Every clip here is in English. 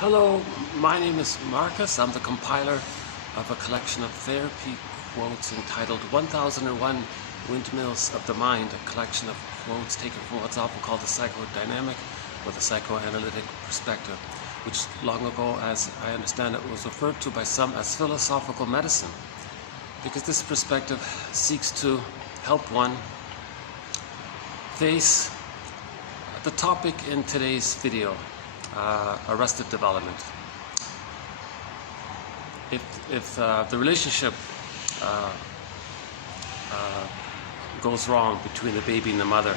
Hello, my name is Marcus. I'm the compiler of a collection of therapy quotes entitled 1001 Windmills of the Mind, a collection of quotes taken from what's often called the psychodynamic or the psychoanalytic perspective, which long ago, as I understand it, was referred to by some as philosophical medicine, because this perspective seeks to help one face the topic in today's video, arrested development. If the relationship goes wrong between the baby and the mother,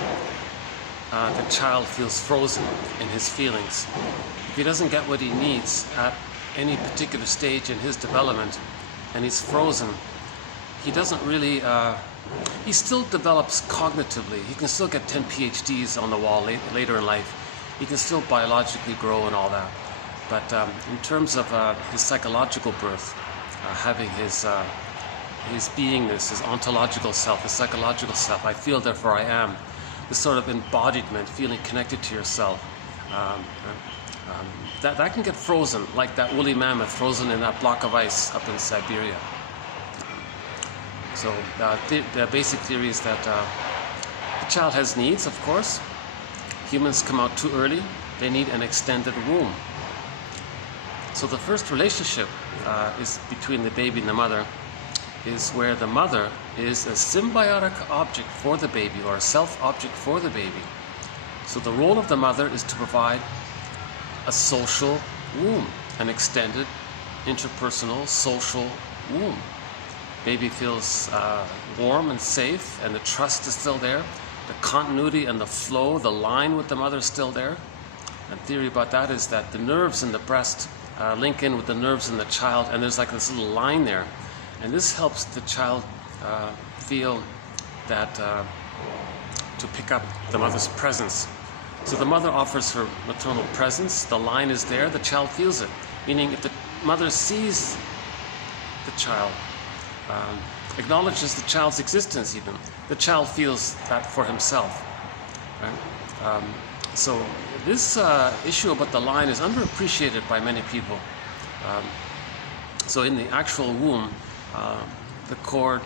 the child feels frozen in his feelings. If he doesn't get what he needs at any particular stage in his development, and he's frozen, he doesn't really, he still develops cognitively. He can still get 10 PhDs on the wall later in life. He can still biologically grow and all that. But in terms of his psychological birth, having his beingness, his ontological self, his psychological self, I feel, therefore I am, this sort of embodiment, feeling connected to yourself, that can get frozen, like that woolly mammoth frozen in that block of ice up in Siberia. So the basic theory is that the child has needs, of course. Humans come out too early. They need an extended womb. So the first relationship is between the baby and the mother, is where the mother is a symbiotic object for the baby, or a self-object for the baby. So the role of the mother is to provide a social womb, an extended, interpersonal, social womb. Baby feels warm and safe, and the trust is still there. The continuity and the flow, the line with the mother is still there. And theory about that is that the nerves in the breast link in with the nerves in the child, and there's like this little line there. And this helps the child feel that, to pick up the mother's presence. So the mother offers her maternal presence, the line is there, the child feels it. Meaning if the mother sees the child, acknowledges the child's existence even, the child feels that for himself. Right? So this issue about the line is underappreciated by many people. So in the actual womb, the cord,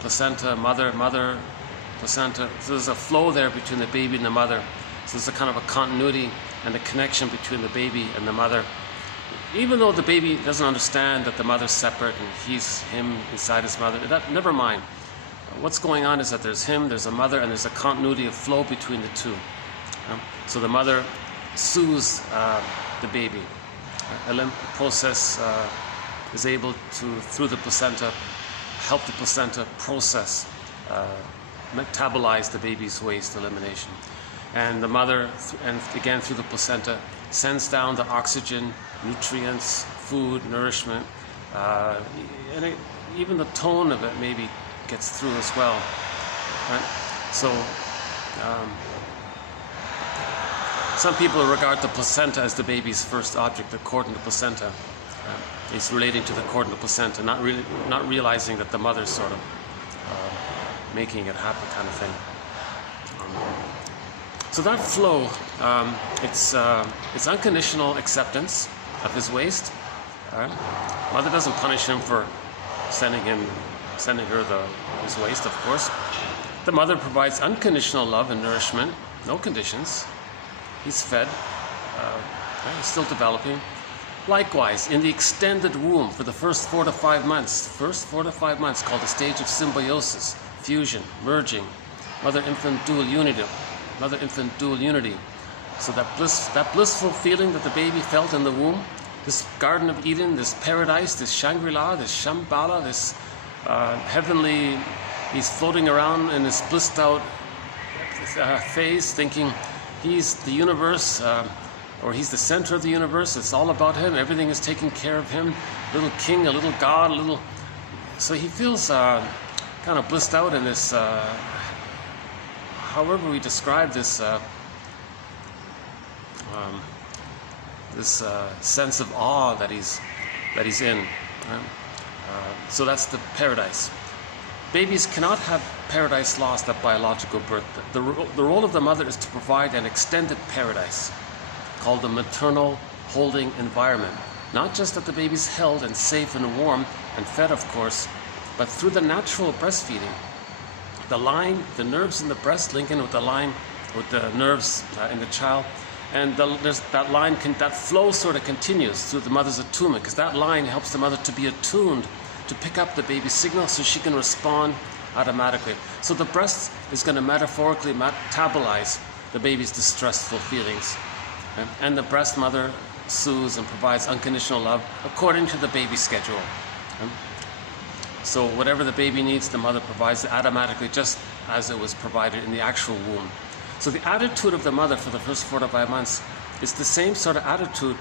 placenta, mother, placenta, so there's a flow there between the baby and the mother. So there's a kind of a continuity and a connection between the baby and the mother. Even though the baby doesn't understand that the mother's separate and he's him inside his mother, never mind. What's going on is that there's him, there's a mother, and there's a continuity of flow between the two. So the mother soothes the baby. The process is able to, through the placenta, help the placenta process, metabolize the baby's waste elimination. And the mother, and again through the placenta, sends down the oxygen, nutrients, food, nourishment, and even the tone of it maybe gets through as well. Right? So some people regard the placenta as the baby's first object, the cord and the placenta. It's relating to the cord and the placenta, not realizing that the mother's sort of making it happen, kind of thing. So that flow, it's unconditional acceptance of his waste. Mother doesn't punish him for sending her his waste, of course. The mother provides unconditional love and nourishment, no conditions. He's fed, he's still developing. Likewise, in the extended womb for the first 4 to 5 months, called the stage of symbiosis, fusion, merging, mother-infant dual unity. So that blissful feeling that the baby felt in the womb, this Garden of Eden, this paradise, this Shangri-La, this Shambhala, this heavenly, he's floating around in this blissed out phase, thinking he's the universe, or he's the center of the universe. It's all about him. Everything is taking care of him. A little king, a little god, so he feels kind of blissed out in this, however we describe this, sense of awe that he's in. Right? So that's the paradise. Babies cannot have paradise lost at biological birth. The role of the mother is to provide an extended paradise called the maternal holding environment. Not just that the baby's held and safe and warm and fed, of course, but through the natural breastfeeding. The line, the nerves in the breast link in with the line, with the nerves in the child, and there's that line, that flow sort of continues through the mother's attunement, because that line helps the mother to be attuned to pick up the baby's signal so she can respond automatically. So the breast is going to metaphorically metabolize the baby's distressful feelings. Okay? And the breast mother soothes and provides unconditional love according to the baby's schedule. Okay? So whatever the baby needs, the mother provides it automatically, just as it was provided in the actual womb. So the attitude of the mother for the first 4 to 5 months is the same sort of attitude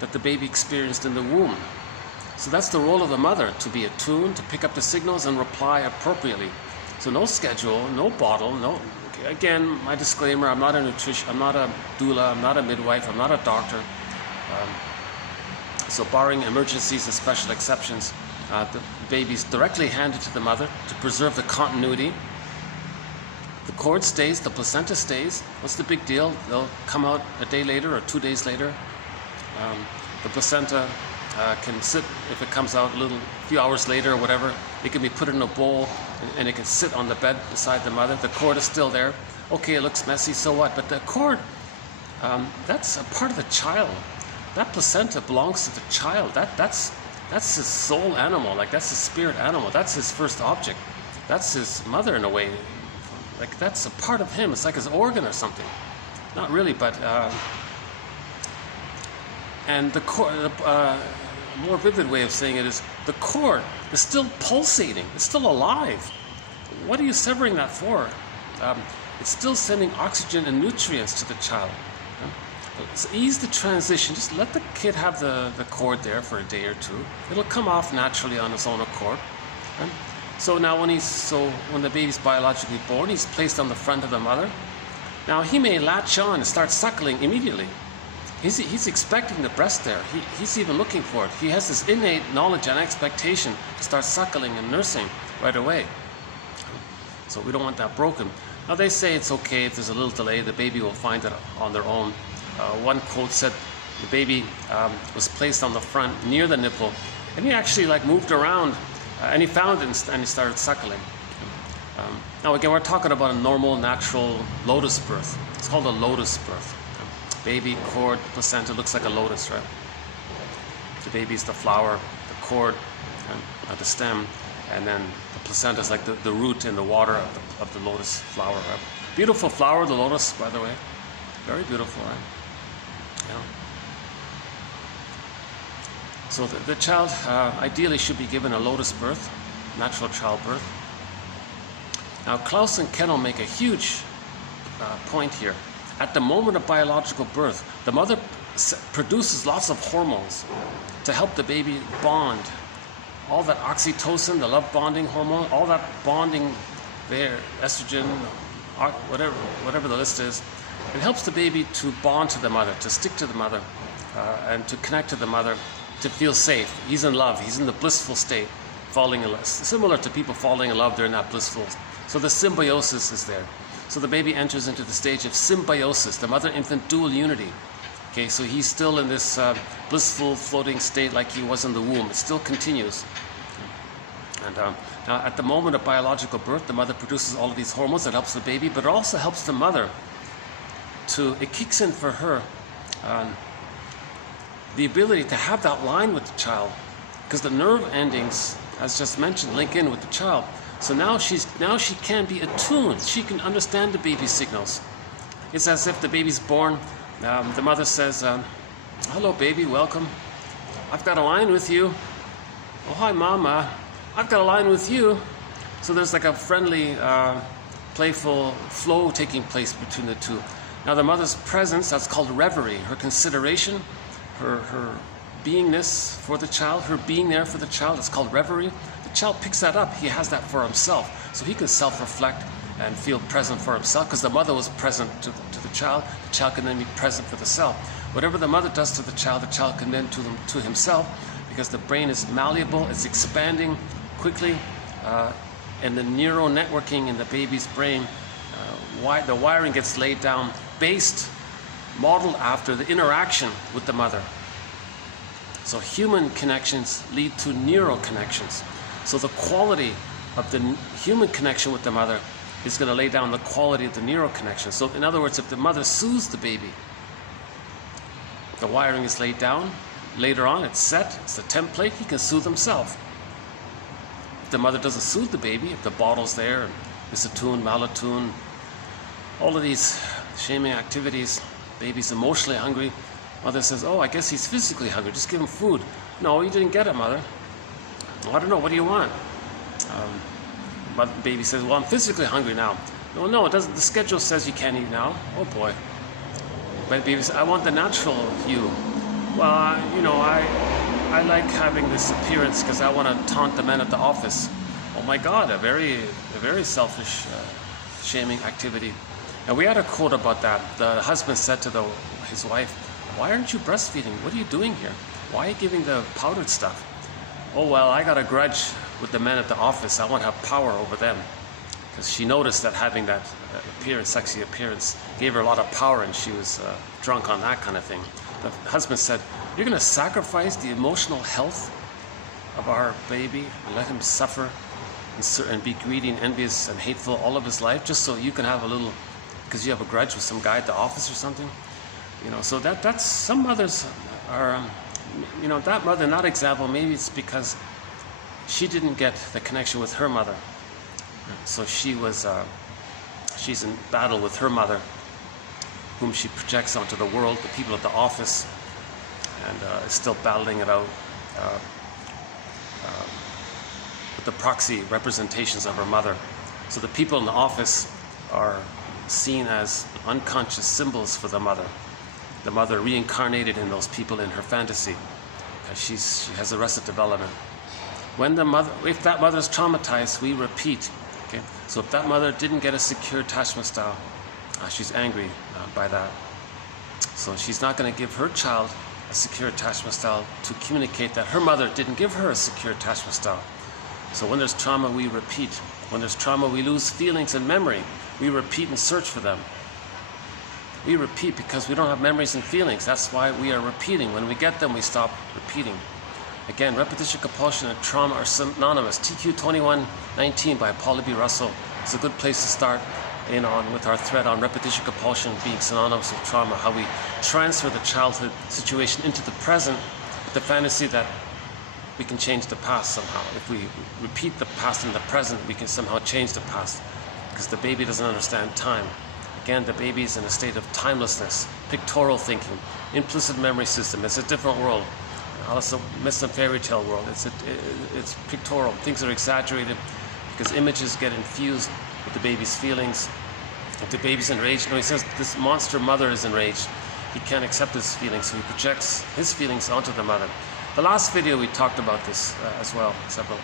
that the baby experienced in the womb. So that's the role of the mother, to be attuned, to pick up the signals and reply appropriately. So no schedule, no bottle, no. Again, my disclaimer: I'm not a I'm not a doula, I'm not a midwife, I'm not a doctor. So barring emergencies and special exceptions, the baby's directly handed to the mother to preserve the continuity. The cord stays, the placenta stays. What's the big deal? They'll come out a day later or 2 days later. The placenta can sit, if it comes out a few hours later or whatever, it can be put in a bowl and it can sit on the bed beside the mother. The cord is still there. Okay, it looks messy, so what? But the cord, that's a part of the child. That placenta belongs to the child. That's his soul animal, like that's his spirit animal. That's his first object. That's his mother in a way. Like that's a part of him. It's like his organ or something. Not really, but and the cord. A more vivid way of saying it is the cord is still pulsating. It's still alive. What are you severing that for? It's still sending oxygen and nutrients to the child. So ease the transition. Just let the kid have the cord there for a day or two. It'll come off naturally on its own accord. So now when the baby's biologically born, he's placed on the front of the mother. Now he may latch on and start suckling immediately. He's expecting the breast there. He's even looking for it. He has this innate knowledge and expectation to start suckling and nursing right away. So we don't want that broken. Now they say it's okay if there's a little delay, the baby will find it on their own. One quote said the baby was placed on the front near the nipple, and he actually moved around, and he found it and he started suckling. Now again, we're talking about a normal, natural lotus birth. It's called a lotus birth. Baby, cord, placenta looks like a lotus, right? The baby's the flower, the cord, the stem, and then the placenta is like the root in the water of the lotus flower. Right? Beautiful flower, the lotus, by the way. Very beautiful, right? Yeah. So the child ideally should be given a lotus birth, natural childbirth. Now Klaus and Kennel make a huge point here. At the moment of biological birth, the mother produces lots of hormones to help the baby bond. All that oxytocin, the love bonding hormone, all that bonding there, estrogen, whatever the list is, it helps the baby to bond to the mother, to stick to the mother, and to connect to the mother, to feel safe. He's in love. He's in the blissful state, falling in love. Similar to people falling in love, they're in that blissful. So the symbiosis is there. So the baby enters into the stage of symbiosis, the mother-infant dual unity. Okay, so he's still in this blissful floating state like he was in the womb. It still continues. And now at the moment of biological birth, the mother produces all of these hormones that helps the baby, but it also helps the mother it kicks in for her the ability to have that line with the child, because the nerve endings, as just mentioned, link in with the child. So now she can be attuned. She can understand the baby's signals. It's as if the baby's born. The mother says, "Hello, baby, welcome. I've got a line with you." "Oh, hi, Mama. I've got a line with you." So there's like a friendly, playful flow taking place between the two. Now the mother's presence, that's called reverie. Her consideration, her beingness for the child, her being there for the child, it's called reverie. The child picks that up. He has that for himself. So he can self-reflect and feel present for himself, because the mother was present to the child. The child can then be present for the self. Whatever the mother does to the child can then to himself, because the brain is malleable, it's expanding quickly, and the neural networking in the baby's brain, the wiring gets laid down, modeled after the interaction with the mother. So human connections lead to neural connections. So the quality of the human connection with the mother is going to lay down the quality of the neural connection. So in other words, if the mother soothes the baby, the wiring is laid down. Later on, it's set, it's the template, he can soothe himself. If the mother doesn't soothe the baby, if the bottle's there, misatune, malatune, all of these shaming activities, baby's emotionally hungry, mother says, oh, I guess he's physically hungry, just give him food. No, you didn't get it, mother. I don't know, what do you want? But baby says, well, I'm physically hungry now. No, it doesn't. The schedule says you can't eat now. Oh boy. But baby says, I want the natural you. Well, you know, I like having this appearance because I want to taunt the men at the office. Oh my God, a very selfish shaming activity. And we had a quote about that. The husband said to his wife, why aren't you breastfeeding? What are you doing here? Why are you giving the powdered stuff? Oh, well, I got a grudge with the men at the office. I want to have power over them. Because she noticed that having that sexy appearance, gave her a lot of power, and she was drunk on that kind of thing. The husband said, you're going to sacrifice the emotional health of our baby and let him suffer and be greedy and envious and hateful all of his life just so you can have a little, because you have a grudge with some guy at the office or something? You know, so that's some mothers are, you know, that mother in that example, maybe it's because she didn't get the connection with her mother. So she's in battle with her mother, whom she projects onto the world, the people at the office, and is still battling it out with the proxy representations of her mother. So the people in the office are seen as unconscious symbols for the mother reincarnated in those people in her fantasy. She has arrested development. If that mother is traumatized, we repeat. Okay? So if that mother didn't get a secure attachment style, she's angry by that. So she's not going to give her child a secure attachment style to communicate that her mother didn't give her a secure attachment style. So when there's trauma, we repeat. When there's trauma, we lose feelings and memory. We repeat and search for them. We repeat because we don't have memories and feelings. That's why we are repeating. When we get them, we stop repeating. Again, repetition, compulsion, and trauma are synonymous. TQ 2119 by Paul B. Russell is a good place to start in on with our thread on repetition, compulsion being synonymous with trauma, how we transfer the childhood situation into the present with the fantasy that we can change the past somehow. If we repeat the past in the present, we can somehow change the past, because the baby doesn't understand time. Again, the baby is in a state of timelessness, pictorial thinking, implicit memory system. It's a different world. Alice in the myth and fairy tale world. It's pictorial. Things are exaggerated because images get infused with the baby's feelings. If the baby's enraged, he says this monster mother is enraged. He can't accept his feelings, so he projects his feelings onto the mother. The last video we talked about this as well, several.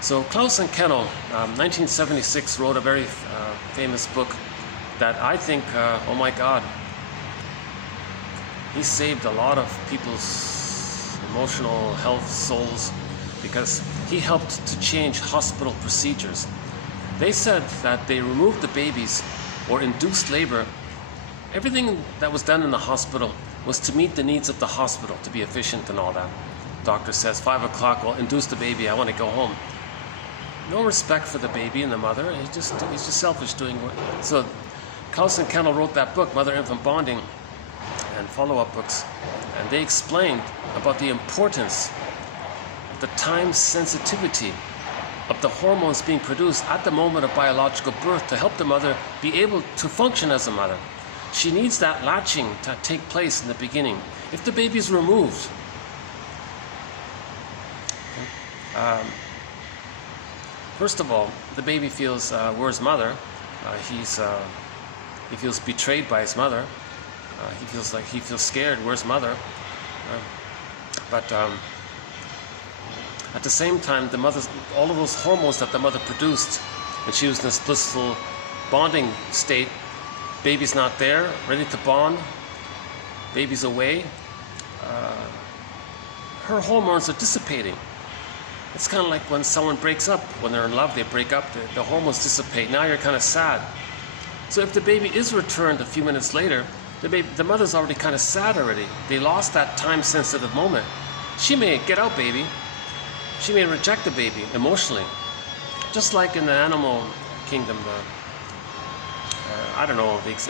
So Klaus and Keogh, 1976, wrote a very famous book that I think, oh my God, he saved a lot of people's emotional health, souls, because he helped to change hospital procedures. They said that they removed the babies or induced labor. Everything that was done in the hospital was to meet the needs of the hospital, to be efficient and all that. Doctor says 5 o'clock, well, induce the baby, I want to go home. No respect for the baby and the mother. He's just selfish doing what. So Klaus and Keogh wrote that book, Mother-Infant Bonding, and follow-up books, and they explained about the importance of the time sensitivity of the hormones being produced at the moment of biological birth to help the mother be able to function as a mother. She needs that latching to take place in the beginning. If the baby is removed, first of all, the baby feels, where's mother? He feels betrayed by his mother. He feels scared, where's mother? But at the same time, all of those hormones that the mother produced when she was in this blissful bonding state, baby's not there, ready to bond, baby's away, her hormones are dissipating. It's kind of like when someone breaks up, when they're in love, they break up, the hormones dissipate. Now you're kind of sad. So if the baby is returned a few minutes later, the mother's already kind of sad already. They lost that time-sensitive moment. She may get out baby. She may reject the baby emotionally. Just like in the animal kingdom, I don't know, like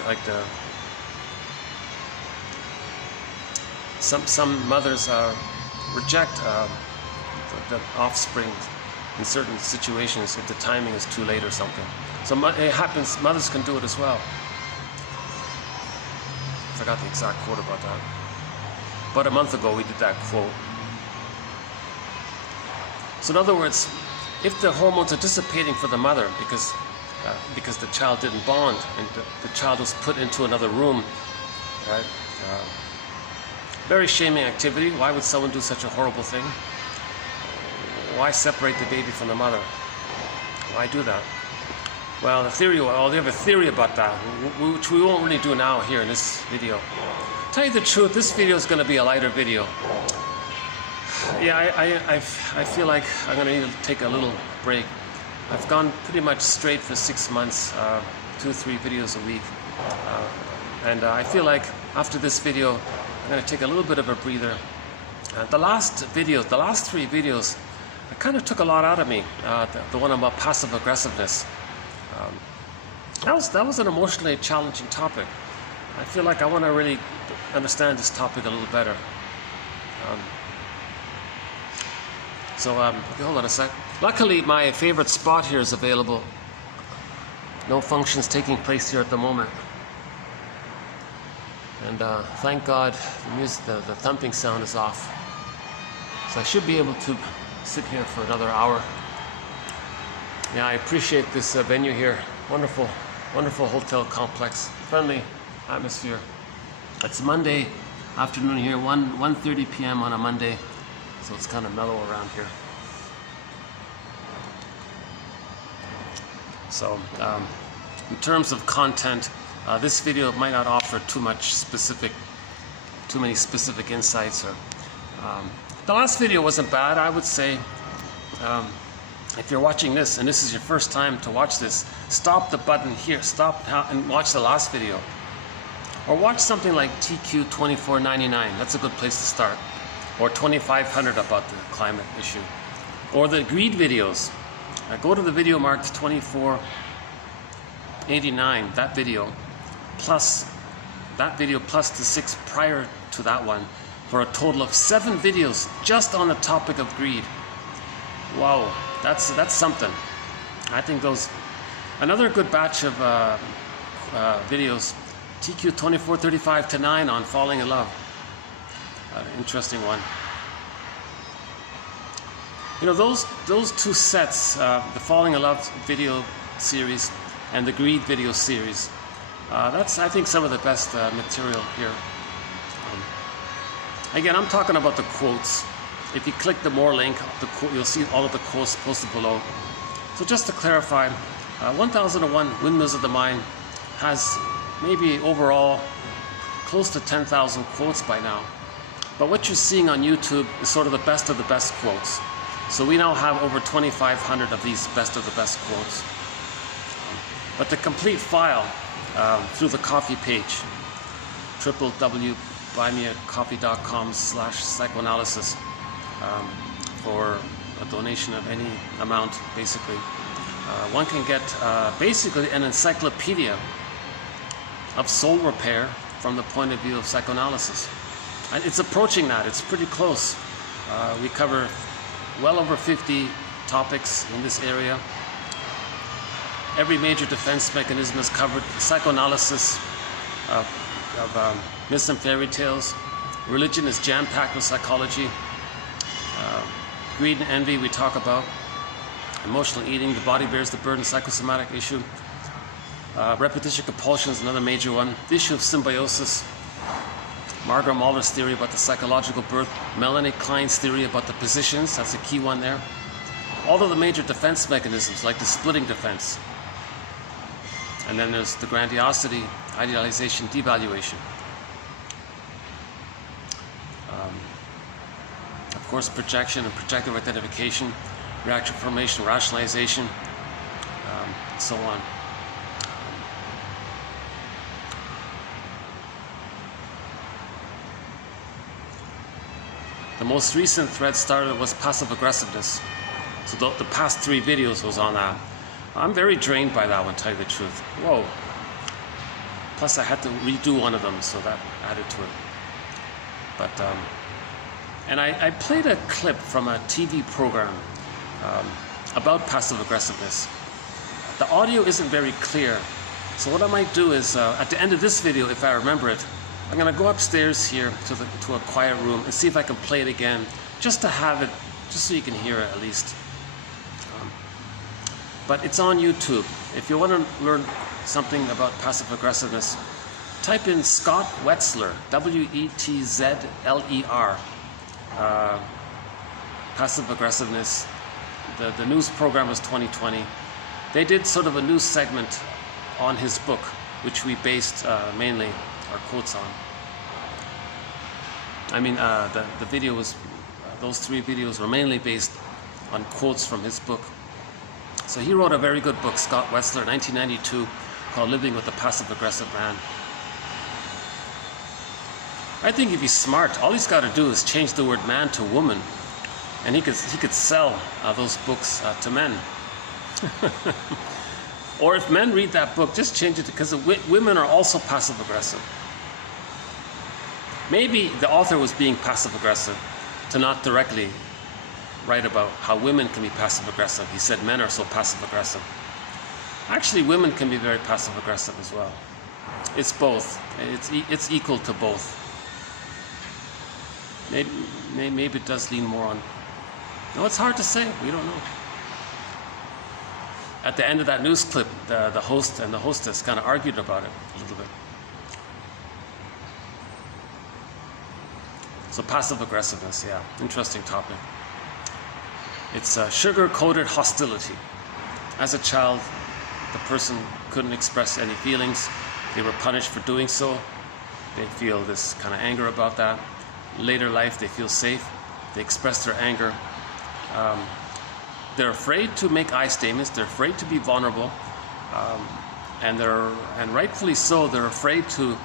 some mothers reject the offspring in certain situations if the timing is too late or something. So it happens, mothers can do it as well. I forgot the exact quote about that. About a month ago we did that quote. So in other words, if the hormones are dissipating for the mother because the child didn't bond and the child was put into another room, right? Very shaming activity. Why would someone do such a horrible thing? Why separate the baby from the mother? Why do that? Well, they have a theory about that, which we won't really do now here in this video. Tell you the truth, this video is going to be a lighter video. Yeah, I feel like I'm going to need to take a little break. I've gone pretty much straight for 6 months, 2-3 videos a week. And I feel like after this video, I'm going to take a little bit of a breather. The last 3 videos, it kind of took a lot out of me. The one about passive aggressiveness. That was an emotionally challenging topic. I feel like I want to really understand this topic a little better. Okay, hold on a sec. Luckily, my favorite spot here is available. No functions taking place here at the moment. And thank God the thumping sound is off. So I should be able to sit here for another hour. Yeah, I appreciate this venue here. Wonderful, wonderful hotel complex. Friendly atmosphere. It's Monday afternoon here, 1:30 p.m. on a Monday. So it's kind of mellow around here. So in terms of content, this video might not offer too many specific insights. The last video wasn't bad, I would say. If you're watching this and this is your first time to watch this, stop the button here, stop and watch the last video. Or watch something like TQ 2499, that's a good place to start. Or 2500 about the climate issue. Or the greed videos. Go to the video marked 2489, that video, plus the 6 prior to that one, for a total of 7 videos just on the topic of greed. Wow, that's something. I think another good batch of videos, TQ 2435-9 on falling in love. Interesting one. You know, those 2 sets, the falling in love video series and the greed video series, that's, I think, some of the best material here. Again, I'm talking about the quotes. If you click the more link, you'll see all of the quotes posted below. So just to clarify, 1001 Windmills of the Mind has maybe overall close to 10,000 quotes by now. But what you're seeing on YouTube is sort of the best quotes. So we now have over 2,500 of these best of the best quotes. But the complete file through the coffee page, www.buymeacoffee.com/psychoanalysis, for a donation of any amount, basically. One can get basically an encyclopedia of soul repair from the point of view of psychoanalysis. And it's approaching that, it's pretty close. We cover well over 50 topics in this area. Every major defense mechanism is covered. Psychoanalysis of myths and fairy tales. Religion is jam-packed with psychology. Greed and envy we talk about. Emotional eating, the body bears the burden, psychosomatic issue. Repetition compulsion is another major one. The issue of symbiosis. Margaret Muller's theory about the psychological birth. Melanie Klein's theory about the positions, that's a key one there. All of the major defense mechanisms, like the splitting defense. And then there's the grandiosity, idealization, devaluation. Of course, projection and projective identification, reaction formation, rationalization, and so on. The most recent thread started was passive aggressiveness. So the past 3 videos was on that. I'm very drained by that one, to tell you the truth. Whoa. Plus I had to redo one of them, so that added to it. But, and I played a clip from a TV program about passive aggressiveness. The audio isn't very clear. So what I might do is, at the end of this video, if I remember it, I'm gonna go upstairs here to a quiet room and see if I can play it again, just to have it, just so you can hear it at least. But it's on YouTube. If you want to learn something about passive aggressiveness, type in Scott Wetzler, W-E-T-Z-L-E-R, passive aggressiveness. The news program was 2020. They did sort of a news segment on his book, which we based mainly our quotes on. I mean, the video was, those 3 videos were mainly based on quotes from his book. So he wrote a very good book, Scott Wetzler, 1992, called Living with a Passive Aggressive Man. I think if he's smart, all he's got to do is change the word man to woman, and he could sell those books to men. Or if men read that book, just change it, because women are also passive aggressive. Maybe the author was being passive aggressive to not directly write about how women can be passive aggressive. He said men are so passive aggressive. Actually, women can be very passive aggressive as well. It's both. It's equal to both. Maybe it does lean more on. No, it's hard to say. We don't know. At the end of that news clip, the host and the hostess kind of argued about it a little bit. So passive aggressiveness, yeah, interesting topic. It's sugar-coated hostility. As a child, the person couldn't express any feelings. They were punished for doing so. They feel this kind of anger about that. Later life, they feel safe. They express their anger. They're afraid to make I statements. They're afraid to be vulnerable, and rightfully so. They're afraid to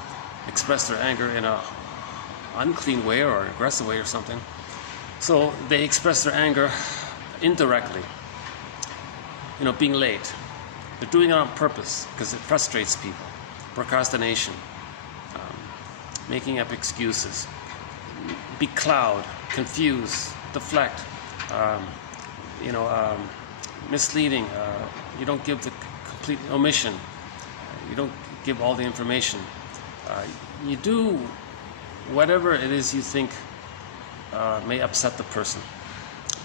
express their anger in a unclean way or an aggressive way or something. So they express their anger indirectly. You know, being late. They're doing it on purpose because it frustrates people. Procrastination, making up excuses, becloud, confuse, deflect. Misleading, you don't give the complete omission, you don't give all the information. You do whatever it is you think may upset the person.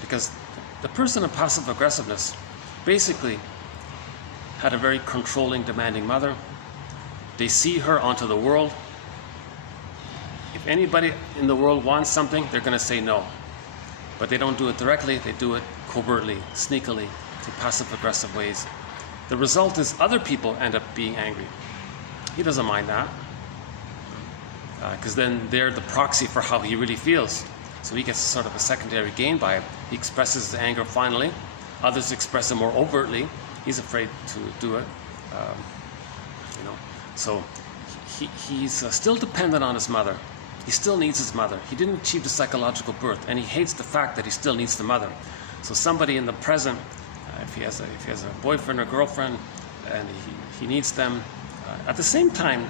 Because the person in passive aggressiveness basically had a very controlling, demanding mother. They see her onto the world. If anybody in the world wants something, they're going to say no. But they don't do it directly, they do it covertly, sneakily, through passive-aggressive ways. The result is other people end up being angry. He doesn't mind that, because then they're the proxy for how he really feels. So he gets sort of a secondary gain by it. He expresses the anger finally. Others express it more overtly. He's afraid to do it. So he's still dependent on his mother. He still needs his mother. He didn't achieve the psychological birth, and he hates the fact that he still needs the mother. So somebody in the present, if he has a boyfriend or girlfriend, and he needs them, at the same time,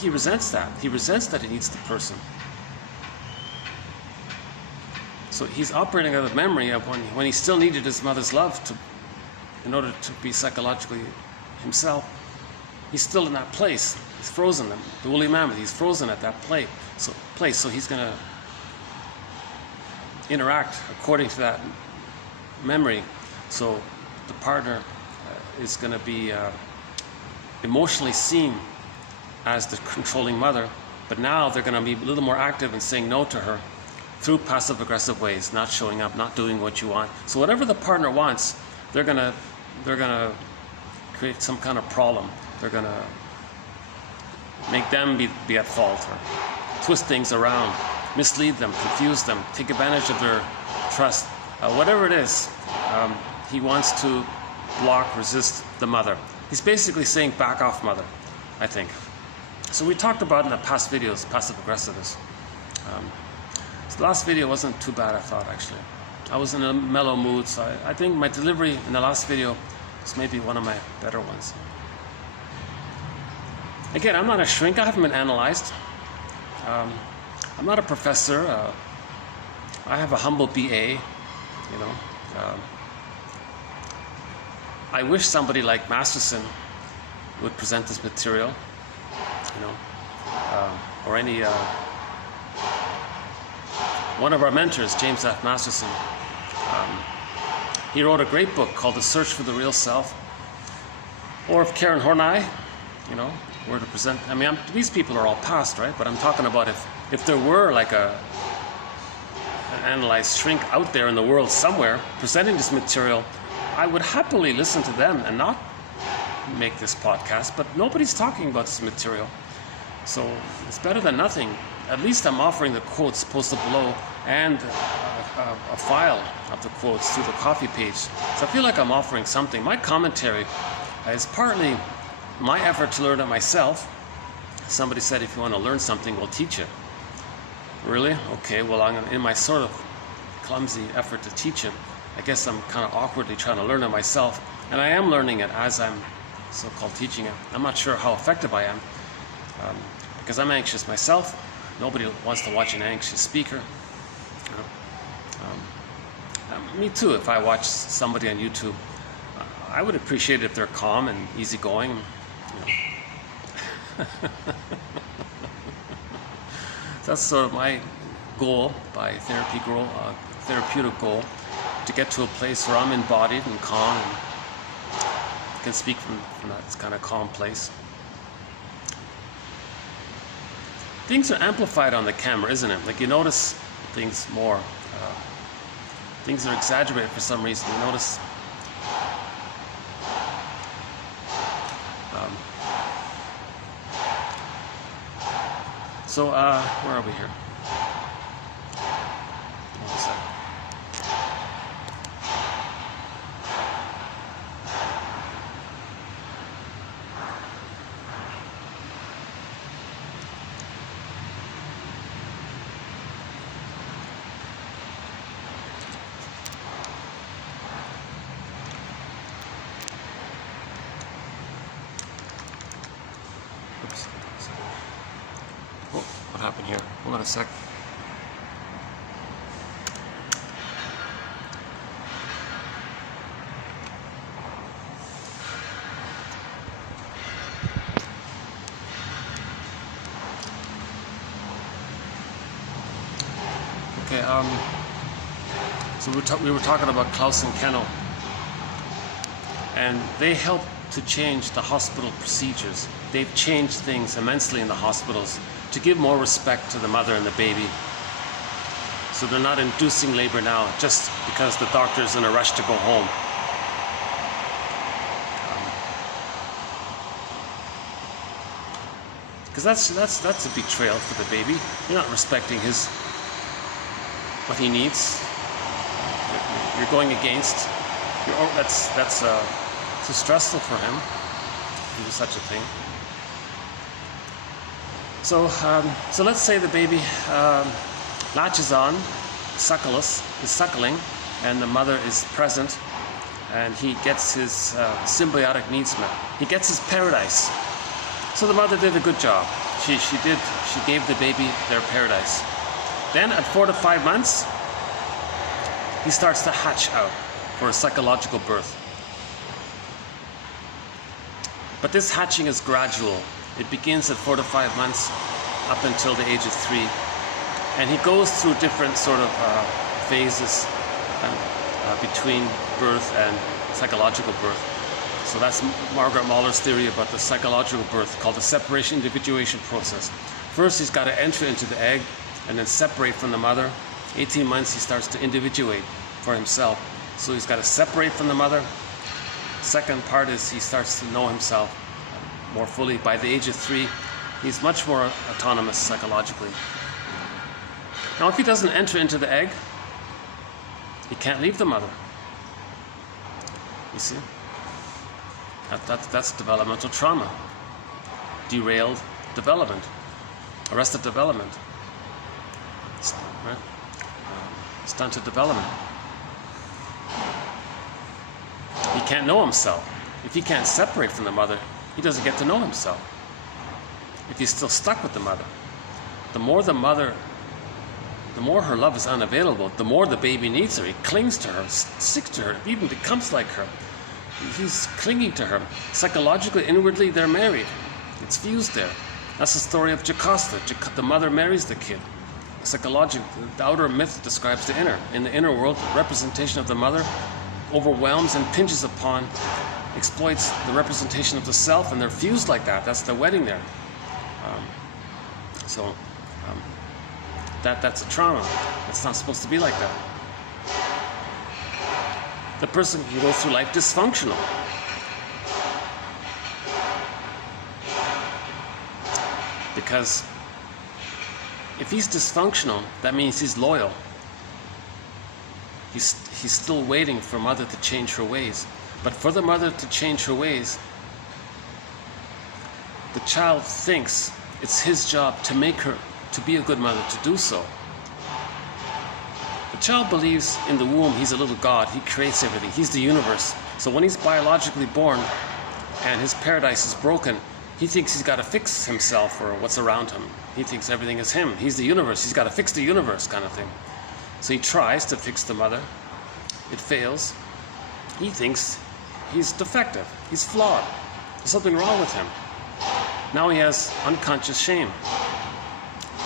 he resents that. He resents that he needs the person. So he's operating out of memory of when he still needed his mother's love in order to be psychologically himself. He's still in that place. He's frozen. The woolly mammoth, he's frozen at that place. So he's going to interact according to that memory. So the partner is going to be emotionally seen as the controlling mother, but now they're going to be a little more active in saying no to her through passive-aggressive ways, not showing up, not doing what you want. So whatever the partner wants, they're going to create some kind of problem. They're going to make them be at fault, or twist things around, mislead them, confuse them, take advantage of their trust. Whatever it is, he wants to block, resist the mother. He's basically saying, back off, mother, I think. So we talked about in the past videos, passive aggressiveness. So the last video wasn't too bad, I thought, actually. I was in a mellow mood, so I think my delivery in the last video was maybe one of my better ones. Again, I'm not a shrink. I haven't been analyzed. I'm not a professor. I have a humble BA, you know. I wish somebody like Masterson would present this material, you know, or any one of our mentors, James F. Masterson. He wrote a great book called The Search for the Real Self. Or if Karen Horney, you know, were to present, I mean, these people are all past, right? But I'm talking about if there were like an analyzed shrink out there in the world somewhere presenting this material, I would happily listen to them and not make this podcast, but nobody's talking about this material. So it's better than nothing. At least I'm offering the quotes posted below and a file of the quotes through the coffee page. So I feel like I'm offering something. My commentary is partly my effort to learn it myself. Somebody said, if you want to learn something, we'll teach it. Really? Okay, well, I'm in my sort of clumsy effort to teach it. I guess I'm kind of awkwardly trying to learn it myself. And I am learning it as I'm so-called teaching it. I'm not sure how effective I am because I'm anxious myself. Nobody wants to watch an anxious speaker. You know? Me too, if I watch somebody on YouTube. I would appreciate it if they're calm and easygoing. You know. That's sort of my goal, by therapeutic goal, to get to a place where I'm embodied and calm and can speak from that kind of calm place. Things are amplified on the camera, isn't it? Like you notice things more. Things are exaggerated for some reason. You notice. So, where are we here? One second. Oops. Oh, what happened here? Hold on a sec. Okay, so we were talking about Klaus and Keogh, and they helped to change the hospital procedures. They've changed things immensely in the hospitals to give more respect to the mother and the baby. So they're not inducing labor now just because the doctor's in a rush to go home. Because that's a betrayal for the baby. You're not respecting what he needs. You're going against. That's so stressful for him to do such a thing. So let's say the baby latches on, is suckling, and the mother is present, and he gets his symbiotic needs met. He gets his paradise. So the mother did a good job. She gave the baby their paradise. Then at 4 to 5 months, he starts to hatch out for a psychological birth. But this hatching is gradual. It begins at 4 to 5 months up until the age of 3. And he goes through different sort of phases between birth and psychological birth. So that's Margaret Mahler's theory about the psychological birth, called the separation individuation process. First, he's got to enter into the egg and then separate from the mother. 18 months, he starts to individuate for himself. So he's got to separate from the mother. Second part is he starts to know himself more fully. By the age of 3, he's much more autonomous psychologically. Now, if he doesn't enter into the egg, he can't leave the mother. You see? That's developmental trauma. Derailed development. Arrested development. Right? stunted development. He can't know himself. If he can't separate from the mother, he doesn't get to know himself. If he's still stuck with the mother, the more her love is unavailable, the more the baby needs her. He clings to her, sticks to her, even becomes like her. He's clinging to her. Psychologically, inwardly, they're married. It's fused there. That's the story of Jocasta. The mother marries the kid. Psychologically, the outer myth describes the inner. In the inner world, the representation of the mother overwhelms and pinches upon, exploits the representation of the self, and they're fused like that. That's the wedding there. That's a trauma. It's not supposed to be like that. The person can go through life dysfunctional. Because if he's dysfunctional, that means he's loyal. He's still waiting for mother to change her ways. But for the mother to change her ways, the child thinks it's his job to make her to be a good mother, to do so. The child believes in the womb he's a little god, he creates everything, he's the universe. So when he's biologically born and his paradise is broken, he thinks he's got to fix himself or what's around him. He thinks everything is him. He's the universe. He's got to fix the universe kind of thing. So he tries to fix the mother. It fails. He thinks he's defective. He's flawed. There's something wrong with him. Now he has unconscious shame.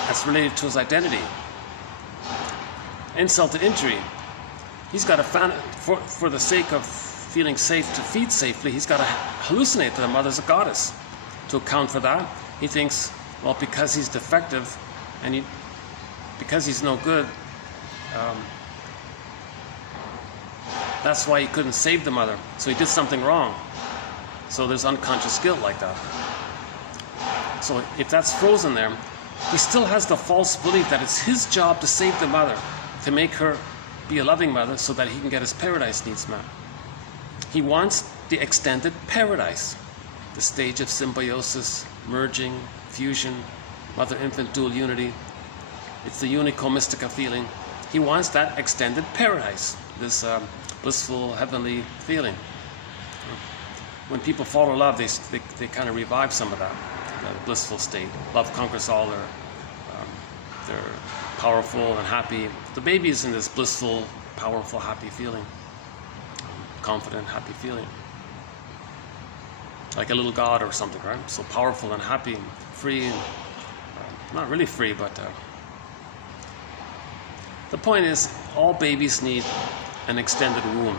That's related to his identity. Insult to injury. He's got to, for the sake of feeling safe to feed safely, he's got to hallucinate that the mother's a goddess. To account for that, he thinks, well, because he's defective and because he's no good, that's why he couldn't save the mother. So he did something wrong. So there's unconscious guilt like that. So if that's frozen there, he still has the false belief that it's his job to save the mother, to make her be a loving mother so that he can get his paradise needs met. He wants the extended paradise, the stage of symbiosis, merging, fusion, mother-infant dual unity. It's the unico mystica feeling. He wants that extended paradise, this blissful, heavenly feeling. When people fall in love, they kind of revive some of that blissful state. Love conquers all. They're powerful and happy. The baby is in this blissful, powerful, happy feeling. Confident, happy feeling. Like a little god or something, right? So powerful and happy and free. And, not really free, but the point is, all babies need an extended womb.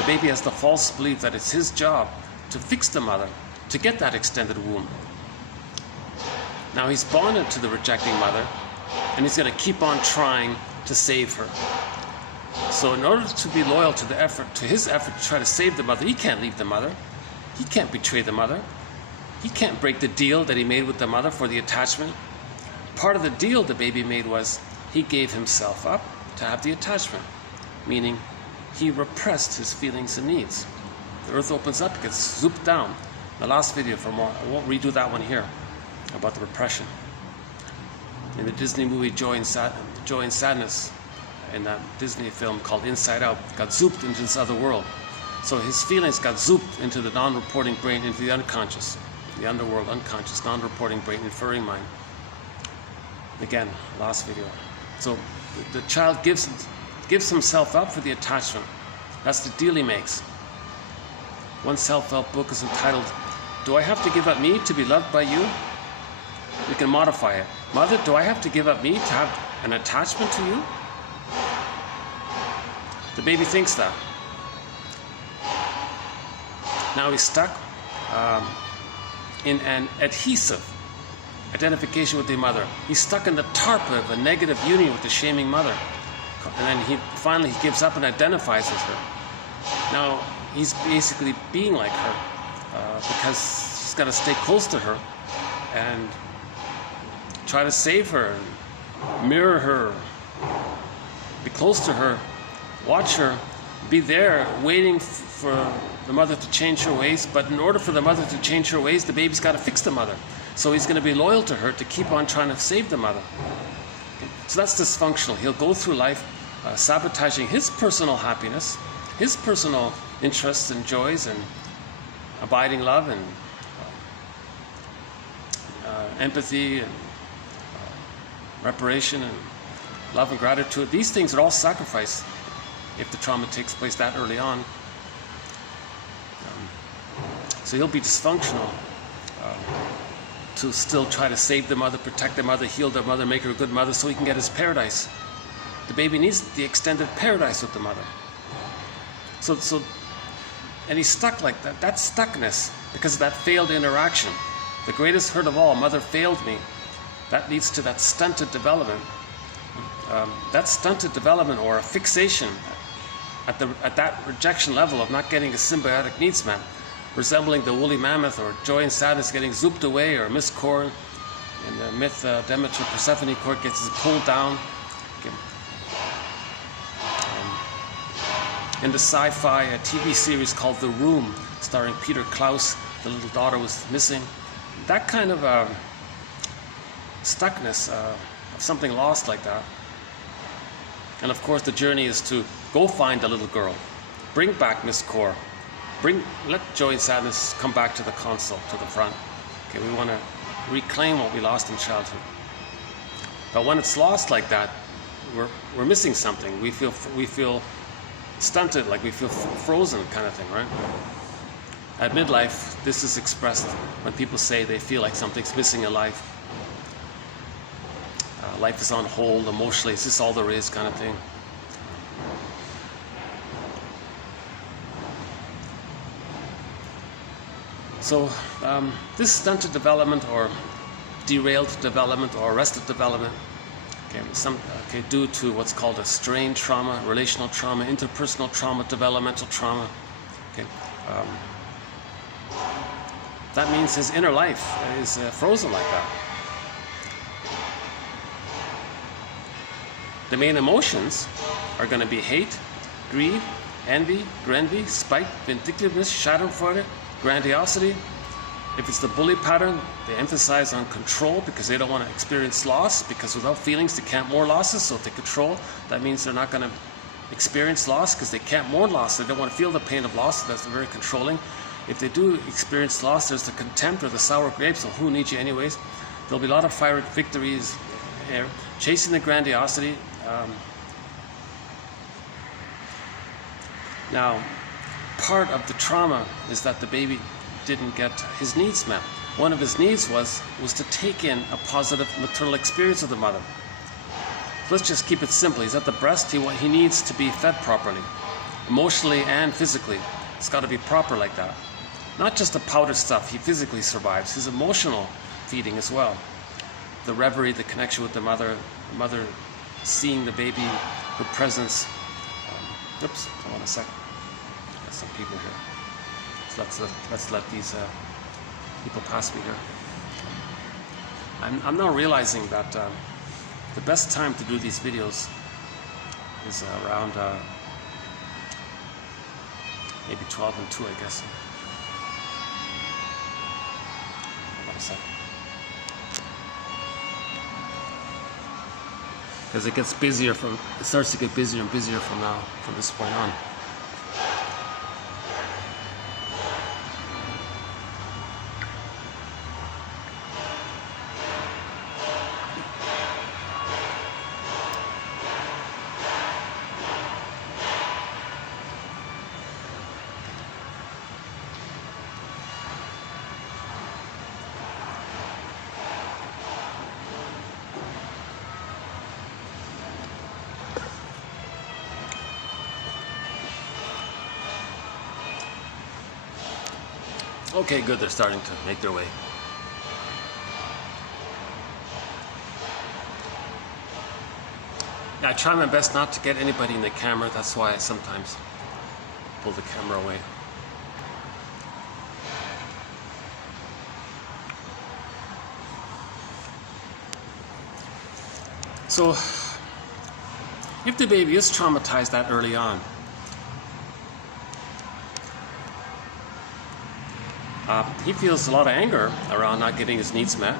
The baby has the false belief that it's his job to fix the mother, to get that extended womb. Now he's bonded to the rejecting mother, and he's going to keep on trying to save her. So in order to be loyal to the effort, to his effort to try to save the mother, he can't leave the mother. He can't betray the mother. He can't break the deal that he made with the mother for the attachment. Part of the deal the baby made was he gave himself up to have the attachment, meaning he repressed his feelings and needs. The earth opens up, it gets zooped down. The last video for more, I won't redo that one here, about the repression. In the Disney movie Joy and Sadness, in that Disney film called Inside Out, got zooped into this other world. So his feelings got zooped into the non-reporting brain, into the unconscious, the underworld, unconscious, non-reporting brain, inferring mind. Again, last video. So the child gives himself up for the attachment. That's the deal he makes. One self-help book is entitled, "Do I have to give up me to be loved by you?" We can modify it. Mother, do I have to give up me to have an attachment to you? The baby thinks that. Now he's stuck in an adhesive identification with the mother. He's stuck in the tarp of a negative union with the shaming mother. And then he finally gives up and identifies with her. Now he's basically being like her because he's got to stay close to her and try to save her, and mirror her, be close to her, watch her, be there waiting for the mother to change her ways. But in order for the mother to change her ways, the baby's got to fix the mother. So he's going to be loyal to her to keep on trying to save the mother. Okay? So that's dysfunctional. He'll go through life sabotaging his personal happiness, his personal interests and joys and abiding love and empathy and reparation and love and gratitude. These things are all sacrificed if the trauma takes place that early on. So he'll be dysfunctional to still try to save the mother, protect the mother, heal the mother, make her a good mother so he can get his paradise. The baby needs the extended paradise with the mother. And he's stuck like that. That's stuckness because of that failed interaction. The greatest hurt of all, mother failed me. That leads to that stunted development. That stunted development or a fixation at that rejection level of not getting a symbiotic needs met, resembling the woolly mammoth or joy and sadness getting zooped away, or Miss Cord in the myth Demeter Persephone Cord gets pulled down. Okay. In the sci-fi TV series called The Room, starring Peter Klaus, the little daughter was missing. That kind of stuckness of something lost like that. And of course the journey is to go find the little girl, bring back Miss Core, let joy and sadness come back to the console, to the front. Okay, we want to reclaim what we lost in childhood. But when it's lost like that, we're missing something. We feel stunted, like we feel frozen, kind of thing, right? At midlife, this is expressed when people say they feel like something's missing in life. Life is on hold emotionally. Is this all there is, kind of thing? So this stunted development or derailed development or arrested development, due to what's called a strain trauma, relational trauma, interpersonal trauma, developmental trauma. Okay, that means his inner life is frozen like that. The main emotions are going to be hate, greed, envy, grenvy, spite, vindictiveness, schadenfreude, grandiosity. If it's the bully pattern, they emphasize on control because they don't want to experience loss, because without feelings they can't mourn losses. So if they control, that means they're not going to experience loss because they can't mourn loss. They don't want to feel the pain of loss, so that's very controlling. If they do experience loss, there's the contempt or the sour grapes, so who needs you anyways? There'll be a lot of fiery victories, chasing the grandiosity. Now, part of the trauma is that the baby didn't get his needs met. One of his needs was to take in a positive maternal experience of the mother. Let's just keep it simple. He's at the breast. He needs to be fed properly, emotionally and physically. It's got to be proper like that. Not just the powder stuff. He physically survives. His emotional feeding as well. The reverie, the connection with the mother seeing the baby, her presence. Oops, hold on a second. Got some people here. So let's let these people pass me here. I'm now realizing that the best time to do these videos is around maybe 12 and 2, I guess. Hold on a second. Because it starts to get busier and busier from this point on. Okay, good, they're starting to make their way. Yeah, I try my best not to get anybody in the camera, that's why I sometimes pull the camera away. So, if the baby is traumatized that early on, he feels a lot of anger around not getting his needs met.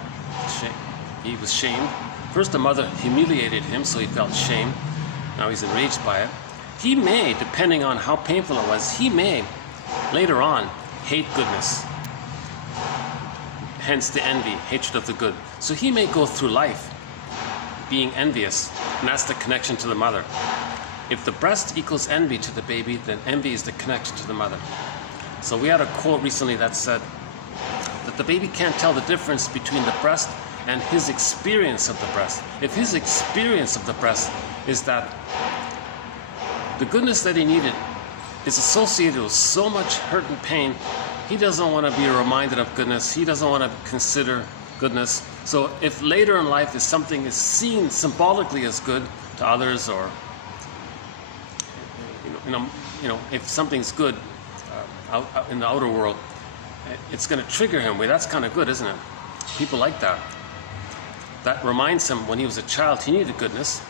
He was shamed. First, the mother humiliated him, so he felt shame. Now he's enraged by it. He may, depending on how painful it was, he may, later on, hate goodness. Hence the envy, hatred of the good. So he may go through life being envious, and that's the connection to the mother. If the breast equals envy to the baby, then envy is the connection to the mother. So we had a quote recently that said that the baby can't tell the difference between the breast and his experience of the breast. If his experience of the breast is that the goodness that he needed is associated with so much hurt and pain, he doesn't want to be reminded of goodness. He doesn't want to consider goodness. So if later in life if something is seen symbolically as good to others, or if something's good out in the outer world, it's going to trigger him. Well, that's kind of good, isn't it? People like that. That reminds him when he was a child he needed goodness.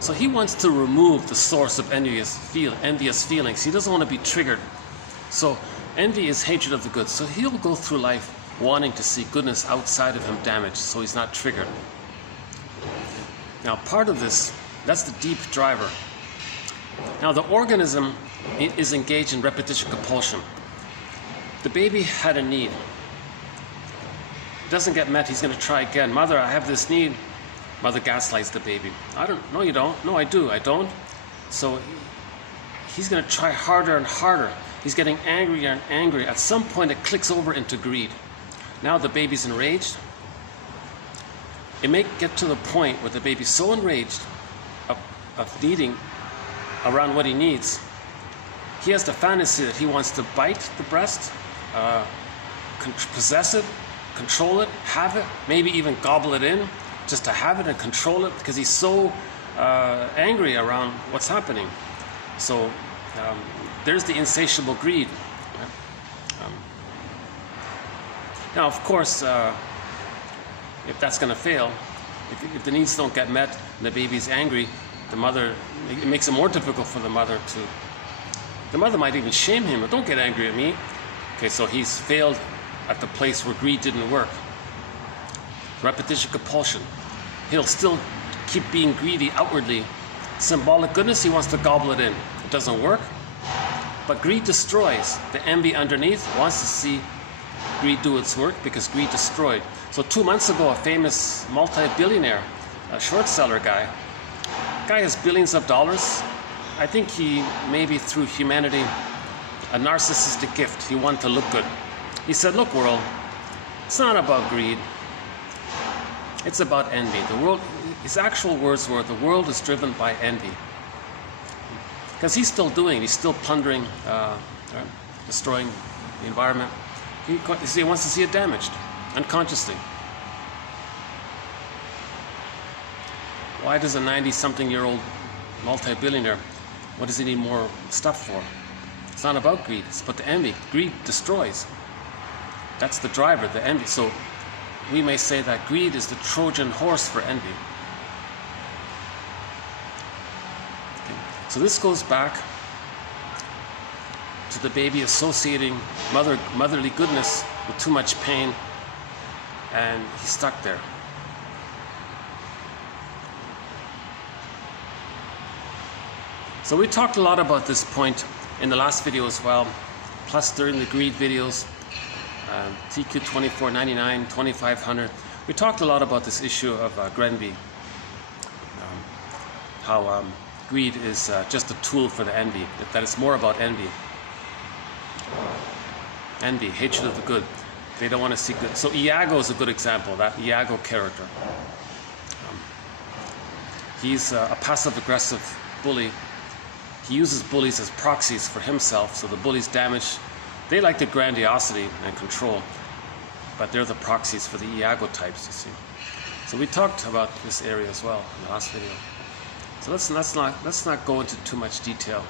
So he wants to remove the source of envious feelings. He doesn't want to be triggered. So envy is hatred of the good. So he'll go through life wanting to see goodness outside of him damaged, so he's not triggered. Now, part of this, that's the deep driver. Now, the organism is engaged in repetition compulsion. The baby had a need. It doesn't get met, he's going to try again. Mother, I have this need. Mother gaslights the baby. No, you don't. No, I do. I don't. So he's going to try harder and harder. He's getting angrier and angrier. At some point, it clicks over into greed. Now the baby's enraged. It may get to the point where the baby's so enraged of needing around what he needs, he has the fantasy that he wants to bite the breast, possess it, control it, have it, maybe even gobble it in, just to have it and control it, because he's so angry around what's happening. So there's the insatiable greed. Now, of course, if that's going to fail, if the needs don't get met and the baby's angry, it makes it more difficult for the mother to. The mother might even shame him. Don't get angry at me. Okay, so he's failed at the place where greed didn't work. Repetition compulsion. He'll still keep being greedy outwardly. Symbolic goodness, he wants to gobble it in. It doesn't work. But greed destroys. The envy underneath wants to see greed do its work, because greed destroyed. So 2 months ago, a famous multi-billionaire, a short seller guy has billions of dollars. I think he maybe threw humanity a narcissistic gift. He wanted to look good. He said, look, world, it's not about greed. It's about envy. The world, his actual words were, the world is driven by envy. Because he's still doing it. He's still plundering, destroying the environment. He wants to see it damaged, unconsciously. Why does a 90-something-year-old multi-billionaire, what does he need more stuff for? It's not about greed, it's about the envy. Greed destroys. That's the driver, the envy. So we may say that greed is the Trojan horse for envy. Okay. So this goes back to the baby associating motherly goodness with too much pain, and he's stuck there. So we talked a lot about this point in the last video as well, plus during the greed videos, TQ 2499, 2500. We talked a lot about this issue of Grenby, how greed is just a tool for the envy, that it's more about envy. Envy, hatred of the good. They don't want to see good. So Iago is a good example, that Iago character. He's a passive-aggressive bully. He uses bullies as proxies for himself, so the bullies damage. They like the grandiosity and control, but they're the proxies for the Iago types, you see. So we talked about this area as well in the last video. So let's not go into too much detail.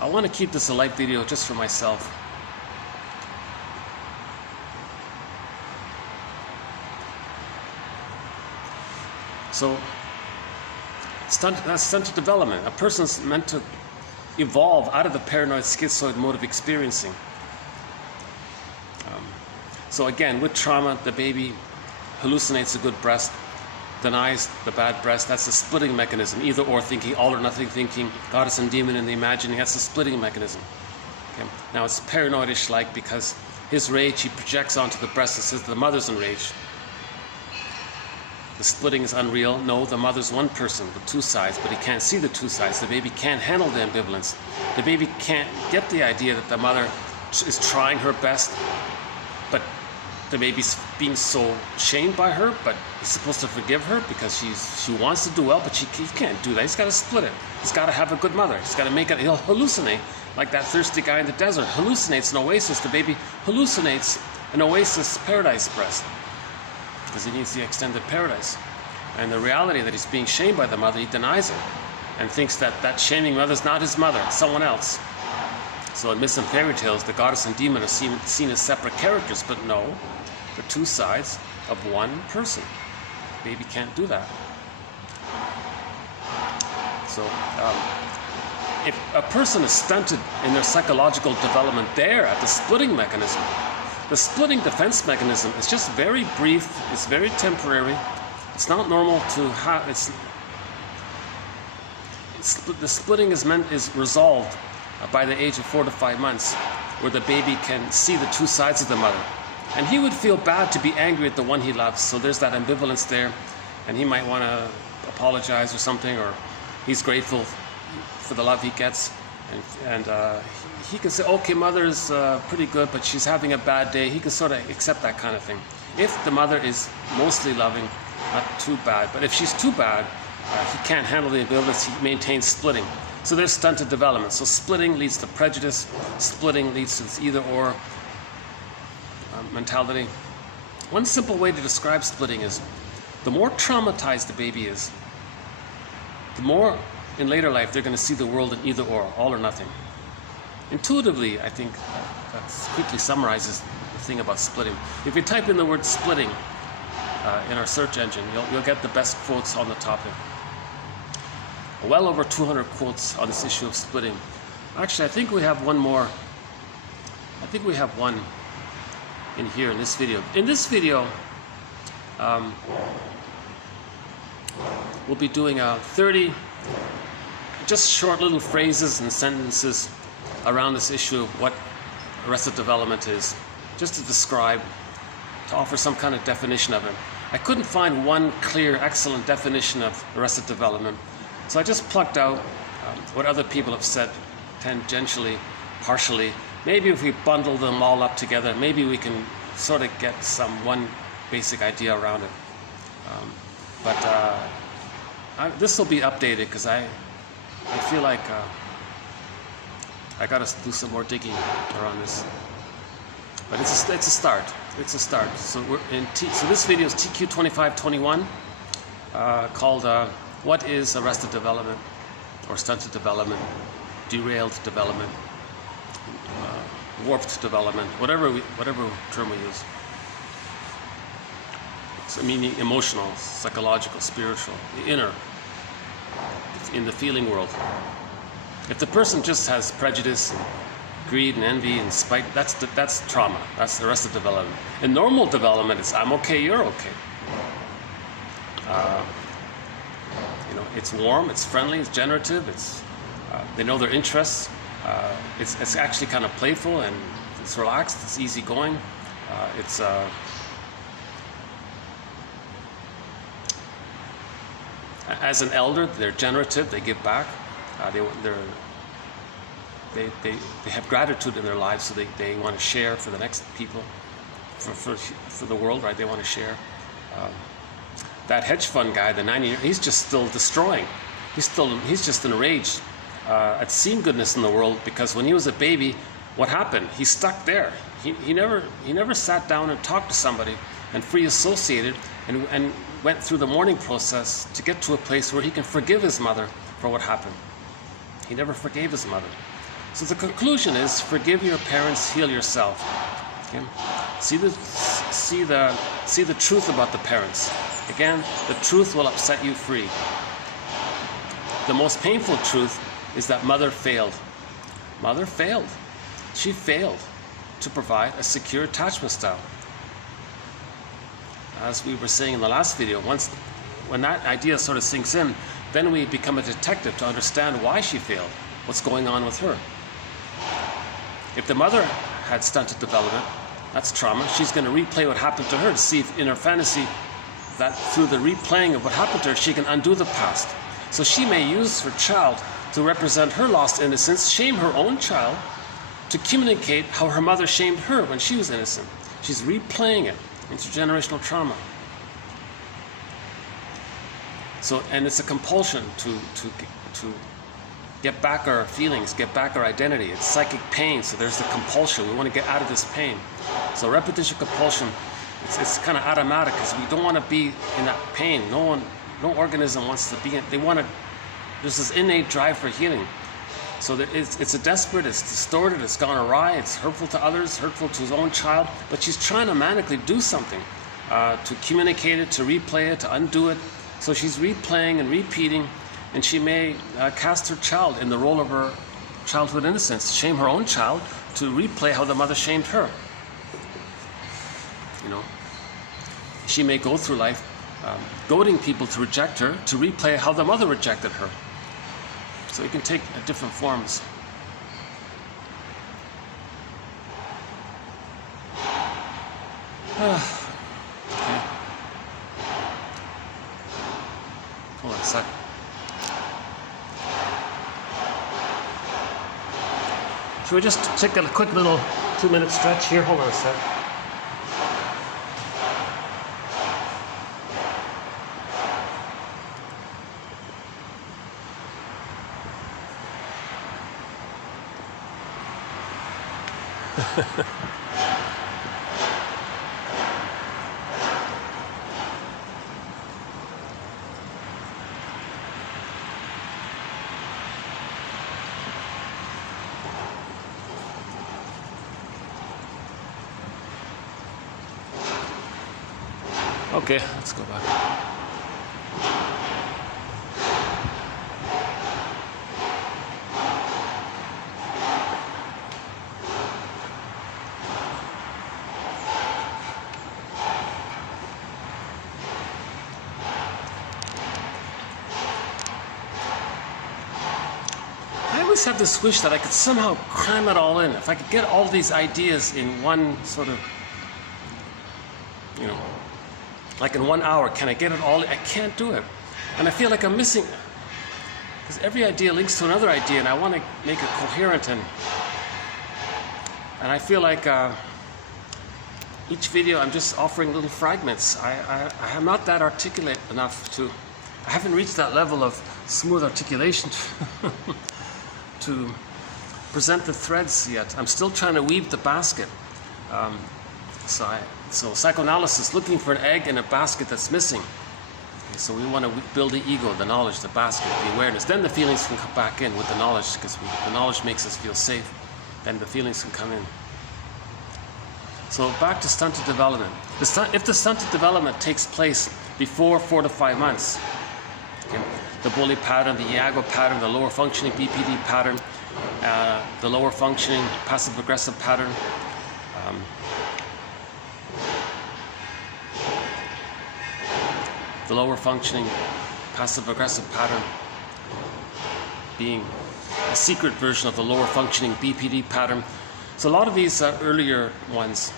I want to keep this a light video just for myself. So, stunted development. A person's meant to evolve out of the paranoid schizoid mode of experiencing. So again, with trauma, the baby hallucinates a good breast. denies the bad breast. That's the splitting mechanism. Either or thinking, all or nothing thinking, goddess and demon in the imagining. That's the splitting mechanism. Okay. Now it's paranoidish like because his rage he projects onto the breast and says the mother's enraged. The splitting is unreal. No, the mother's one person with two sides, but he can't see the two sides. The baby can't handle the ambivalence. The baby can't get the idea that the mother is trying her best, but the baby's being so shamed by her, but he's supposed to forgive her because she wants to do well, but he can't do that. He's got to split it. He's got to have a good mother. He's got to make it. He'll hallucinate like that thirsty guy in the desert hallucinates an oasis. The baby hallucinates an oasis paradise breast because he needs the extended paradise. And the reality that he's being shamed by the mother, he denies it and thinks that that shaming mother's not his mother, it's someone else. So in myths and fairy tales, the goddess and demon are seen as separate characters, but no, they're two sides of one person. The baby can't do that. So if a person is stunted in their psychological development there at the splitting mechanism, the splitting defense mechanism is just very brief, it's very temporary, it's not normal to have, the splitting is resolved by the age of 4 to 5 months, where the baby can see the two sides of the mother. And he would feel bad to be angry at the one he loves, so there's that ambivalence there, and he might want to apologize or something, or he's grateful for the love he gets, and he can say, okay, mother's pretty good, but she's having a bad day. He can sort of accept that kind of thing. If the mother is mostly loving, not too bad, but if she's too bad, he can't handle the ambivalence, he maintains splitting. So there's stunted development. So splitting leads to prejudice, splitting leads to this either-or mentality. One simple way to describe splitting is the more traumatized the baby is, the more in later life they're going to see the world in either-or, all or nothing. Intuitively, I think that quickly summarizes the thing about splitting. If you type in the word splitting in our search engine, you'll get the best quotes on the topic. Well over 200 quotes on this issue of splitting. Actually, I think we have one more. I think we have one in here in this video. In this video, we'll be doing 30 just short little phrases and sentences around this issue of what arrested development is, just to describe, to offer some kind of definition of it. I couldn't find one clear, excellent definition of arrested development. So I just plucked out what other people have said tangentially, partially. Maybe if we bundle them all up together, maybe we can sort of get one basic idea around it. This will be updated because I feel like I got to do some more digging around this. But it's a start. It's a start. So so this video is TQ2521 called What is arrested development, or stunted development, derailed development, warped development, whatever term we use. So meaning emotional, psychological, spiritual, the inner, in the feeling world. If the person just has prejudice, and greed and envy and spite, that's trauma. That's arrested development. In normal development, it's I'm okay, you're okay. It's warm, it's friendly, it's generative, they know their interests, it's actually kind of playful and it's relaxed, it's easygoing, as an elder, they're generative, they give back, they have gratitude in their lives, so they want to share for the next people, for the world, right? They want to share. That hedge fund guy, the 90-year, he's just still destroying. He's just enraged at seeing goodness in the world, because when he was a baby, what happened? He stuck there. He never sat down and talked to somebody and free associated and went through the mourning process to get to a place where he can forgive his mother for what happened. He never forgave his mother. So the conclusion is, forgive your parents, heal yourself. Okay? See the truth about the parents. Again, the truth will set you free. The most painful truth is that mother failed. Mother failed. She failed to provide a secure attachment style. As we were saying in the last video, once when that idea sort of sinks in, then we become a detective to understand why she failed, what's going on with her. If the mother had stunted development, that's trauma. She's going to replay what happened to her to see if in her fantasy that through the replaying of what happened to her, she can undo the past. So she may use her child to represent her lost innocence, shame her own child, to communicate how her mother shamed her when she was innocent. She's replaying it, intergenerational trauma. So, and it's a compulsion to get back our feelings, get back our identity. It's psychic pain, so there's the compulsion. We want to get out of this pain. So repetition compulsion, it's kind of automatic because we don't want to be in that pain. No organism wants to be in. There's this innate drive for healing. So it's a desperate, it's distorted, it's gone awry, it's hurtful to others, hurtful to his own child, but she's trying to manically do something to communicate it, to replay it, to undo it. So she's replaying and repeating, and she may cast her child in the role of her childhood innocence, shame her own child to replay how the mother shamed her. You know, she may go through life goading people to reject her, to replay how the mother rejected her. So it can take different forms. Okay. Hold on a sec. Should we just take a quick little 2-minute stretch here? Hold on a sec. Okay, let's go back. I always have this wish that I could somehow cram it all in. If I could get all these ideas in one sort of, you know, like in 1 hour, can I get it all? I can't do it. And I feel like I'm missing, because every idea links to another idea, and I want to make it coherent. And I feel like each video I'm just offering little fragments. I am not that articulate enough to, I haven't reached that level of smooth articulation to present the threads yet. I'm still trying to weave the basket. So psychoanalysis, looking for an egg in a basket that's missing. Okay, so we want to build the ego, the knowledge, the basket, the awareness. Then the feelings can come back in with the knowledge, because the knowledge makes us feel safe. Then the feelings can come in. So back to stunted development. If the stunted development takes place before 4 to 5 months, okay, the bully pattern, the Iago pattern, the lower functioning BPD pattern, the lower functioning passive-aggressive pattern, the lower functioning passive-aggressive pattern being a secret version of the lower functioning BPD pattern. So a lot of these earlier ones,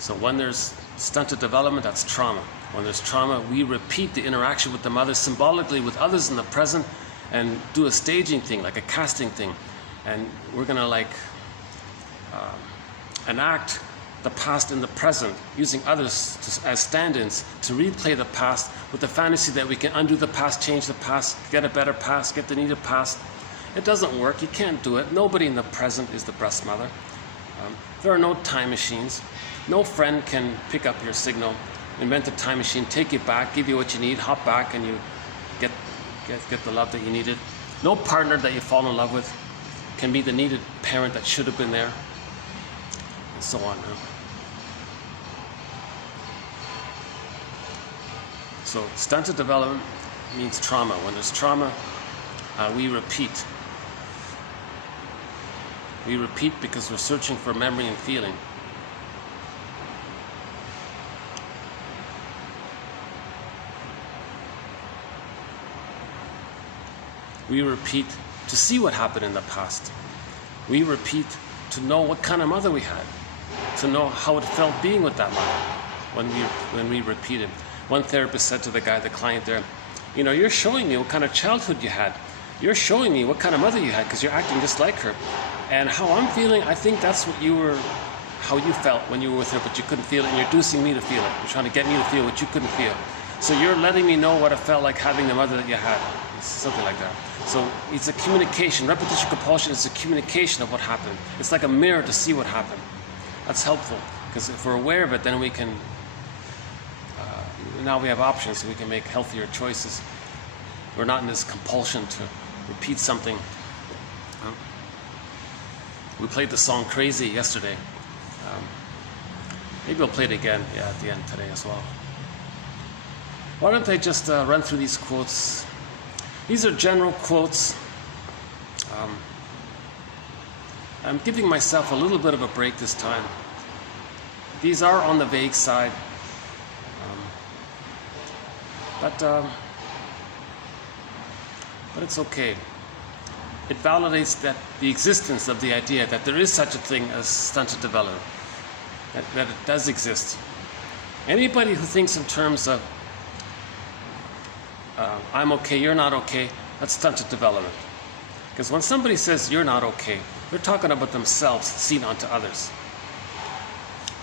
so when there's stunted development, that's trauma. When there's trauma, we repeat the interaction with the mother symbolically with others in the present and do a staging thing, like a casting thing. And we're gonna like enact the past in the present, using others as stand-ins to replay the past with the fantasy that we can undo the past, change the past, get a better past, get the needed past. It doesn't work. You can't do it. Nobody in the present is the breast mother. There are no time machines. No friend can pick up your signal, invent a time machine, take you back, give you what you need, hop back, and you get the love that you needed. No partner that you fall in love with can be the needed parent that should have been there, and so on. So stunted development means trauma. When there's trauma, we repeat. We repeat because we're searching for memory and feeling. We repeat to see what happened in the past. We repeat to know what kind of mother we had, to know how it felt being with that mother when we repeated. One therapist said to the client there, you know, you're showing me what kind of childhood you had. You're showing me what kind of mother you had because you're acting just like her. And how I'm feeling, I think that's what how you felt when you were with her, but you couldn't feel it, and you're inducing me to feel it. You're trying to get me to feel what you couldn't feel. So you're letting me know what it felt like having the mother that you had. It's something like that. So it's a communication. Repetition compulsion is a communication of what happened. It's like a mirror to see what happened. That's helpful, because if we're aware of it, then we can, now we have options, so we can make healthier choices. We're not in this compulsion to repeat something. We played the song Crazy yesterday. Maybe we'll play it again, at the end today as well. Why don't I just run through these quotes? These are general quotes. I'm giving myself a little bit of a break this time. These are on the vague side. But it's okay. It validates that the existence of the idea that there is such a thing as stunted development, that it does exist. Anybody who thinks in terms of I'm okay, you're not okay, that's stunted development. Because when somebody says you're not okay, they're talking about themselves seen onto others.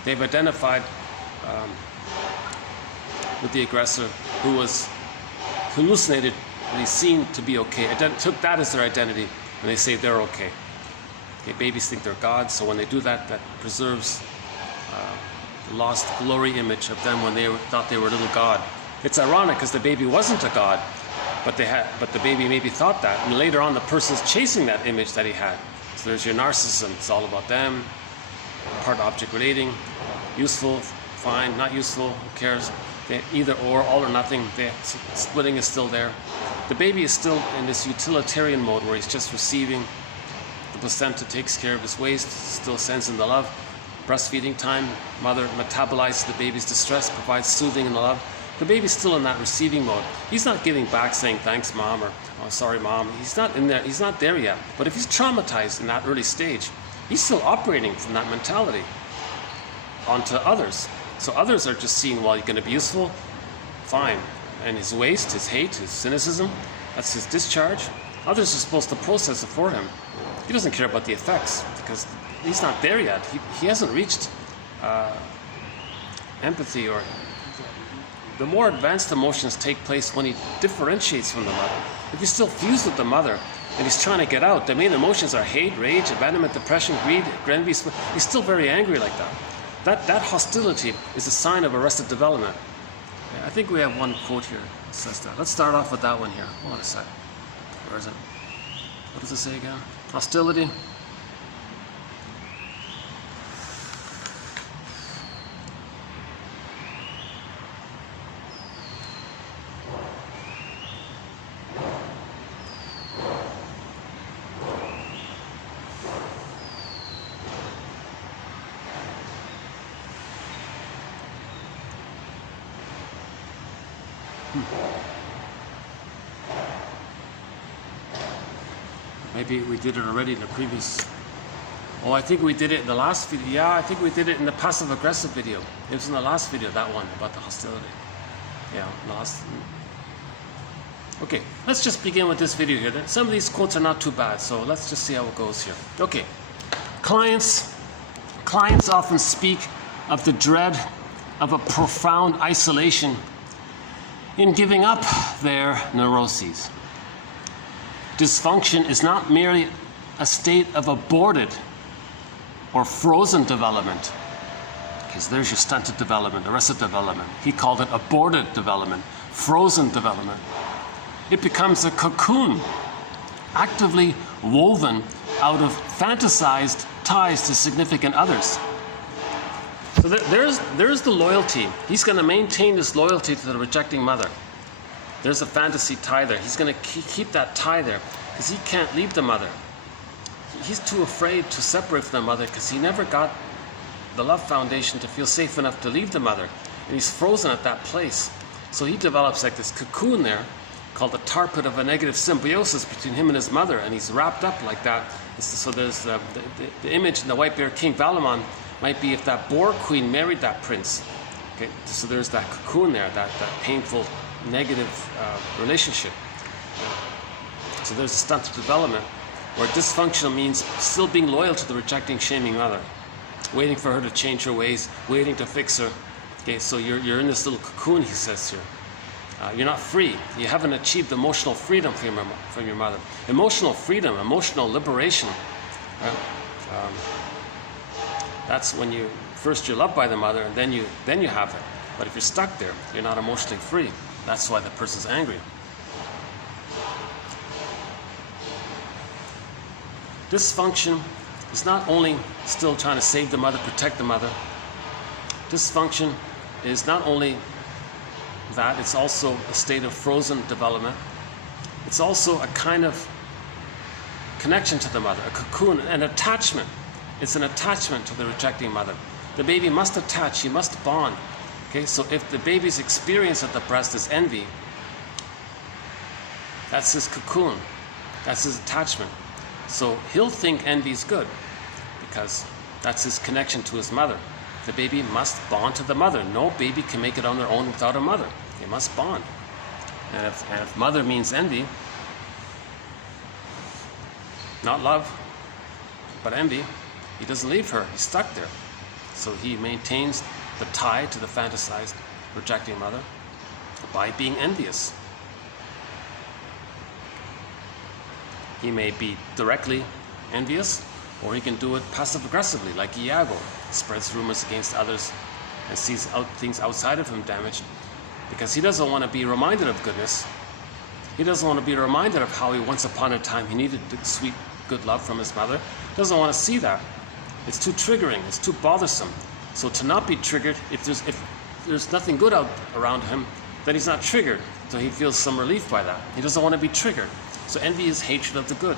They've identified with the aggressor who was hallucinated and he's seen to be okay. Took that as their identity, and they say they're okay. Okay, babies think they're God, so when they do that, that preserves the lost glory image of them when they thought they were a little God. It's ironic because the baby wasn't a God, but the baby maybe thought that, and later on the person's chasing that image that he had. So there's your narcissism. It's all about them. Part-object relating, useful, fine, not useful, who cares? Either or, all or nothing. Splitting is still there. The baby is still in this utilitarian mode where he's just receiving. The placenta takes care of his waste, still sends in the love. Breastfeeding time, mother metabolizes the baby's distress, provides soothing and love. The baby's still in that receiving mode. He's not giving back saying thanks mom or oh, sorry mom. He's not in there. He's not there yet. But if he's traumatized in that early stage, he's still operating from that mentality onto others. So others are just seeing, well, you're going to be useful, fine. And his waste, his hate, his cynicism, that's his discharge. Others are supposed to process it for him. He doesn't care about the effects because he's not there yet. He hasn't reached empathy, or the more advanced emotions take place when he differentiates from the mother. If he's still fused with the mother and he's trying to get out, the main emotions are hate, rage, abandonment, depression, greed, envy. He's still very angry like that. That hostility is a sign of arrested development. I think we have one quote here that says that. Let's start off with that one here. Hold on a sec. Where is it? What does it say again? Hostility. Maybe we did it already in the previous. Oh, I think we did it in the last video. Yeah, I think we did it in the passive-aggressive video. It was in the last video, that one, about the hostility. Yeah, last. Okay, let's just begin with this video here. Some of these quotes are not too bad, so let's just see how it goes here. Okay, clients often speak of the dread of a profound isolation in giving up their neuroses. Dysfunction is not merely a state of aborted or frozen development, because there's your stunted development, arrested development. He called it aborted development, frozen development. It becomes a cocoon, actively woven out of fantasized ties to significant others. So there's the loyalty. He's going to maintain this loyalty to the rejecting mother. There's a fantasy tie there. He's going to keep that tie there because he can't leave the mother. he's too afraid to separate from the mother because he never got the love foundation to feel safe enough to leave the mother. And he's frozen at that place. So he develops like this cocoon there called the tar pit of a negative symbiosis between him and his mother, and he's wrapped up like that. So there's the image in the White Bear King Valamon might be if that boar queen married that prince. Okay, so there's that cocoon there, that painful negative relationship. So there's a stunted development where dysfunctional means still being loyal to the rejecting, shaming mother, waiting for her to change her ways, waiting to fix her. Okay, so you're in this little cocoon, he says here. You're not free. You haven't achieved emotional freedom from your mother. Emotional freedom, emotional liberation. That's when you're loved by the mother, and then you have it. But if you're stuck there, you're not emotionally free. That's why the person's angry. Dysfunction is not only still trying to save the mother, protect the mother. Dysfunction is not only that, it's also a state of frozen development. It's also a kind of connection to the mother, a cocoon, an attachment. It's an attachment to the rejecting mother. The baby must attach, he must bond. Okay, so if the baby's experience at the breast is envy, that's his cocoon, that's his attachment. So he'll think envy is good because that's his connection to his mother. The baby must bond to the mother. No baby can make it on their own without a mother. They must bond. And if mother means envy, not love, but envy, he doesn't leave her. He's stuck there. So he maintains the tie to the fantasized, rejecting mother by being envious. He may be directly envious, or he can do it passive-aggressively, like Iago, spreads rumors against others and sees things outside of him damaged, because he doesn't want to be reminded of goodness. He doesn't want to be reminded of how once upon a time he needed sweet, good love from his mother. He doesn't want to see that. It's too triggering, it's too bothersome. So to not be triggered, if there's nothing good out around him, then he's not triggered. So he feels some relief by that. He doesn't want to be triggered. So envy is hatred of the good.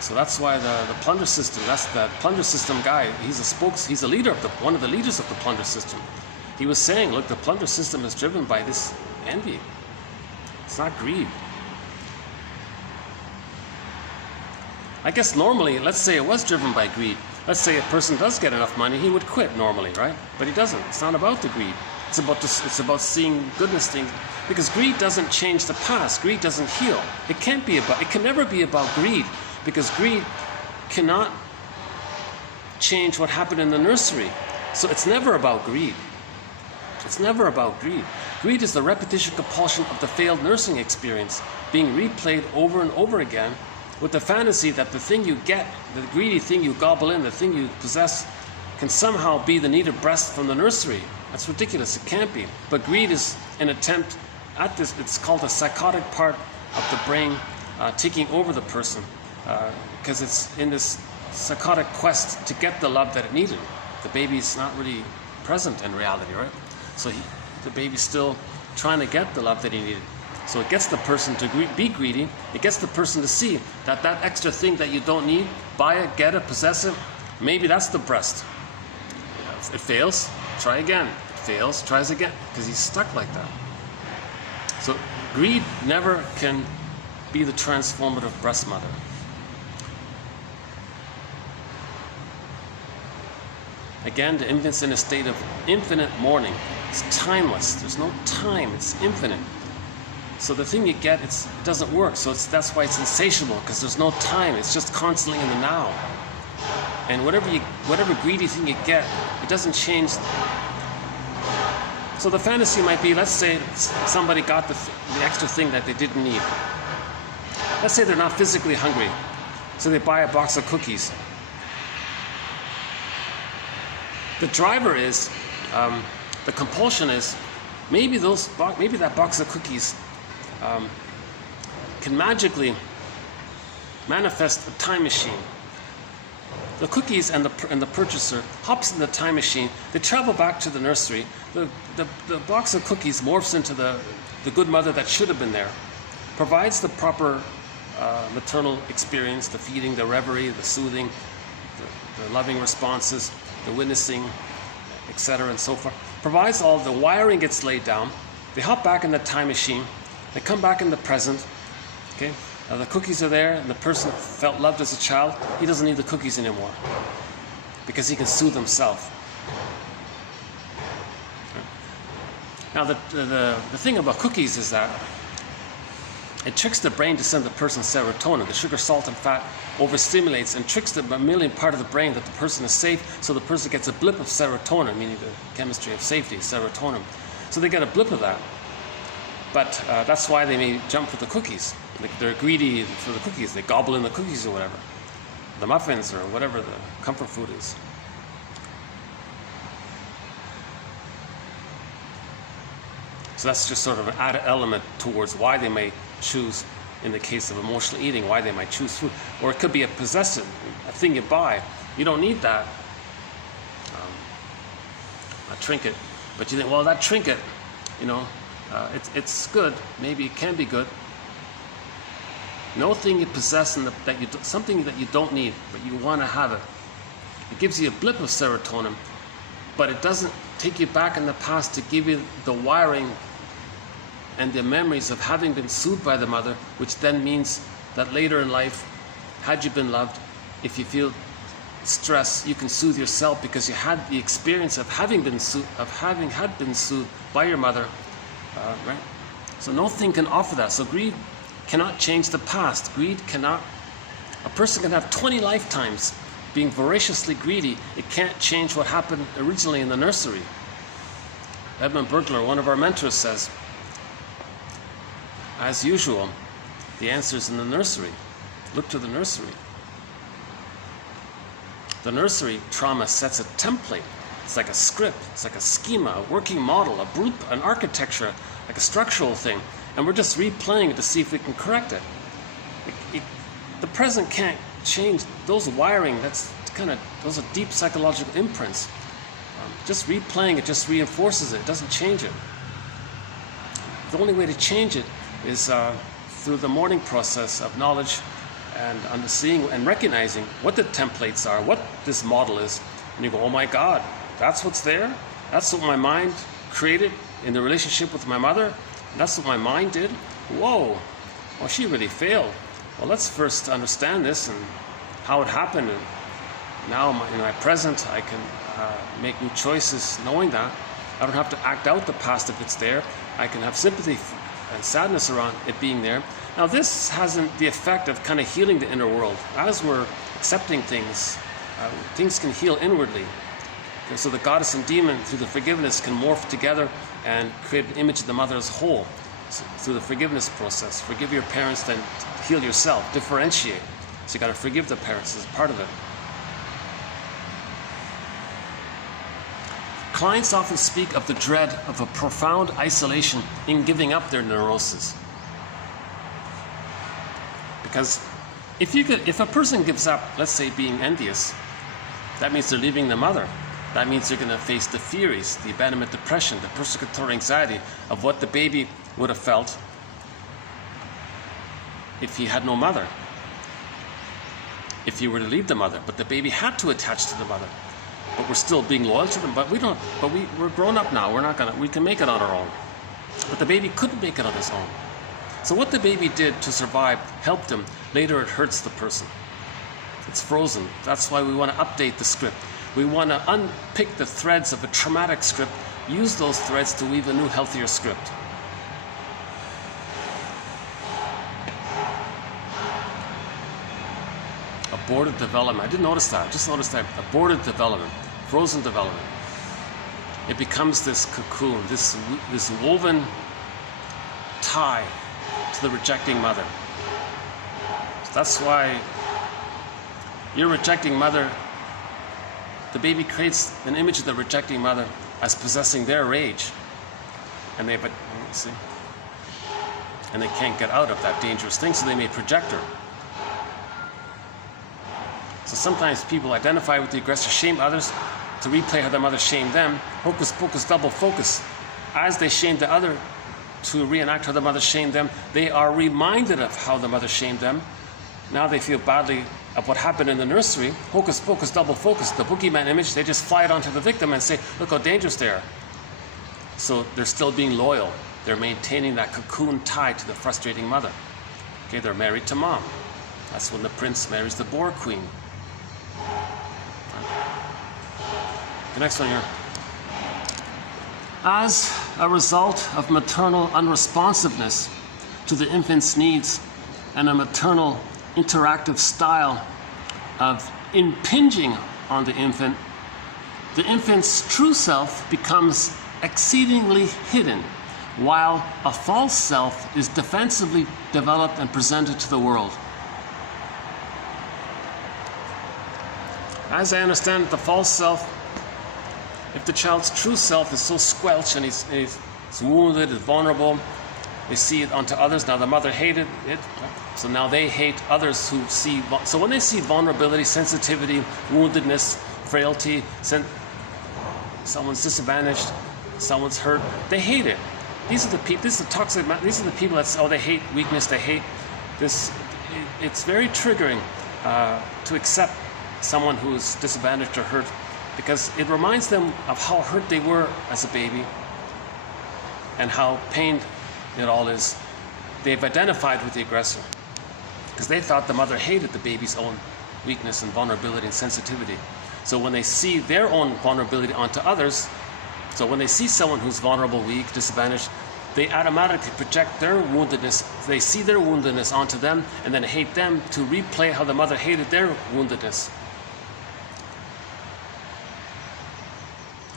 So that's why the plunder system, that's the plunder system guy, he's a leader of one of the leaders of the plunder system. He was saying, look, the plunder system is driven by this envy. It's not greed. I guess normally, let's say it was driven by greed. Let's say a person does get enough money, he would quit normally, right? But he doesn't. It's not about the greed. It's about seeing goodness things. Because greed doesn't change the past. Greed doesn't heal. It can never be about greed. Because greed cannot change what happened in the nursery. So it's never about greed. It's never about greed. Greed is the repetition compulsion of the failed nursing experience being replayed over and over again with the fantasy that the thing you get, the greedy thing you gobble in, the thing you possess, can somehow be the needed breast from the nursery. That's ridiculous. It can't be. But greed is an attempt at this. It's called the psychotic part of the brain taking over the person because it's in this psychotic quest to get the love that it needed. The baby's not really present in reality, right? So the baby's still trying to get the love that he needed. So it gets the person to be greedy. It gets the person to see that extra thing that you don't need, buy it, get it, possess it, maybe that's the breast. If it fails, try again. It fails, tries again, because he's stuck like that. So greed never can be the transformative breast mother. Again, the infant's in a state of infinite mourning. It's timeless. There's no time. It's infinite. So the thing you get, it doesn't work. So that's why it's insatiable, because there's no time. It's just constantly in the now. And whatever greedy thing you get, it doesn't change. So the fantasy might be, let's say somebody got the extra thing that they didn't need. Let's say they're not physically hungry, so they buy a box of cookies. The driver is, the compulsion is, maybe that box of cookies can magically manifest a time machine. The cookies and the purchaser hops in the time machine. They travel back to the nursery. The box of cookies morphs into the good mother that should have been there. provides the proper maternal experience, the feeding, the reverie, the soothing, the loving responses, the witnessing, etc. and so forth. Provides all the wiring gets laid down. They hop back in the time machine. They come back in the present. Okay, the cookies are there, and the person felt loved as a child. He doesn't need the cookies anymore because he can soothe himself. Now, the thing about cookies is that it tricks the brain to send the person serotonin. The sugar, salt, and fat overstimulates and tricks the mammalian part of the brain that the person is safe, so the person gets a blip of serotonin, meaning the chemistry of safety, serotonin. So they get a blip of that. But that's why they may jump for the cookies. They're greedy for the cookies. They gobble in the cookies or whatever. The muffins or whatever the comfort food is. So that's just sort of an added element towards why they may choose, in the case of emotional eating, why they might choose food. Or it could be a possessive, a thing you buy. You don't need that, a trinket. But you think, well, that trinket, you know, it's good. Maybe it can be good. No thing you possess something that you don't need, but you want to have it. It gives you a blip of serotonin, but it doesn't take you back in the past to give you the wiring and the memories of having been soothed by the mother, which then means that later in life, had you been loved, if you feel stress, you can soothe yourself because you had the experience of having been soothed by your mother, right? So nothing can offer that. So greed cannot change the past. Greed cannot. A person can have 20 lifetimes being voraciously greedy. It can't change what happened originally in the nursery. Edmund Burglar, one of our mentors, says, as usual, the answer is in the nursery. Look to the nursery. The nursery trauma sets a template. It's like a script, it's like a schema, a working model, a blueprint, an architecture, like a structural thing. And we're just replaying it to see if we can correct it. The present can't change those wiring. Those are deep psychological imprints. Just replaying it just reinforces it. It doesn't change it. The only way to change it is through the mourning process of knowledge and seeing and recognizing what the templates are, what this model is. And you go, oh my God, that's what's there? That's what my mind created in the relationship with my mother? And that's what my mind did? Whoa, well, she really failed. Well, let's first understand this and how it happened. And now in my present, I can make new choices knowing that. I don't have to act out the past if it's there. I can have sympathy and sadness around it being there. Now this hasn't the effect of kind of healing the inner world. As we're accepting things, things can heal inwardly. Okay, so the goddess and demon through the forgiveness can morph together and create an image of the mother as whole. So through the forgiveness process. Forgive your parents, then heal yourself, differentiate. So you got to forgive the parents as part of it. Clients often speak of the dread of a profound isolation in giving up their neurosis. Because if a person gives up, let's say being envious, that means they're leaving the mother. That means they're going to face the theories, the abandonment depression, the persecutory anxiety of what the baby would have felt if he had no mother. If he were to leave the mother, but the baby had to attach to the mother. But we're still being loyal to them. But we're grown up now. We can make it on our own. But the baby couldn't make it on his own. So what the baby did to survive helped him. Later it hurts the person. It's frozen. That's why we want to update the script. We want to unpick the threads of a traumatic script, use those threads to weave a new, healthier script. Aborted development. I didn't notice that. I just noticed that. Aborted development. Frozen development. It becomes this cocoon, this woven tie to the rejecting mother. So that's why your rejecting mother, the baby creates an image of the rejecting mother as possessing their rage. And they can't get out of that dangerous thing, so they may project her. So sometimes people identify with the aggressor, shame others to replay how their mother shamed them. Hocus pocus, double focus. As they shame the other to reenact how the mother shamed them, they are reminded of how the mother shamed them. Now they feel badly of what happened in the nursery. Hocus pocus, double focus, the boogeyman image, they just fly it onto the victim and say, look how dangerous they are. So they're still being loyal. They're maintaining that cocoon tie to the frustrating mother. Okay, they're married to mom. That's when the prince marries the boar queen. The next one here. As a result of maternal unresponsiveness to the infant's needs and a maternal interactive style of impinging on the infant's true self becomes exceedingly hidden, while a false self is defensively developed and presented to the world. As I understand it, the false self, if the child's true self is so squelched and he's wounded, is vulnerable, they see it onto others. Now the mother hated it, so now they hate others who see. So when they see vulnerability, sensitivity, woundedness, frailty, someone's disadvantaged, someone's hurt, they hate it. These are the people. This is the toxic. These are the people that say, oh, they hate weakness. They hate this. It's very triggering to accept someone who is disadvantaged or hurt, because it reminds them of how hurt they were as a baby and how pained it all is. They've identified with the aggressor because they thought the mother hated the baby's own weakness and vulnerability and sensitivity. So when they see their own vulnerability onto others, so when they see someone who's vulnerable, weak, disadvantaged, they automatically project their woundedness. They see their woundedness onto them and then hate them to replay how the mother hated their woundedness.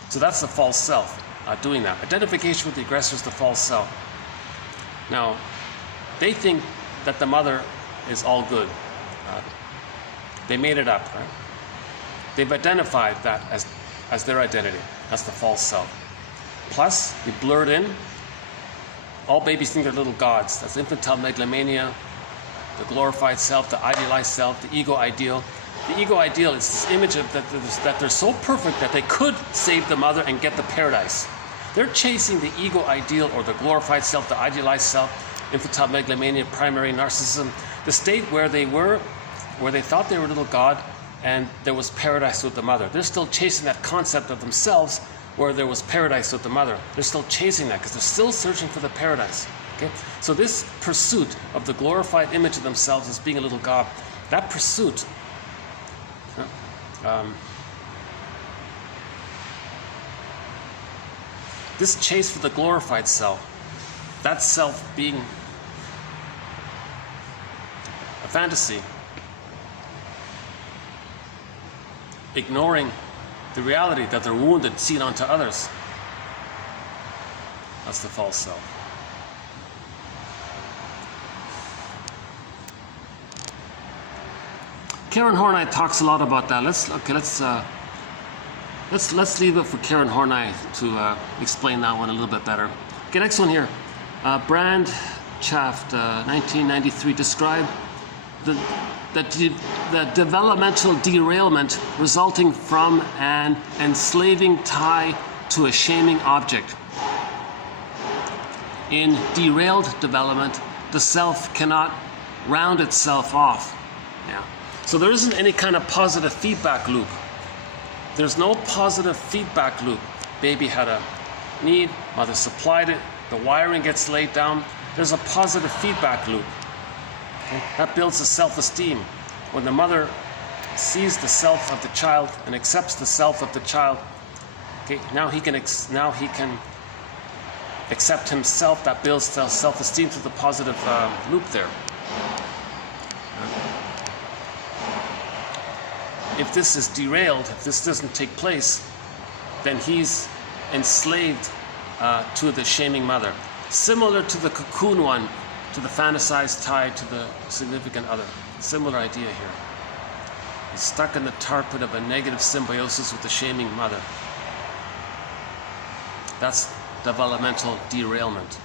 So that's the false self doing that. Identification with the aggressor is the false self. Now, they think that the mother is all good. They made it up, right? They've identified that as their identity. That's the false self. Plus, you blur it in. All babies think they're little gods. That's infantile megalomania, the glorified self, the idealized self, the ego ideal. The ego ideal is this image of that they're so perfect that they could save the mother and get the paradise. They're chasing the ego ideal or the glorified self, the idealized self, infantile megalomania, primary narcissism, the state where they thought they were a little god and there was paradise with the mother. They're still chasing that concept of themselves where there was paradise with the mother. They're still chasing that because they're still searching for the paradise. Okay? So this pursuit of the glorified image of themselves as being a little god, that pursuit, this chase for the glorified self, that self being a fantasy, ignoring the reality that they're wounded, see it onto others. That's the false self. Karen Horney talks a lot about that. Let's leave it for Karen Horney to explain that one a little bit better. Okay, next one here. Brandchaft, 1993, described the developmental derailment resulting from an enslaving tie to a shaming object. In derailed development, the self cannot round itself off. Yeah. So there isn't any kind of positive feedback loop. There's no positive feedback loop. Baby had a need, mother supplied it, the wiring gets laid down. There's a positive feedback loop. Okay? That builds a self-esteem. When the mother sees the self of the child and accepts the self of the child, okay, now he can accept himself. That builds self-esteem through the positive loop there. If this is derailed, if this doesn't take place, then he's enslaved to the shaming mother. Similar to the cocoon one, to the fantasized tie to the significant other. Similar idea here. He's stuck in the tar pit of a negative symbiosis with the shaming mother. That's developmental derailment.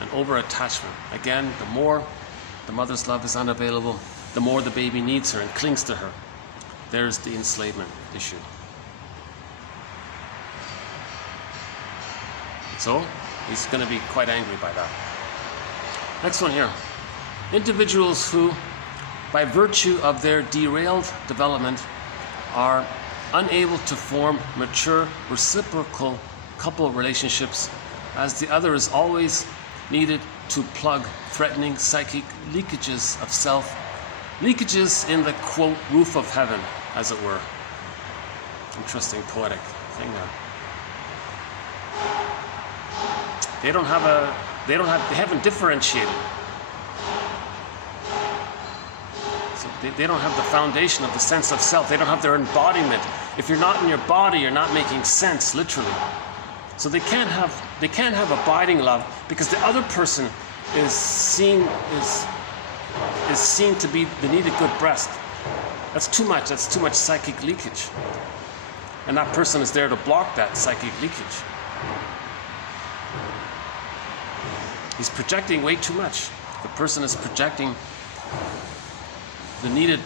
An over-attachment. Again, the more the mother's love is unavailable, the more the baby needs her and clings to her. There's the enslavement issue. So he's going to be quite angry by that. Next one here. Individuals who, by virtue of their derailed development, are unable to form mature reciprocal couple relationships, as the other is always needed to plug threatening psychic leakages of self, leakages in the quote roof of heaven, as it were. Interesting poetic thing there. They haven't differentiated. So they don't have the foundation of the sense of self. They don't have their embodiment. If you're not in your body, you're not making sense, literally. So they can't have abiding love, because the other person is seen to be the needed good breast. That's too much psychic leakage. And that person is there to block that psychic leakage. He's projecting way too much. The person is projecting the needed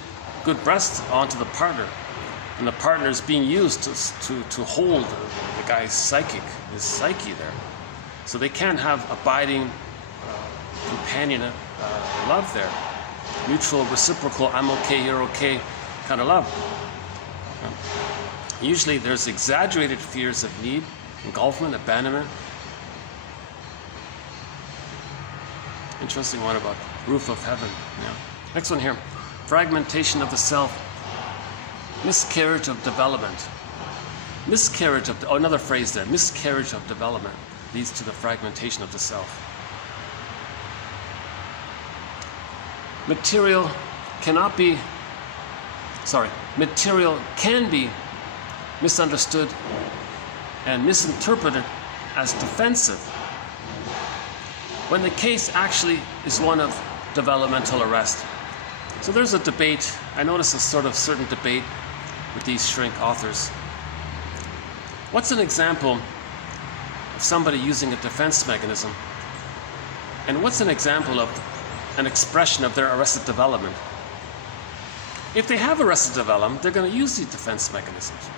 good breast onto the partner. And the partner is being used to hold the guy's psyche there. So they can't have abiding companion love there. Mutual, reciprocal, I'm okay, you're okay kind of love. Usually there's exaggerated fears of need, engulfment, abandonment. Interesting one about roof of heaven. Yeah. Next one here. Fragmentation of the self. Miscarriage of development. Another phrase there. Miscarriage of development leads to the fragmentation of the self. Material can be misunderstood and misinterpreted as defensive, when the case actually is one of developmental arrest. So there's a debate. I notice a sort of certain debate with these shrink authors. What's an example of somebody using a defense mechanism? And what's an example of an expression of their arrested development? If they have arrested development, they're going to use these defense mechanisms.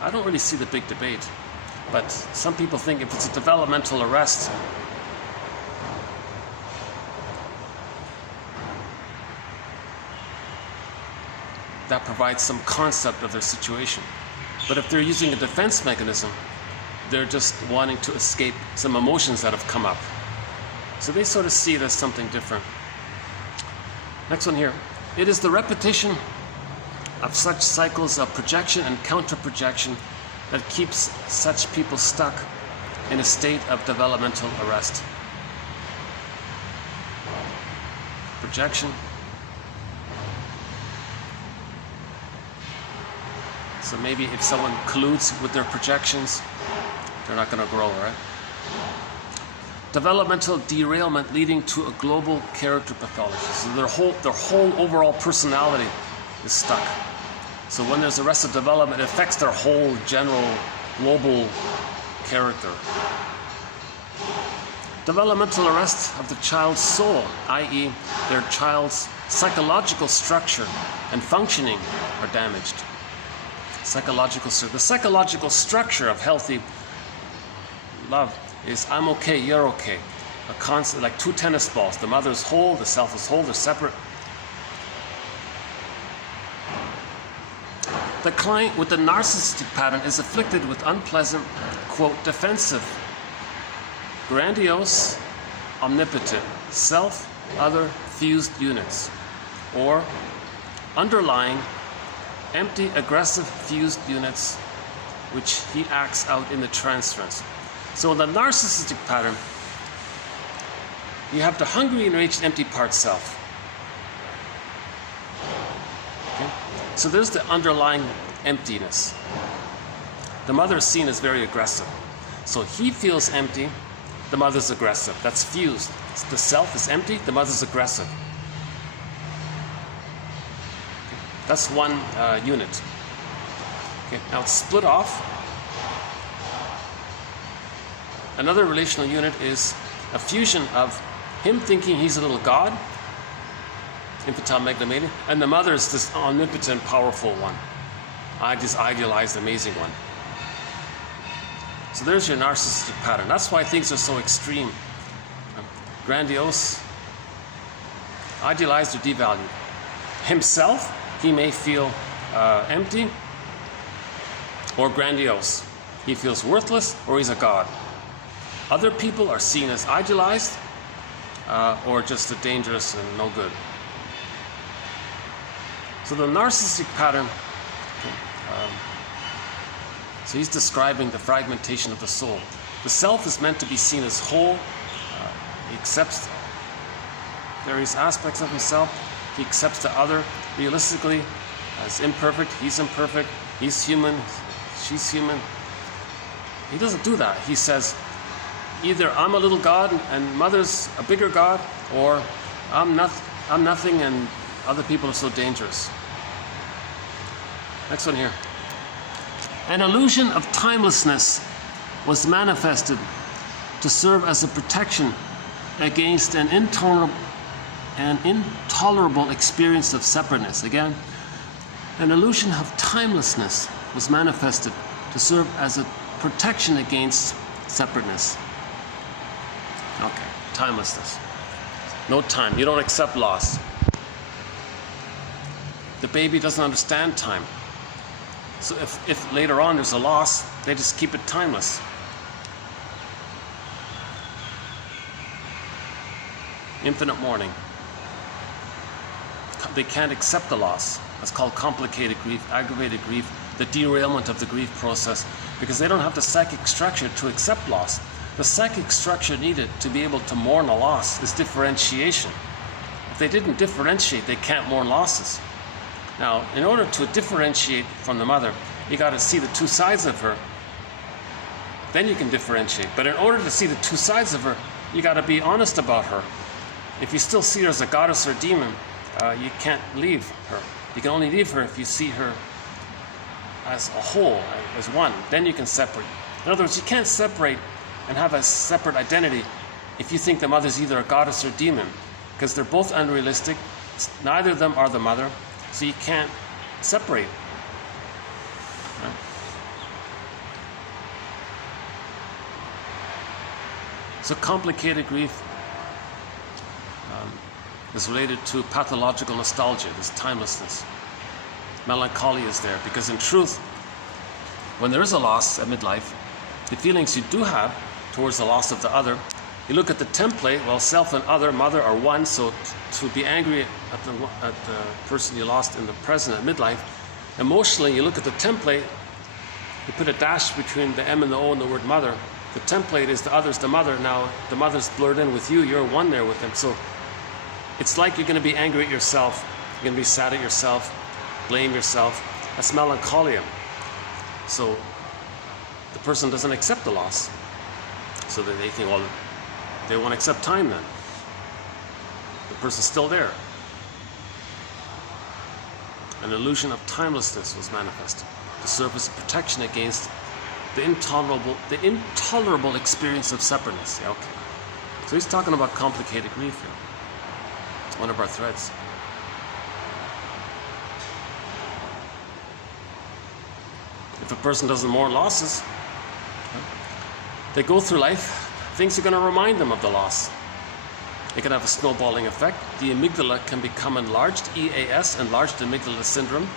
I don't really see the big debate. But some people think if it's a developmental arrest, that provides some concept of their situation. But if they're using a defense mechanism, they're just wanting to escape some emotions that have come up. So they sort of see it as something different. Next one here. It is the repetition of such cycles of projection and counter-projection that keeps such people stuck in a state of developmental arrest. Projection. So maybe if someone colludes with their projections, they're not going to grow, right? Developmental derailment leading to a global character pathology. So their whole overall personality is stuck. So when there's arrested development, it affects their whole general global character. Developmental arrest of the child's soul, i.e. their child's psychological structure and functioning are damaged. The psychological structure of healthy love is I'm okay, you're okay. A constant, like two tennis balls. The mother is whole, the self is whole, they're separate. The client with the narcissistic pattern is afflicted with unpleasant, quote, defensive, grandiose, omnipotent, self, other, fused units, or underlying, empty, aggressive, fused units, which he acts out in the transference. So in the narcissistic pattern, you have the hungry, enraged, empty part self. Okay? So there's the underlying emptiness. The mother is seen as very aggressive. So he feels empty, the mother's aggressive. That's fused. The self is empty, the mother's aggressive. That's one unit. Okay, now it's split off. Another relational unit is a fusion of him thinking he's a little god, infantile megalomania, and the mother is this omnipotent, powerful one. I just idealized, amazing one. So there's your narcissistic pattern. That's why things are so extreme. Grandiose, idealized or devalued. Himself, he may feel empty or grandiose. He feels worthless or he's a god. Other people are seen as idealized or just dangerous and no good. So the narcissistic pattern, so he's describing the fragmentation of the soul. The self is meant to be seen as whole. He accepts various aspects of himself. He accepts the other realistically as imperfect. He's imperfect. He's human. She's human. He doesn't do that. He says, either I'm a little god and mother's a bigger god, or I'm nothing and other people are so dangerous. Next one here. An illusion of timelessness was manifested to serve as a protection against an intolerable experience of separateness. Again, an illusion of timelessness was manifested to serve as a protection against separateness. Okay, timelessness. No time. You don't accept loss. The baby doesn't understand time. So if later on there's a loss, they just keep it timeless. Infinite mourning. They can't accept the loss. That's called complicated grief, aggravated grief, the derailment of the grief process, because they don't have the psychic structure to accept loss. The psychic structure needed to be able to mourn a loss is differentiation. If they didn't differentiate, they can't mourn losses. Now, in order to differentiate from the mother, you got to see the two sides of her. Then you can differentiate. But in order to see the two sides of her, you got to be honest about her. If you still see her as a goddess or a demon, you can't leave her. You can only leave her if you see her as a whole, as one. Then you can separate. In other words, you can't separate and have a separate identity if you think the mother's either a goddess or a demon, because they're both unrealistic. Neither of them are the mother. So you can't separate. Right? So complicated grief is related to pathological nostalgia, this timelessness. Melancholy is there because in truth, when there is a loss at midlife, the feelings you do have towards the loss of the other, you look at the template, well, self and other, mother are one, so to be angry at the person you lost in the present at midlife, emotionally you look at the template, you put a dash between the M and the O and the word mother. The template is the other's the mother. Now the mother's blurred in with you, you're one there with them. So it's like you're going to be angry at yourself, you're going to be sad at yourself, blame yourself. That's melancholia. So the person doesn't accept the loss. So that they think, well, they won't accept time then. The person's still there. An illusion of timelessness was manifested to serve as a protection against the intolerable experience of separateness. Yeah, okay. So he's talking about complicated grief here. It's one of our threads. If a person doesn't mourn losses, they go through life, things are going to remind them of the loss. It can have a snowballing effect. The amygdala can become enlarged, EAS, enlarged amygdala syndrome.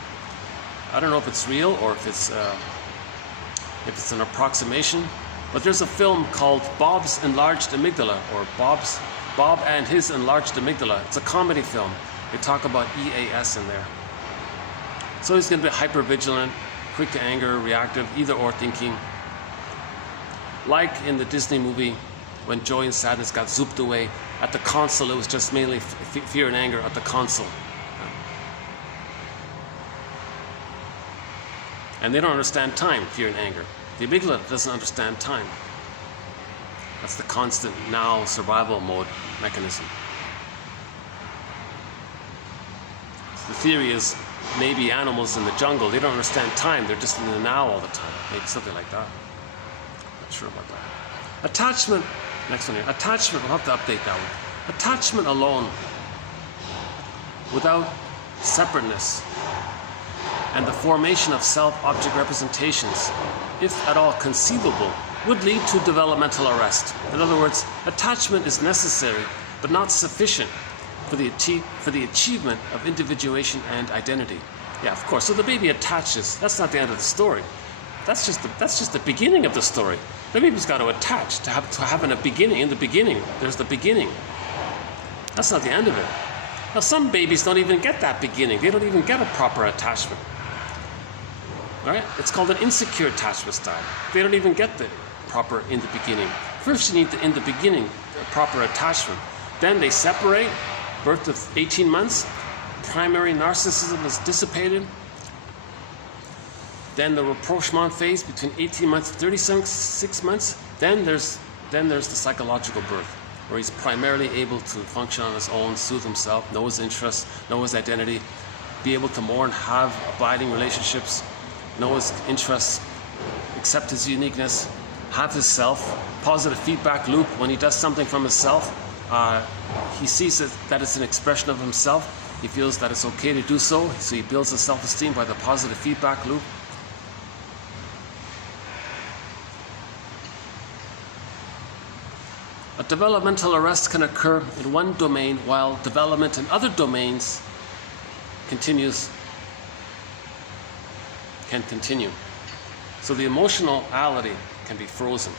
I don't know if it's real or if it's an approximation, but there's a film called Bob's Enlarged Amygdala, or Bob and His Enlarged Amygdala. It's a comedy film. They talk about EAS in there. So he's going to be hypervigilant, quick to anger, reactive, either or thinking. Like in the Disney movie, when joy and sadness got zooped away, at the console it was just mainly fear and anger at the console. And they don't understand time, fear and anger. The amygdala doesn't understand time. That's the constant now survival mode mechanism. The theory is maybe animals in the jungle, they don't understand time, they're just in the now all the time. Maybe something like that. Not sure about that. Attachment, next one here. Attachment, we'll have to update that one. Attachment alone, without separateness, and the formation of self-object representations, if at all conceivable, would lead to developmental arrest. In other words, attachment is necessary but not sufficient for the achievement of individuation and identity. Yeah, of course. So the baby attaches. That's not the end of the story. That's just the beginning of the story. The baby's got to attach to having a beginning. In the beginning, there's the beginning. That's not the end of it. Now, some babies don't even get that beginning. They don't even get a proper attachment. All right? It's called an insecure attachment style. They don't even get the proper in the beginning. First, you need the in the beginning, the proper attachment. Then they separate. Birth of 18 months. Primary narcissism is dissipated. Then the rapprochement phase between 18 months and 36 months. Then there's the psychological birth, where he's primarily able to function on his own, soothe himself, know his interests, know his identity, be able to mourn, have abiding relationships, know his interests, accept his uniqueness, have his self, positive feedback loop. When he does something from himself, he sees that it's an expression of himself. He feels that it's okay to do so he builds his self-esteem by the positive feedback loop. A developmental arrest can occur in one domain while development in other domains can continue. So the emotionality can be frozen.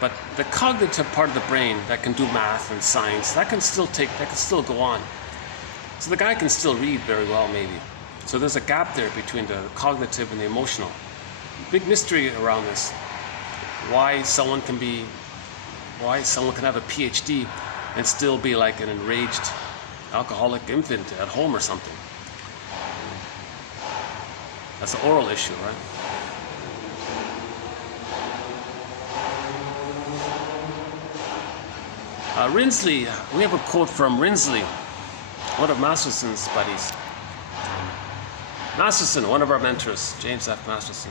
But the cognitive part of the brain that can do math and science, that can still go on. So the guy can still read very well, maybe. So there's a gap there between the cognitive and the emotional. Big mystery around this. Why someone can have a PhD and still be like an enraged alcoholic infant at home or something. That's an oral issue, right? Rinsley, we have a quote from Rinsley, one of Masterson's buddies. Masterson, one of our mentors, James F. Masterson,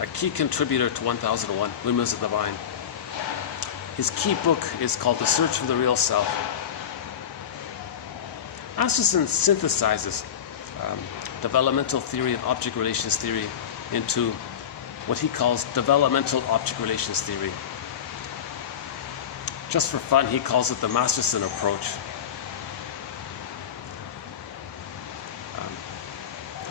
a key contributor to 1001, Windmills of the Vine. His key book is called The Search for the Real Self. Masterson synthesizes developmental theory and object relations theory into what he calls developmental object relations theory. Just for fun, he calls it the Masterson approach.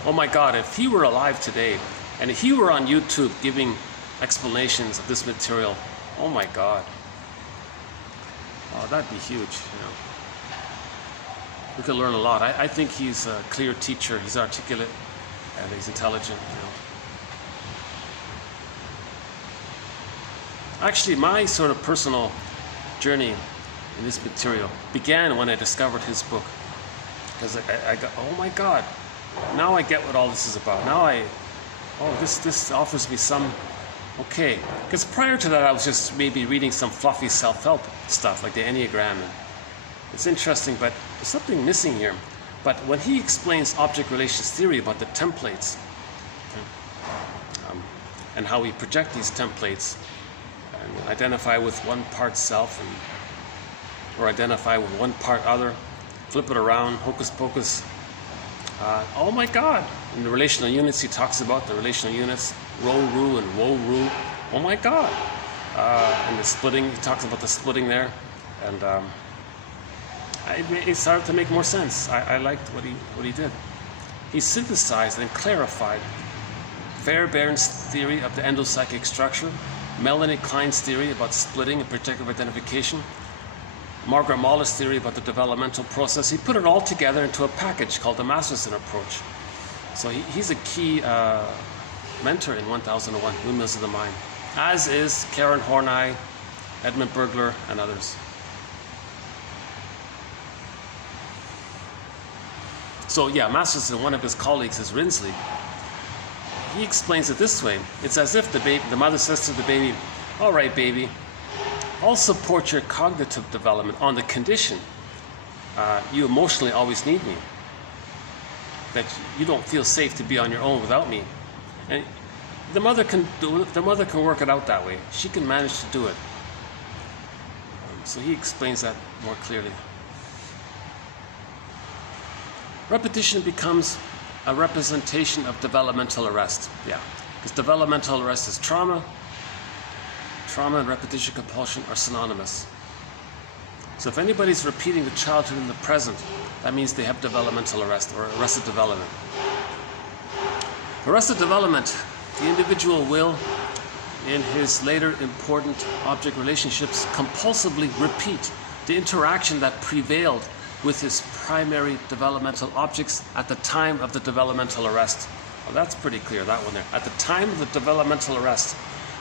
Oh my God, if he were alive today, and if he were on YouTube giving explanations of this material, oh my God. Oh, that'd be huge, you know. We could learn a lot. I think he's a clear teacher. He's articulate and he's intelligent, you know. Actually, my sort of personal journey in this material began when I discovered his book. Because I got, oh my God, now I get what all this is about. Now this offers me some, okay. Because prior to that, I was just maybe reading some fluffy self-help stuff like the Enneagram. And it's interesting, but there's something missing here. But when he explains object relations theory about the templates, and how we project these templates and identify with one part self or identify with one part other, flip it around, hocus pocus. Oh my God. In the relational units, he talks about the relational units, ro-ru and wo-ru. Oh my God. And the splitting, he talks about the splitting there. And it started to make more sense. I liked what he did. He synthesized and clarified Fairbairn's theory of the endopsychic structure, Melanie Klein's theory about splitting and protective identification, Margaret Mahler's theory about the developmental process. He put it all together into a package called the Masterson approach. So he's a key mentor in 1001, Windmills of the Mind, as is Karen Horney, Edmund Bergler, and others. So yeah, Masterson, one of his colleagues is Rinsley. He explains it this way. It's as if the mother says to the baby, all right, baby, I'll support your cognitive development on the condition you emotionally always need me. That you don't feel safe to be on your own without me. And the mother can work it out that way. She can manage to do it. So he explains that more clearly. Repetition becomes a representation of developmental arrest. Yeah, because developmental arrest is trauma, Trauma and repetition compulsion are synonymous. So if anybody's repeating the childhood in the present, that means they have developmental arrest or arrested development. Arrested development, the individual will, in his later important object relationships, compulsively repeat the interaction that prevailed with his primary developmental objects at the time of the developmental arrest. Well, that's pretty clear, that one there. At the time of the developmental arrest.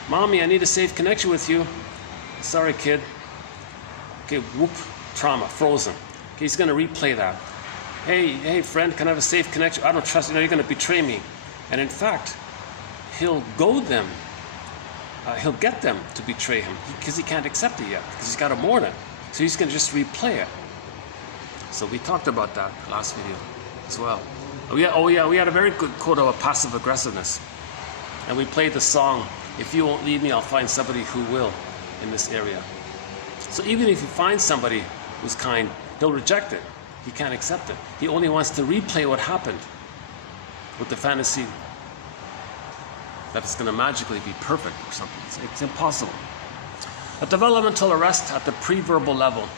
Mommy, I need a safe connection with you. Sorry, kid. Okay, whoop, trauma, frozen. Okay, he's going to replay that. Hey, friend, can I have a safe connection? I don't trust you. No, you're going to betray me. And in fact, he'll goad them. He'll get them to betray him because he can't accept it yet, because he's got to mourn it. So he's going to just replay it. So we talked about that last video as well. We had a very good quote about passive aggressiveness. And we played the song, "If you won't leave me, I'll find somebody who will," in this area. So even if you find somebody who's kind, he'll reject it. He can't accept it. He only wants to replay what happened with the fantasy that it's going to magically be perfect or something. It's impossible. A developmental arrest at the pre-verbal level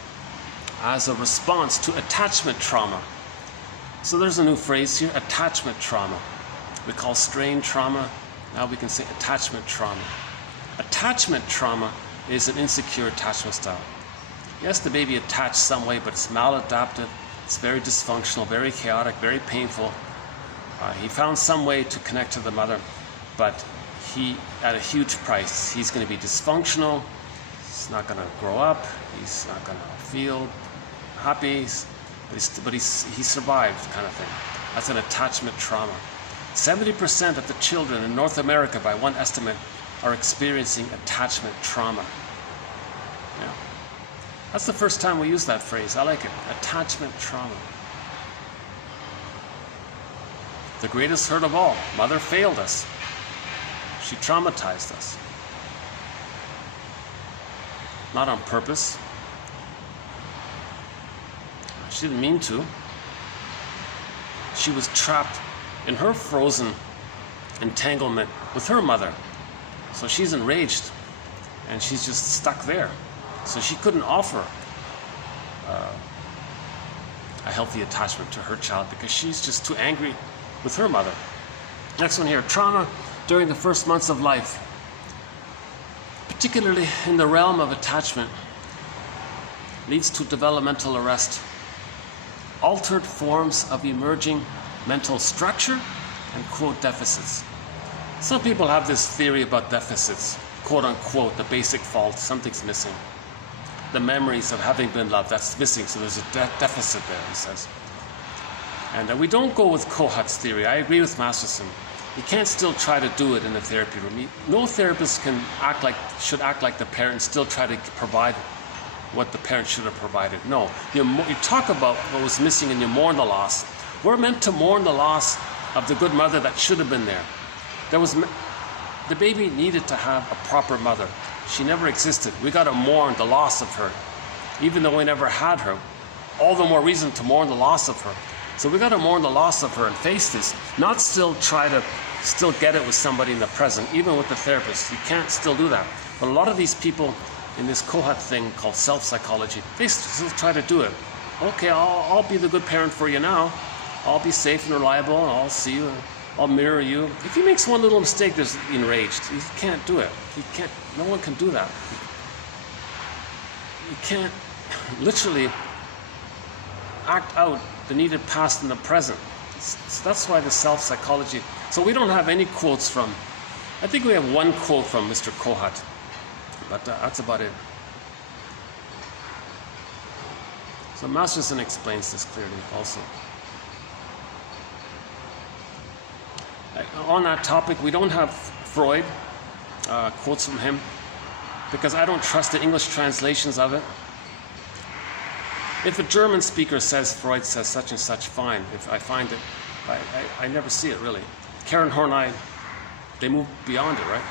as a response to attachment trauma. So there's a new phrase here, attachment trauma. We call strain trauma. Now we can say attachment trauma. Attachment trauma is an insecure attachment style. Yes, the baby attached some way, but it's maladaptive. It's very dysfunctional, very chaotic, very painful. He found some way to connect to the mother, but he, at a huge price. He's going to be dysfunctional. He's not going to grow up. He's not going to feel happy, but he survived, kind of thing. That's an attachment trauma. 70% of the children in North America, by one estimate, are experiencing attachment trauma. Yeah. That's the first time we use that phrase. I like it. Attachment trauma. The greatest hurt of all. Mother failed us. She traumatized us. Not on purpose. She didn't mean to. She was trapped in her frozen entanglement with her mother. So she's enraged and she's just stuck there. So she couldn't offer a healthy attachment to her child because she's just too angry with her mother. Next one here, trauma during the first months of life, particularly in the realm of attachment, leads to developmental arrest. Altered forms of emerging mental structure and quote deficits. Some people have this theory about deficits, quote unquote, the basic fault, something's missing. The memories of having been loved, that's missing, so there's a deficit there, he says. And we don't go with Kohut's theory. I agree with Masterson. You can't still try to do it in the therapy room. No therapist can should act like the parent, still try to provide what the parent should have provided. No, you talk about what was missing and you mourn the loss. We're meant to mourn the loss of the good mother that should have been there. The baby needed to have a proper mother. She never existed. We got to mourn the loss of her. Even though we never had her, all the more reason to mourn the loss of her. So we got to mourn the loss of her and face this, not still try to still get it with somebody in the present, even with the therapist. You can't still do that. But a lot of these people in this Kohut thing called self-psychology, they still try to do it. Okay, I'll be the good parent for you now. I'll be safe and reliable, and I'll see you, I'll mirror you. If he makes one little mistake, there's enraged. He can't do it. He can't, no one can do that. You can't literally act out the needed past and the present. So that's why the self-psychology. So we don't have any quotes from, I think we have one quote from Mr. Kohut. But that's about it. So Masterson explains this clearly also. On that topic, we don't have Freud, quotes from him, because I don't trust the English translations of it. If a German speaker says Freud says such and such, fine. If I find it, I never see it really. Karen Horney, they move beyond it, right?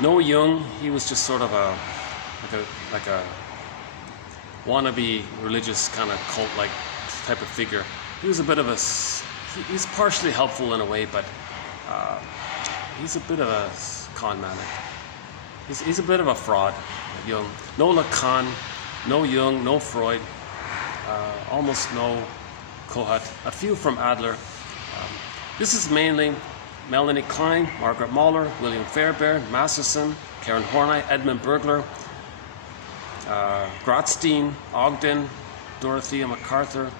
No Jung, he was just sort of like a wannabe religious kind of cult-like type of figure. He was a bit of he's partially helpful in a way, but He's a bit of a con man. He's a bit of a fraud, Jung. No Lacan, no Jung, no Freud, almost no Kohut, a few from Adler. This is mainly Melanie Klein, Margaret Mahler, William Fairbairn, Masterson, Karen Horney, Edmund Bergler, Grotstein, Ogden, Dorothea MacArthur,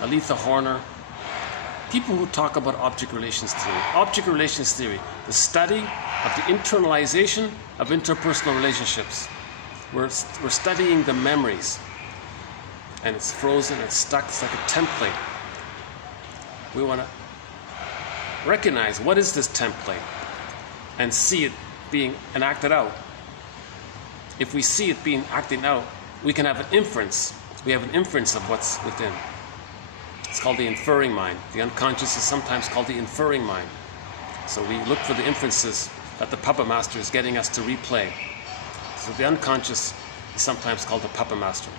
Aletha Horner. People who talk about object relations theory. Object relations theory, the study of the internalization of interpersonal relationships. We're studying the memories, and it's frozen, it's stuck, it's like a template. We want to recognize what is this template and see it being enacted out. If we see it being acted out, we can have an inference. We have an inference of what's within. It's called the inferring mind. The unconscious is sometimes called the inferring mind. So we look for the inferences that the puppet master is getting us to replay. So the unconscious is sometimes called the puppet master,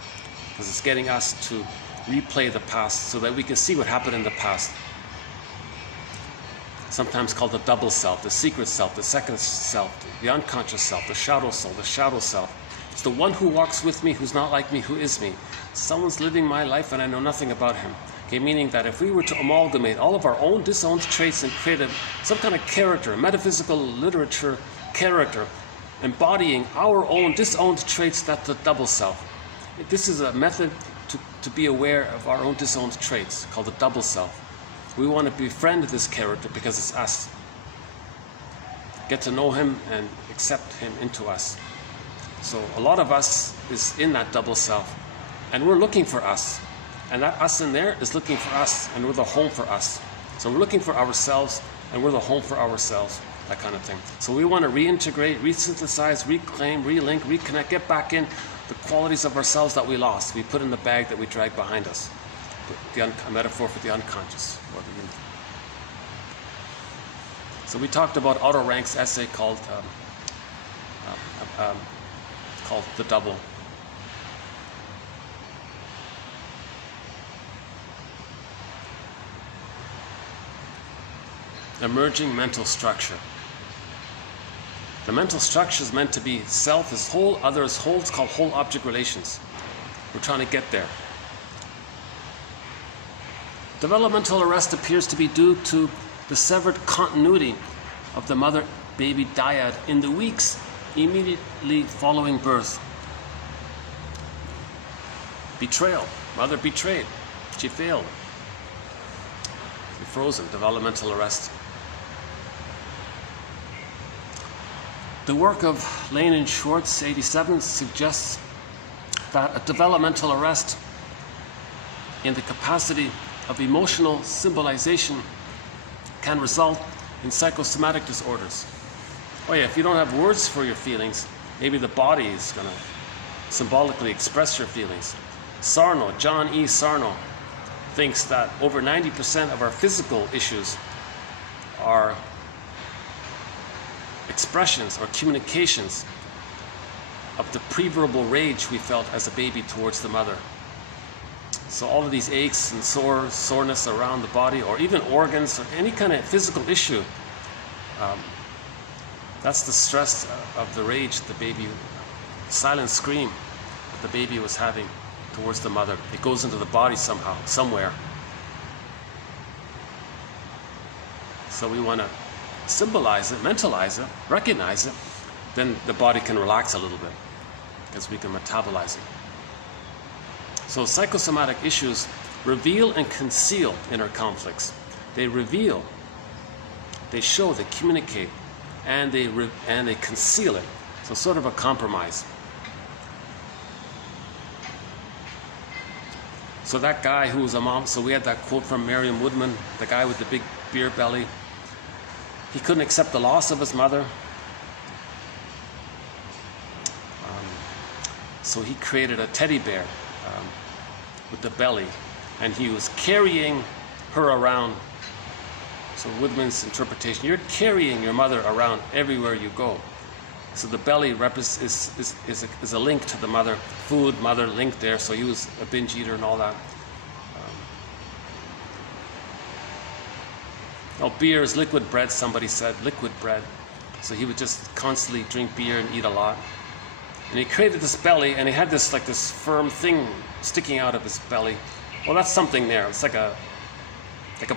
because it's getting us to replay the past so that we can see what happened in the past. Sometimes called the double self, the secret self, the second self, the unconscious self, the shadow soul, the shadow self. It's the one who walks with me, who's not like me, who is me. Someone's living my life and I know nothing about him. Okay, meaning that if we were to amalgamate all of our own disowned traits and create some kind of character, metaphysical literature character, embodying our own disowned traits, that's the double self. This is a method to be aware of our own disowned traits, called the double self. We want to befriend this character because it's us. Get to know him and accept him into us. So a lot of us is in that double self, and we're looking for us. And that us in there is looking for us, and we're the home for us. So we're looking for ourselves, and we're the home for ourselves, that kind of thing. So we want to reintegrate, resynthesize, reclaim, relink, reconnect, get back in the qualities of ourselves that we lost. We put in the bag that we drag behind us. A metaphor for the unconscious. So we talked about Otto Rank's essay called The Double. Emerging mental structure. The mental structure is meant to be self is whole, other is whole. It's called whole object relations. We're trying to get there. Developmental arrest appears to be due to the severed continuity of the mother-baby dyad in the weeks immediately following birth. Betrayal. Mother betrayed. She failed. Frozen. Developmental arrest. The work of Lane and Schwartz, 87, suggests that a developmental arrest in the capacity of emotional symbolization can result in psychosomatic disorders. Oh yeah, if you don't have words for your feelings, maybe the body is going to symbolically express your feelings. Sarno, John E. Sarno, thinks that over 90% of our physical issues are expressions or communications of the pre-verbal rage we felt as a baby towards the mother. So all of these aches and soreness around the body, or even organs, or any kind of physical issue, that's the stress of the rage the baby, silent scream that the baby was having towards the mother. It goes into the body somehow, somewhere. So we want to symbolize it, mentalize it, recognize it, then the body can relax a little bit because we can metabolize it. So psychosomatic issues reveal and conceal inner conflicts. They reveal, they show, they communicate, and they conceal it. So sort of a compromise. So that guy who was a mom, so we had that quote from Marion Woodman, the guy with the big beer belly. He couldn't accept the loss of his mother. So he created a teddy bear with the belly, and he was carrying her around. So Woodman's interpretation, you're carrying your mother around everywhere you go. So the belly is a link to the mother, food, mother, link there. So he was a binge eater and all that. Oh, beer is liquid bread, somebody said, liquid bread. So he would just constantly drink beer and eat a lot. And he created this belly, and he had this like this firm thing sticking out of his belly. Well, that's something there. It's like a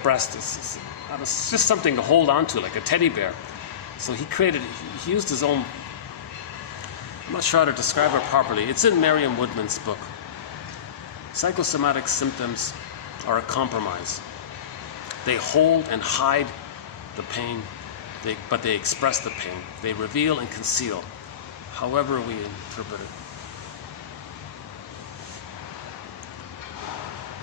breast. It's just something to hold on to, like a teddy bear. So he used his own, I'm not sure how to describe it properly. It's in Merriam-Woodman's book. Psychosomatic symptoms are a compromise. They hold and hide the pain, but they express the pain. They reveal and conceal, however we interpret it.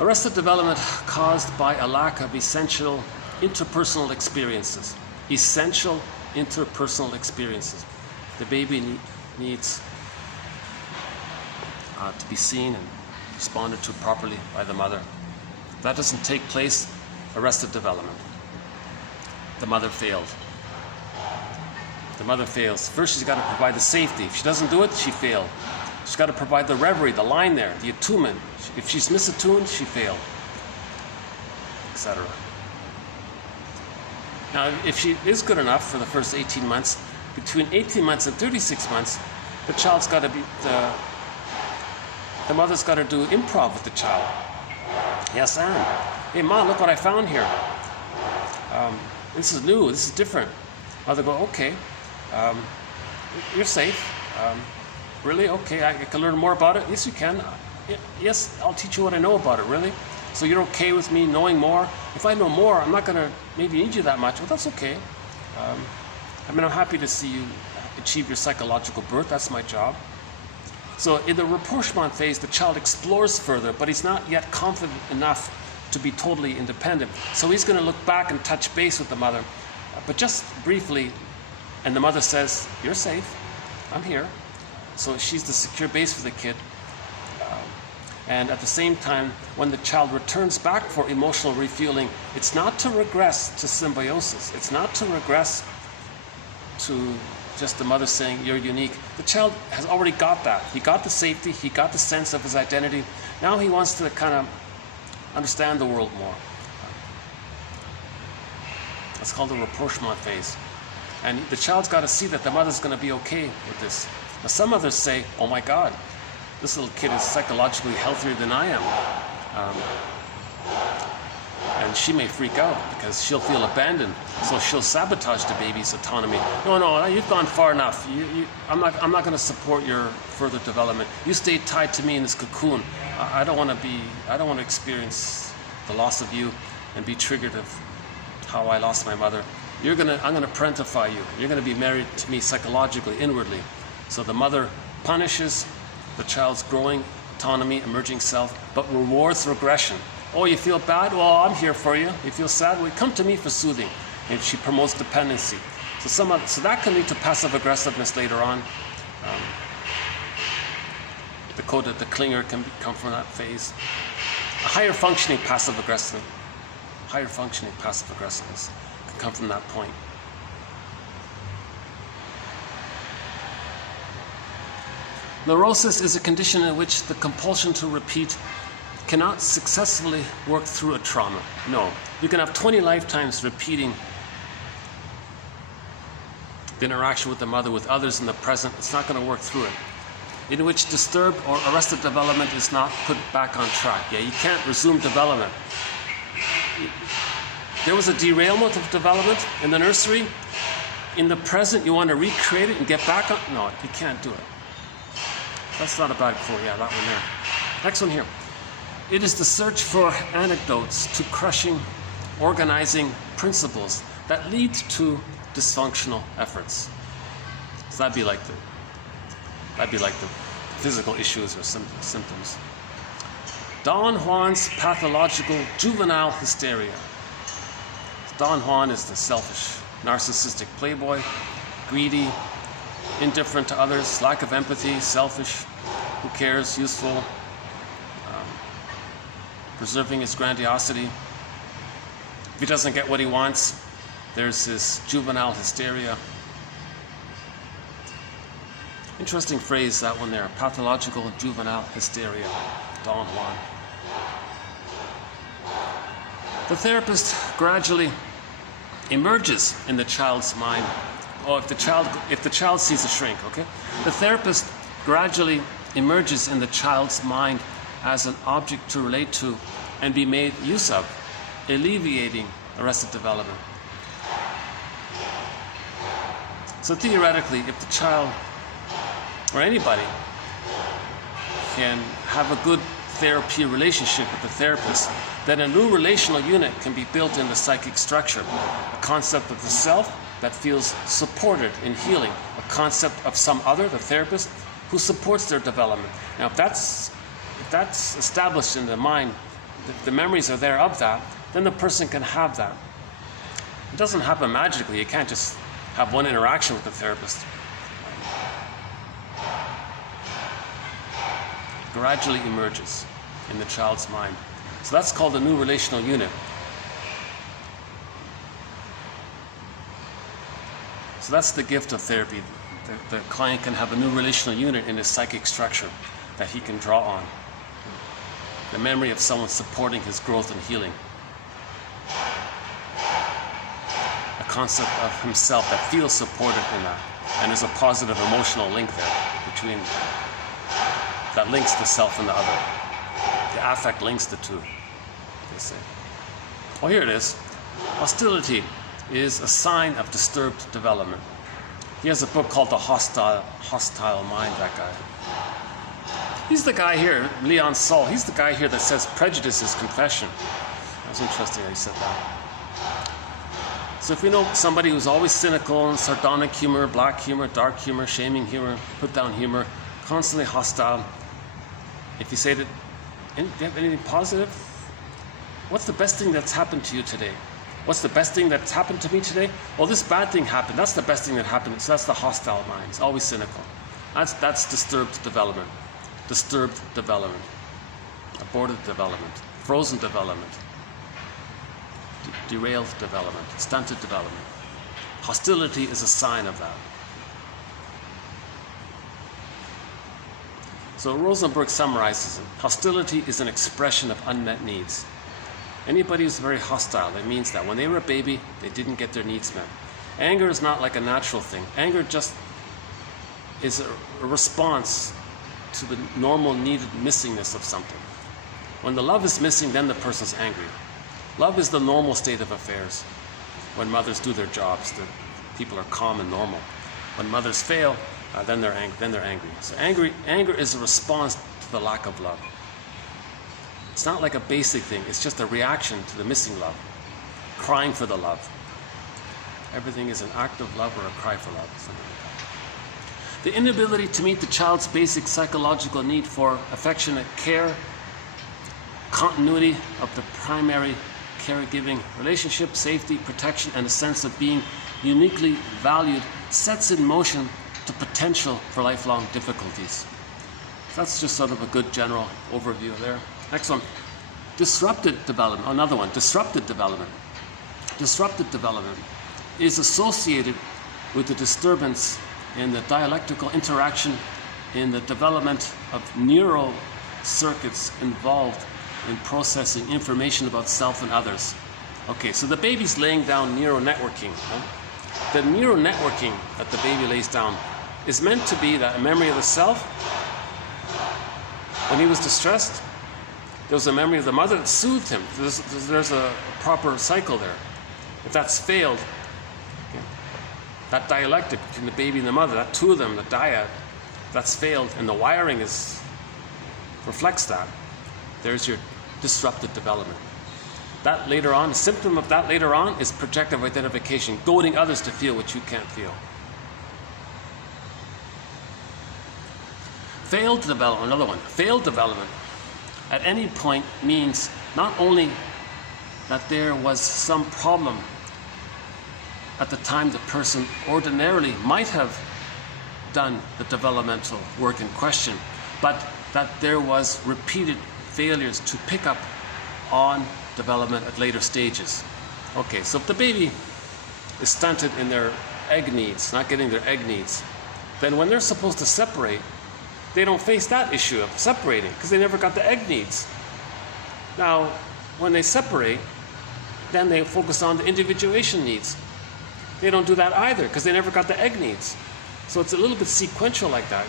Arrested development caused by a lack of essential interpersonal experiences. Essential interpersonal experiences. The baby needs to be seen and responded to properly by the mother. If that doesn't take place, arrested development. The mother failed. The mother fails. First, she's got to provide the safety. If she doesn't do it, she failed. She's got to provide the reverie, the line there, the attunement. If she's misattuned, she failed, etc. Now, if she is good enough for the first 18 months, between 18 months and 36 months, the child's got to be, the mother's got to do improv with the child. Yes, Anne. Hey, Mom, look what I found here. This is new. This is different. Mother go, okay. You're safe. Really? Okay, I can learn more about it? Yes, you can. Yes, I'll teach you what I know about it, really. So you're okay with me knowing more? If I know more, I'm not going to maybe need you that much. Well, that's okay. I'm happy to see you achieve your psychological birth. That's my job. So in the rapprochement phase, the child explores further, but he's not yet confident enough to be totally independent. So he's going to look back and touch base with the mother, but just briefly, and the mother says, you're safe, I'm here. So she's the secure base for the kid. And at the same time, when the child returns back for emotional refueling, it's not to regress to symbiosis. It's not to regress to just the mother saying, you're unique. The child has already got that. He got the safety, he got the sense of his identity. Now he wants to kind of understand the world more. That's called the rapprochement phase. And the child's got to see that the mother's going to be okay with this. Now some mothers say, oh my God, this little kid is psychologically healthier than I am. And she may freak out because she'll feel abandoned. So she'll sabotage the baby's autonomy. No, you've gone far enough. I'm not going to support your further development. You stay tied to me in this cocoon. I don't want to experience the loss of you and be triggered of how I lost my mother. I'm going to parentify you. You're going to be married to me psychologically, inwardly. So the mother punishes the child's growing autonomy, emerging self, but rewards regression. Oh, you feel bad? Well, I'm here for you. You feel sad? Well, come to me for soothing. And she promotes dependency. So that can lead to passive aggressiveness later on. The clinger can come from that phase. A higher functioning passive aggressiveness can come from that point. Neurosis is a condition in which the compulsion to repeat cannot successfully work through a trauma. No, you can have 20 lifetimes repeating the interaction with the mother, with others in the present. It's not going to work through it. In which disturbed or arrested development is not put back on track. Yeah, you can't resume development. There was a derailment of development in the nursery. In the present, you want to recreate it and get back on? No, you can't do it. That's not a bad quote. Yeah, that one there. Next one here. It is the search for antidotes to crushing, organizing principles that lead to dysfunctional efforts. So that'd be like the physical issues or symptoms. Don Juan's pathological juvenile hysteria. Don Juan is the selfish, narcissistic playboy, greedy, indifferent to others, lack of empathy, selfish, who cares, useful, preserving his grandiosity. If he doesn't get what he wants, there's this juvenile hysteria. Interesting phrase, that one there, pathological juvenile hysteria, Don Juan. The therapist gradually emerges in the child's mind, or if the child sees a shrink, okay? The therapist gradually emerges in the child's mind as an object to relate to and be made use of, alleviating arrested development. So theoretically, if the child or anybody can have a good therapy relationship with the therapist, then a new relational unit can be built in the psychic structure. A concept of the self that feels supported in healing, a concept of some other, the therapist, who supports their development. Now, if that's established in the mind, if the memories are there of that, then the person can have that. It doesn't happen magically. You can't just have one interaction with the therapist. Gradually emerges in the child's mind. So that's called a new relational unit. So that's the gift of therapy. The client can have a new relational unit in his psychic structure that he can draw on. The memory of someone supporting his growth and healing. A concept of himself that feels supported in that. And there's a positive emotional link there between that links the self and the other. The affect links the two, they say. Well, here it is. Hostility is a sign of disturbed development. He has a book called The Hostile Mind, that guy. He's the guy here, Leon Saul, he's the guy here that says prejudice is confession. That was interesting how he said that. So if we know somebody who's always cynical and sardonic humor, black humor, dark humor, shaming humor, put down humor, constantly hostile, if you say that, do you have anything positive? What's the best thing that's happened to you today? What's the best thing that's happened to me today? Well, this bad thing happened. That's the best thing that happened. So that's the hostile mind. It's always cynical. That's disturbed development. Disturbed development. Aborted development. Frozen development. Derailed development. Stunted development. Hostility is a sign of that. So Rosenberg summarizes it. Hostility is an expression of unmet needs. Anybody who's very hostile, it means that when they were a baby, they didn't get their needs met. Anger is not like a natural thing. Anger just is a response to the normal needed missingness of something. When the love is missing, then the person's angry. Love is the normal state of affairs. When mothers do their jobs, the people are calm and normal. When mothers fail, then they're angry. So anger is a response to the lack of love. It's not like a basic thing. It's just a reaction to the missing love. Crying for the love. Everything is an act of love or a cry for love. Something like that. The inability to meet the child's basic psychological need for affectionate care, continuity of the primary caregiving relationship, safety, protection, and a sense of being uniquely valued sets in motion the potential for lifelong difficulties. So that's just sort of a good general overview there. Next one, disrupted development. Another one, disrupted development. Disrupted development is associated with the disturbance in the dialectical interaction in the development of neural circuits involved in processing information about self and others. Okay, so the baby's laying down neural networking. The neural networking that the baby lays down is meant to be that a memory of the self. When he was distressed, there was a memory of the mother that soothed him. There's a proper cycle there. If that's failed, okay, that dialectic between the baby and the mother, that two of them, the dyad, that's failed, and the wiring reflects that. There's your disrupted development. That later on, a symptom of that later on is projective identification, goading others to feel what you can't feel. Failed development, another one. Failed development at any point means not only that there was some problem at the time the person ordinarily might have done the developmental work in question, but that there was repeated failures to pick up on development at later stages. Okay, so if the baby is stunted in their egg needs, not getting their egg needs, then when they're supposed to separate, they don't face that issue of separating because they never got the egg needs. Now, when they separate, then they focus on the individuation needs. They don't do that either because they never got the egg needs. So it's a little bit sequential like that.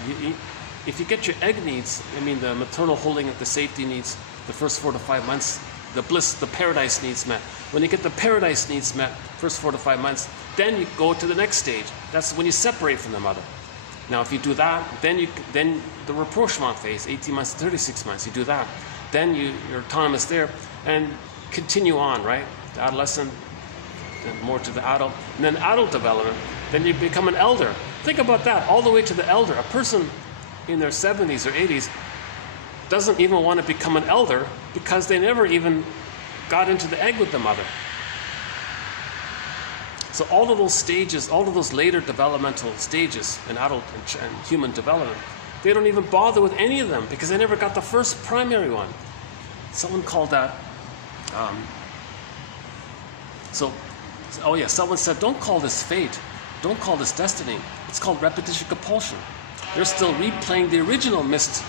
If you get your egg needs, I mean the maternal holding of the safety needs, the first 4 to 5 months, the bliss, the paradise needs met. When you get the paradise needs met, first 4 to 5 months, then you go to the next stage. That's when you separate from the mother. Now if you do that, then the rapprochement phase, 18 months to 36 months, you do that. Then you're autonomous there and continue on, right? The adolescent, then more to the adult, and then adult development, then you become an elder. Think about that, all the way to the elder. A person in their 70s or 80s doesn't even want to become an elder because they never even got into the egg with the mother. So all of those stages, all of those later developmental stages in adult and human development, they don't even bother with any of them because they never got the first primary one. Someone called that, someone said, don't call this fate, don't call this destiny, it's called repetition compulsion. They're still replaying the original missed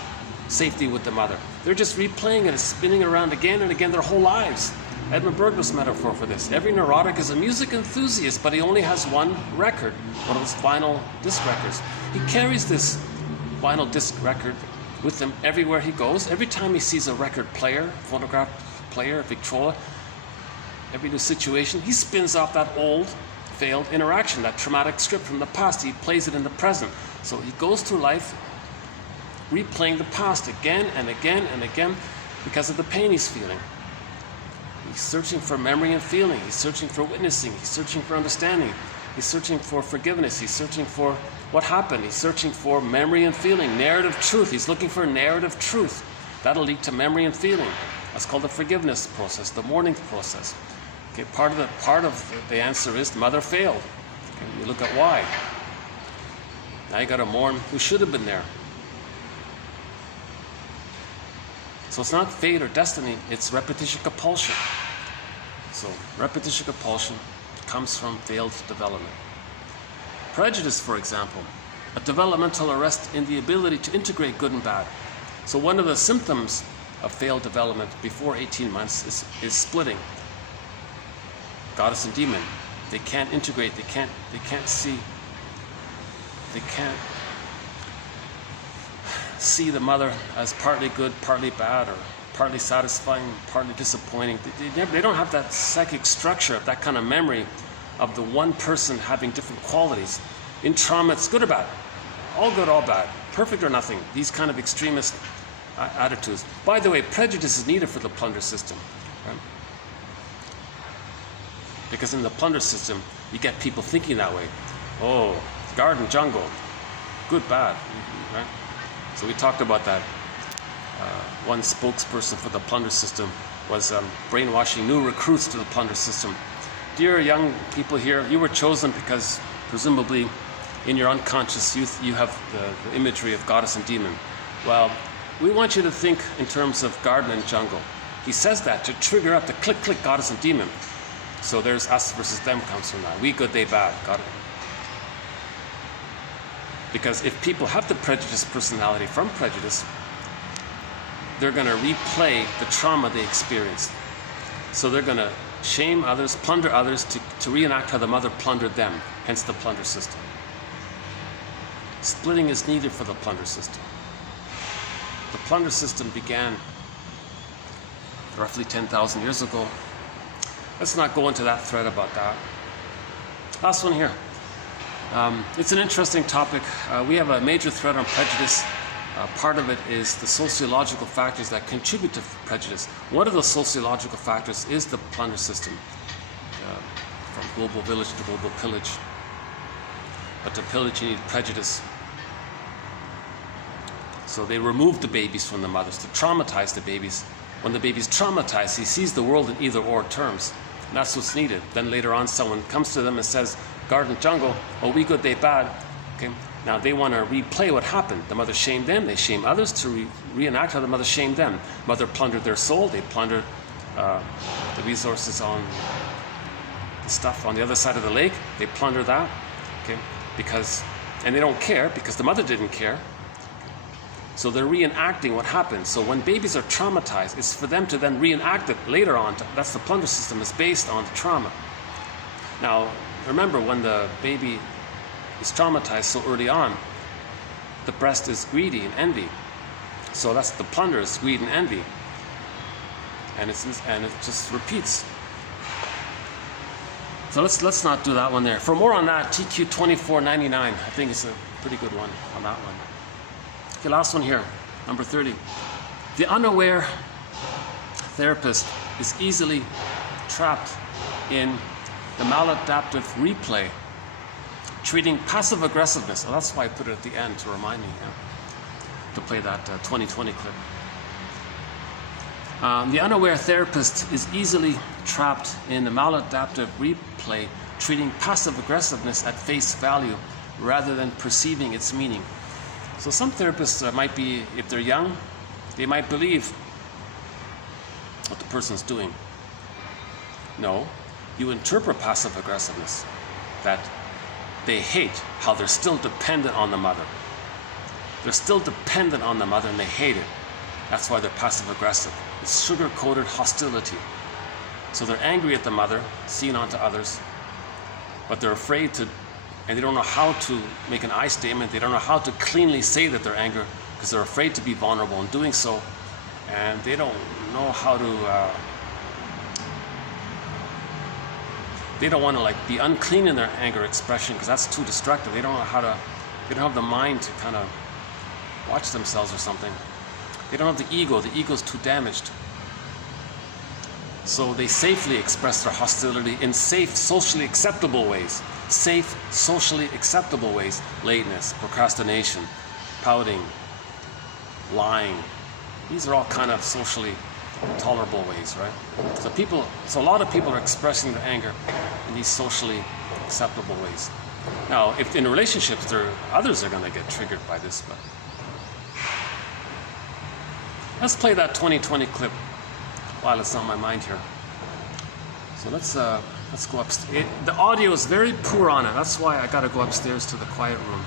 safety with the mother. They're just replaying it, spinning around again and again their whole lives. Edmund Burgos' metaphor for this. Every neurotic is a music enthusiast, but he only has one record, one of those vinyl disc records. He carries this vinyl disc record with him everywhere he goes. Every time he sees a record player, phonograph player, Victrola, every new situation, he spins off that old, failed interaction, that traumatic script from the past. He plays it in the present. So he goes through life replaying the past again and again and again because of the pain he's feeling. He's searching for memory and feeling. He's searching for witnessing. He's searching for understanding. He's searching for forgiveness. He's searching for what happened. He's searching for memory and feeling, narrative truth. He's looking for narrative truth. That'll lead to memory and feeling. That's called the forgiveness process, the mourning process. Okay, part of the answer is mother failed. Okay, you look at why. Now you got to mourn who should have been there. So it's not fate or destiny, it's repetition compulsion. So repetition compulsion comes from failed development. Prejudice, for example, a developmental arrest in the ability to integrate good and bad. So one of the symptoms of failed development before 18 months is splitting. Goddess and demon, they can't integrate, they can't see the mother as partly good, partly bad, or partly satisfying, partly disappointing. They don't have that psychic structure, that kind of memory of the one person having different qualities. In trauma, it's good or bad, all good, all bad, perfect or nothing, these kind of extremist attitudes. By the way, prejudice is needed for the plunder system, right? Because in the plunder system, you get people thinking that way. Oh, garden, jungle, good, bad, right? So we talked about that. One spokesperson for the plunder system was brainwashing new recruits to the plunder system. Dear young people here, you were chosen because presumably in your unconscious youth you have the imagery of goddess and demon. Well, we want you to think in terms of garden and jungle. He says that to trigger up the click, click, goddess and demon. So there's us versus them comes from that. We good, they bad. Got it? Because if people have the prejudice personality from prejudice, they're going to replay the trauma they experienced. So they're going to shame others, plunder others to reenact how the mother plundered them, hence the plunder system. Splitting is needed for the plunder system. The plunder system began roughly 10,000 years ago. Let's not go into that thread about that. Last one here. It's an interesting topic. We have a major thread on prejudice. Part of it is the sociological factors that contribute to prejudice. One of those sociological factors is the plunder system, from global village to global pillage. But to pillage, you need prejudice. So they remove the babies from the mothers to traumatize the babies. When the baby's traumatized, he sees the world in either or terms. And that's what's needed. Then later on, someone comes to them and says, garden, jungle, oh, we good, they bad. Okay. Now they want to replay what happened. The mother shamed them, they shame others to reenact how the mother shamed them. Mother plundered their soul, they plundered the resources on the stuff on the other side of the lake. They plunder that, okay? And they don't care because the mother didn't care. So they're reenacting what happened. So when babies are traumatized, it's for them to then reenact it later on. That's the plunger system is based on the trauma. Now, remember, when the baby is traumatized so early on, the breast is greedy and envy. So that's the plunder, is greed and envy. And it just repeats. So let's not do that one there. For more on that, TQ 2499. I think it's a pretty good one on that one. Okay, last one here, number 30. The unaware therapist is easily trapped in the maladaptive replay, treating passive aggressiveness. Oh, that's why I put it at the end to remind me to play that 2020 clip. The unaware therapist is easily trapped in the maladaptive replay, treating passive aggressiveness at face value rather than perceiving its meaning. So some therapists might be, if they're young, they might believe what the person's doing. No, you interpret passive aggressiveness, that they hate how they're still dependent on the mother. They're still dependent on the mother and they hate it. That's why they're passive aggressive. It's sugar-coated hostility. So they're angry at the mother, seen onto others, but they're afraid to, and they don't know how to make an I statement. They don't know how to cleanly say that they're angry because they're afraid to be vulnerable in doing so, and they don't know how to. They don't want to like be unclean in their anger expression because that's too destructive. They don't know how to. They don't have the mind to kind of watch themselves or something. They don't have the ego. The ego's too damaged. So they safely express their hostility in safe, socially acceptable ways. Safe, socially acceptable ways. Lateness, procrastination, pouting, lying. These are all kind of socially tolerable ways, right? So a lot of people are expressing their anger in these socially acceptable ways. Now, if in relationships, others are going to get triggered by this, but let's play that 2020 clip while it's on my mind here. So let's go upstairs. The audio is very poor on it. That's why I got to go upstairs to the quiet room.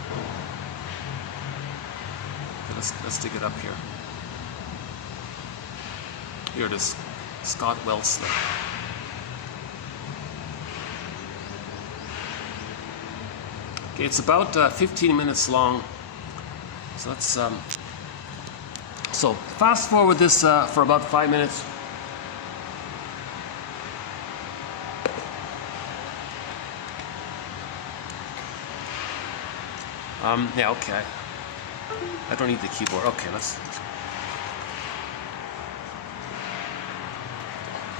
Okay, let's dig it up here. Here it is, Scott Wellesley. Okay, it's about 15 minutes long. So let's so fast forward this for about 5 minutes. Yeah, okay. I don't need the keyboard. Okay, let's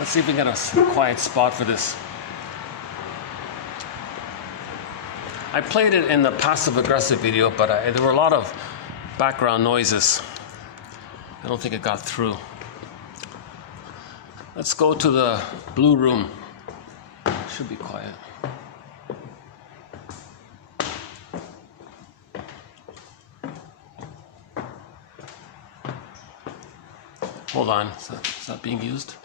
see if we can get a quiet spot for this. I played it in the passive-aggressive video, but there were a lot of background noises. I don't think it got through. Let's go to the blue room. Should be quiet. Hold on, is that being used?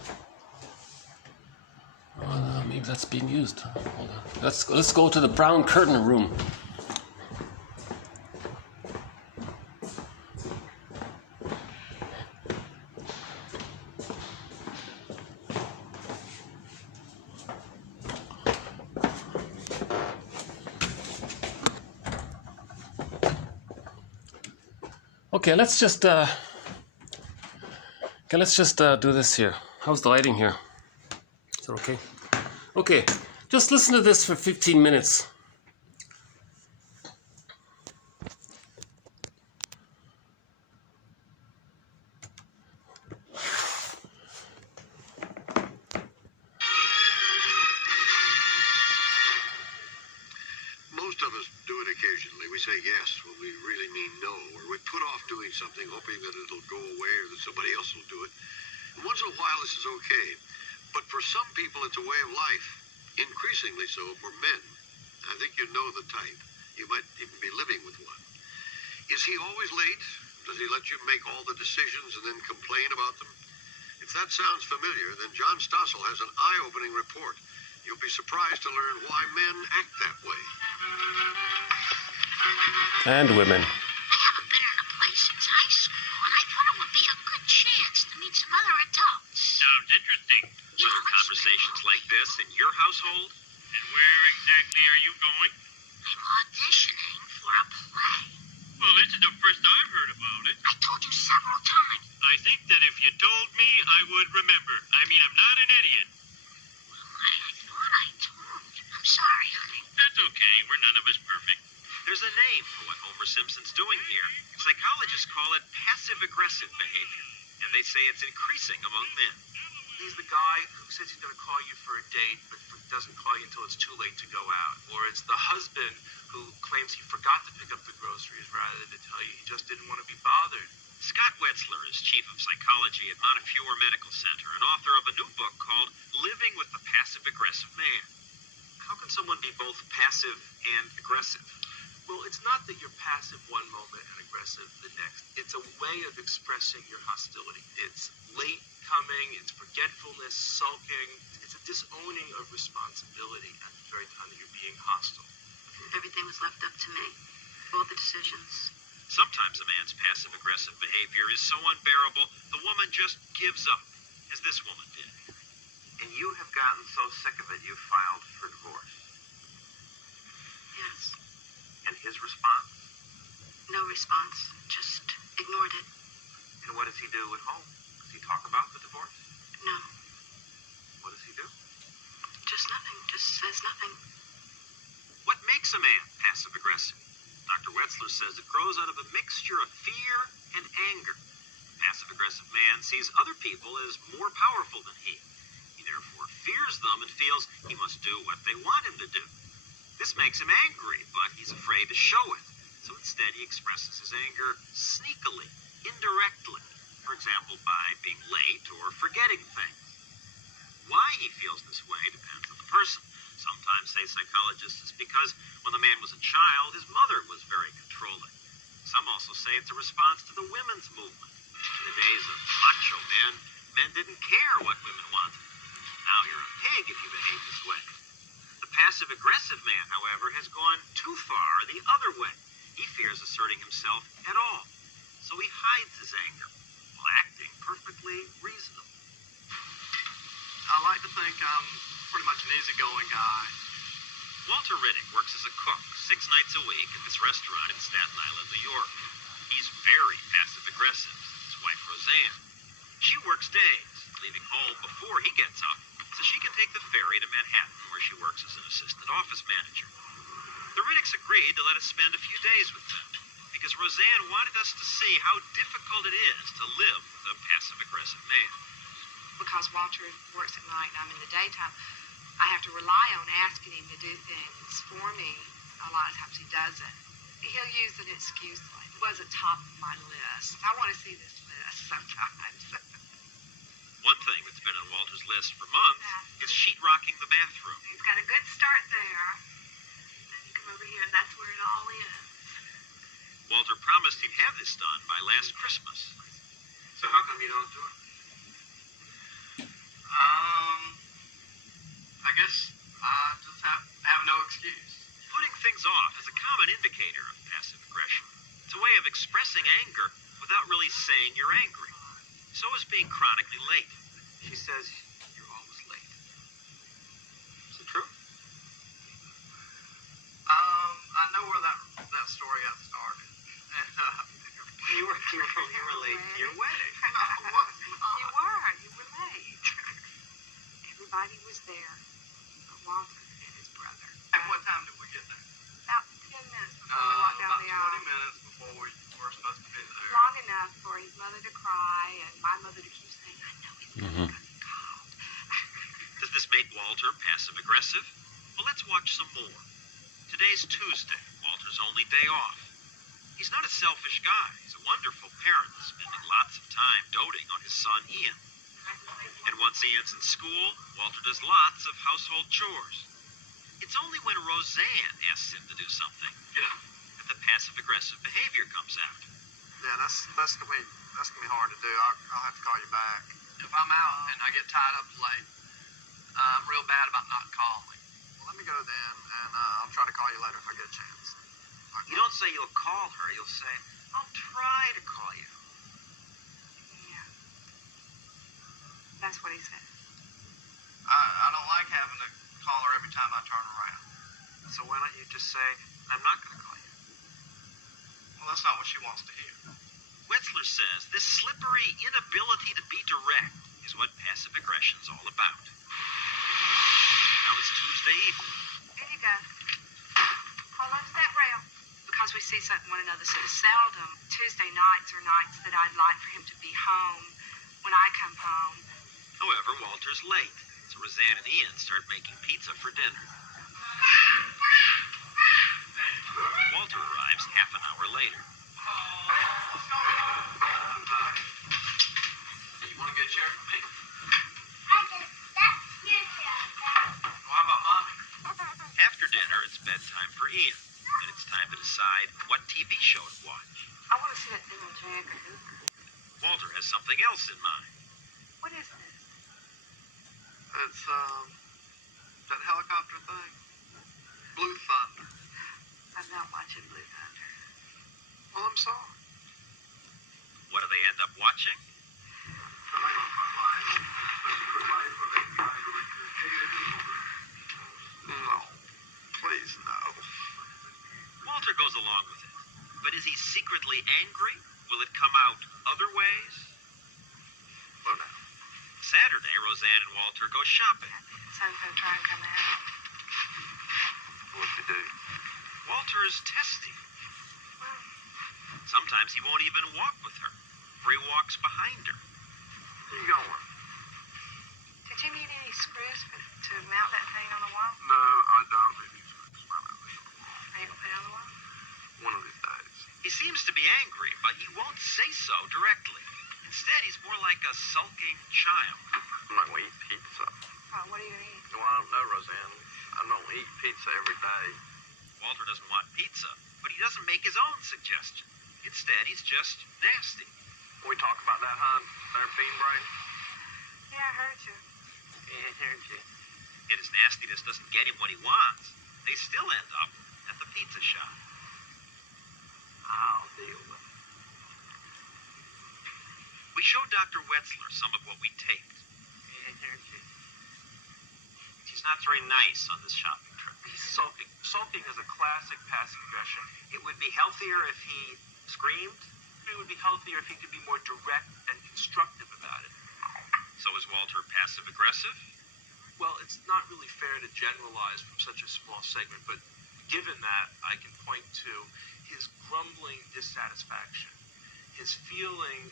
Oh, no, maybe that's being used. Hold on. Let's go to the brown curtain room. Okay, let's just do this here. How's the lighting here? Is that okay? Okay, just listen to this for 15 minutes. Most of us do it occasionally. We say yes when we really mean no, or we put off doing something hoping that it'll go away or that somebody else will do it. And once in a while this is okay. But for some people it's a way of life, increasingly so for men. I think you know the type. You might even be living with one. Is he always late? Does he let you make all the decisions and then complain about them? If that sounds familiar, then John Stossel has an eye-opening report. You'll be surprised to learn why men act that way. And women. I haven't been in a place since high school. in your household? And where exactly are you going? I'm auditioning for a play. Well, this is the first I've heard about it. I told you several times. I think that if you told me, I would remember. I mean, I'm not an idiot. Well, I thought I told you. I'm sorry, honey. That's okay. We're none of us perfect. There's a name for what Homer Simpson's doing here. Psychologists call it passive-aggressive behavior, and they say it's increasing among men. He's the guy who says he's going to call you for a date, but doesn't call you until it's too late to go out. Or it's the husband who claims he forgot to pick up the groceries rather than to tell you he just didn't want to be bothered. Scott Wetzler is chief of psychology at Montefiore Medical Center and author of a new book called Living with the Passive-Aggressive Man. How can someone be both passive and aggressive? Well, it's not that you're passive one moment and aggressive the next. It's a way of expressing your hostility. It's late coming, it's forgetfulness, sulking. It's a disowning of responsibility at the very time that you're being hostile. Everything was left up to me. All the decisions. Sometimes a man's passive-aggressive behavior is so unbearable, the woman just gives up, as this woman did. And you have gotten so sick of it, you filed for divorce. Yes. And his response? No response. Just ignored it. And what does he do at home? Does he talk about the divorce? No. What does he do? Just nothing. Just says nothing. What makes a man passive-aggressive? Dr. Wetzler says it grows out of a mixture of fear and anger. A passive-aggressive man sees other people as more powerful than he. He therefore fears them and feels he must do what they want him to do. This makes him angry, but he's afraid to show it. So instead he expresses his anger sneakily, indirectly. For example, by being late or forgetting things. Why he feels this way depends on the person. Sometimes, say psychologists, it's because when the man was a child, his mother was very controlling. Some also say it's a response to the women's movement. In the days of macho men, men didn't care what women wanted. Now you're a pig if you behave this way. The passive-aggressive man, however, has gone too far the other way. He fears asserting himself at all. So he hides his anger while acting perfectly reasonable. I like to think I'm pretty much an easygoing guy. Walter Riddick works as a cook 6 nights a week at this restaurant in Staten Island, New York. He's very passive-aggressive with his wife, Roseanne. She works days, leaving home before he gets up, so she can take the ferry to Manhattan, where she works as an assistant office manager. The Riddicks agreed to let us spend a few days with them, because Roseanne wanted us to see how difficult it is to live with a passive-aggressive man. Because Walter works at night and I'm in the daytime, I have to rely on asking him to do things for me. A lot of times he doesn't. He'll use an excuse like, it wasn't top of my list. I want to see this list sometimes. One thing that's been on Walter's list for months is sheetrocking the bathroom. He's got a good start there. Then you come over here and that's where it all is. Walter promised he'd have this done by last Christmas. So how come you don't do it? I guess I just have no excuse. Putting things off is a common indicator of passive aggression. It's a way of expressing anger without really saying you're angry. So is being chronically late. She says you're always late. Is it true? I know where that story got started. And, You were late to your wedding. You were late. Everybody was there, but Walter and his brother. At what time did we get there? About 10 minutes before we walked down About the aisle. 20 minutes before we were supposed to be there. Long enough for his mother to cry and my mother to keep saying, I know he's going to be called. Does this make Walter passive-aggressive? Well, let's watch some more. Today's Tuesday, Walter's only day off. He's not a selfish guy. He's a wonderful parent, spending lots of time doting on his son, Ian. And once Ian's in school, Walter does lots of household chores. It's only when Roseanne asks him to do something that the passive-aggressive behavior comes out. Yeah, that's gonna be hard to do. I'll have to call you back. If I'm out and I get tied up late, I'm real bad about not calling. Well, let me go then, and I'll try to call you later if I get a chance. You don't say you'll call her, you'll say, I'll try to call you. Yeah. That's what he said. I don't like having to call her every time I turn around. So why don't you just say, I'm not going to call you? Well, that's not what she wants to hear. Wetzler says this slippery inability to be direct is what passive aggression's all about. Now it's Tuesday evening. There you go. Hold on to that rail. Because we see one another so seldom, Tuesday nights are nights that I'd like for him to be home when I come home. However, Walter's late, so Roseanne and Ian start making pizza for dinner. Walter arrives half an hour later. You want to get a chair for me? Well, how about Mommy? After dinner, it's bedtime for Ian, and it's time to decide what TV show to watch. I want to see that thing on Jack or Hoover. Walter has something else in mind. What is this? It's, that helicopter thing. Blue Thunder. I'm not watching Blue Thunder. Well, I'm sorry. What do they end up watching? No. Please, no. Walter goes along with it. But is he secretly angry? Will it come out other ways? Well, now. Saturday, Roseanne and Walter go shopping. Son's gonna try and come out. What'd you do? Walter is testy. Sometimes he won't even walk with her, for he walks behind her. Where you going? Did you need any screws to mount that thing on the wall? No, I don't. Maybe Are you gonna put it on the wall? one of these days. He seems to be angry, but he won't say so directly. Instead, he's more like a sulking child. I'm not going to eat pizza. Oh, what are you gonna eat? Well, I don't know, Roseanne. I don't eat pizza every day. Walter doesn't want pizza, but he doesn't make his own suggestion. Instead, he's just nasty. We talk about that, hon? There, bean brain? Yeah, I heard you. Yeah, I heard you. And his nastiness doesn't get him what he wants. They still end up at the pizza shop. I'll deal with it. We show Dr. Wetzler some of what we taped. Yeah, I heard you. He's not very nice on this shopping trip. He's sulking. Sulking is a classic passive aggression. It would be healthier if he screamed. It would be healthier if he could be more direct and constructive about it. So is Walter passive-aggressive? Well, it's not really fair to generalize from such a small segment, but given that, I can point to his grumbling dissatisfaction, his feeling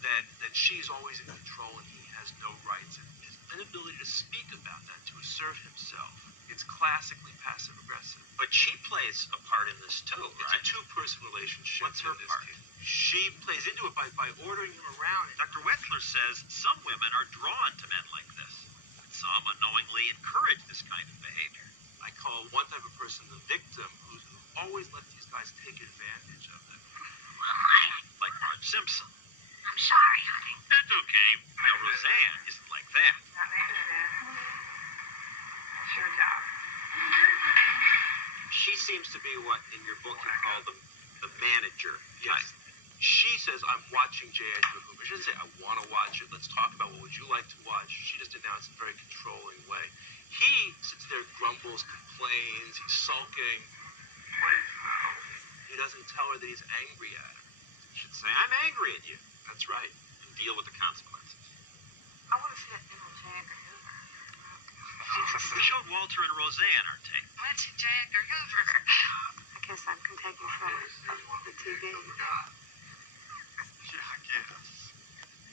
that she's always in control and he has no rights, and his inability to speak about that, to assert himself. It's classically passive-aggressive. But she plays a part in this too, right? It's a two-person relationship. What's her in this part? case. She plays into it by ordering him around. Dr. Wetzler says some women are drawn to men like this. Some unknowingly encourage this kind of behavior. I call one type of person the victim who always lets these guys take advantage of them. Well, Like Marge Simpson. I'm sorry, honey. That's okay. Now, Roseanne isn't like that. Not maybe that. Sure job. She seems to be what in your book you call the manager. Yes. She says, I'm watching J. Edgar Hoover. She doesn't say, I want to watch it. Let's talk about what would you like to watch. She just announced in a very controlling way. He sits there, grumbles, complains, he's sulking. He doesn't tell her that he's angry at her. You should say, I'm angry at you. That's right. And deal with the consequences. I want to see that thing on Jack or Hoover. We showed Walter and Roseanne our tape. What's Jack or Hoover? I guess I'm taking from the TV. Yeah, I guess.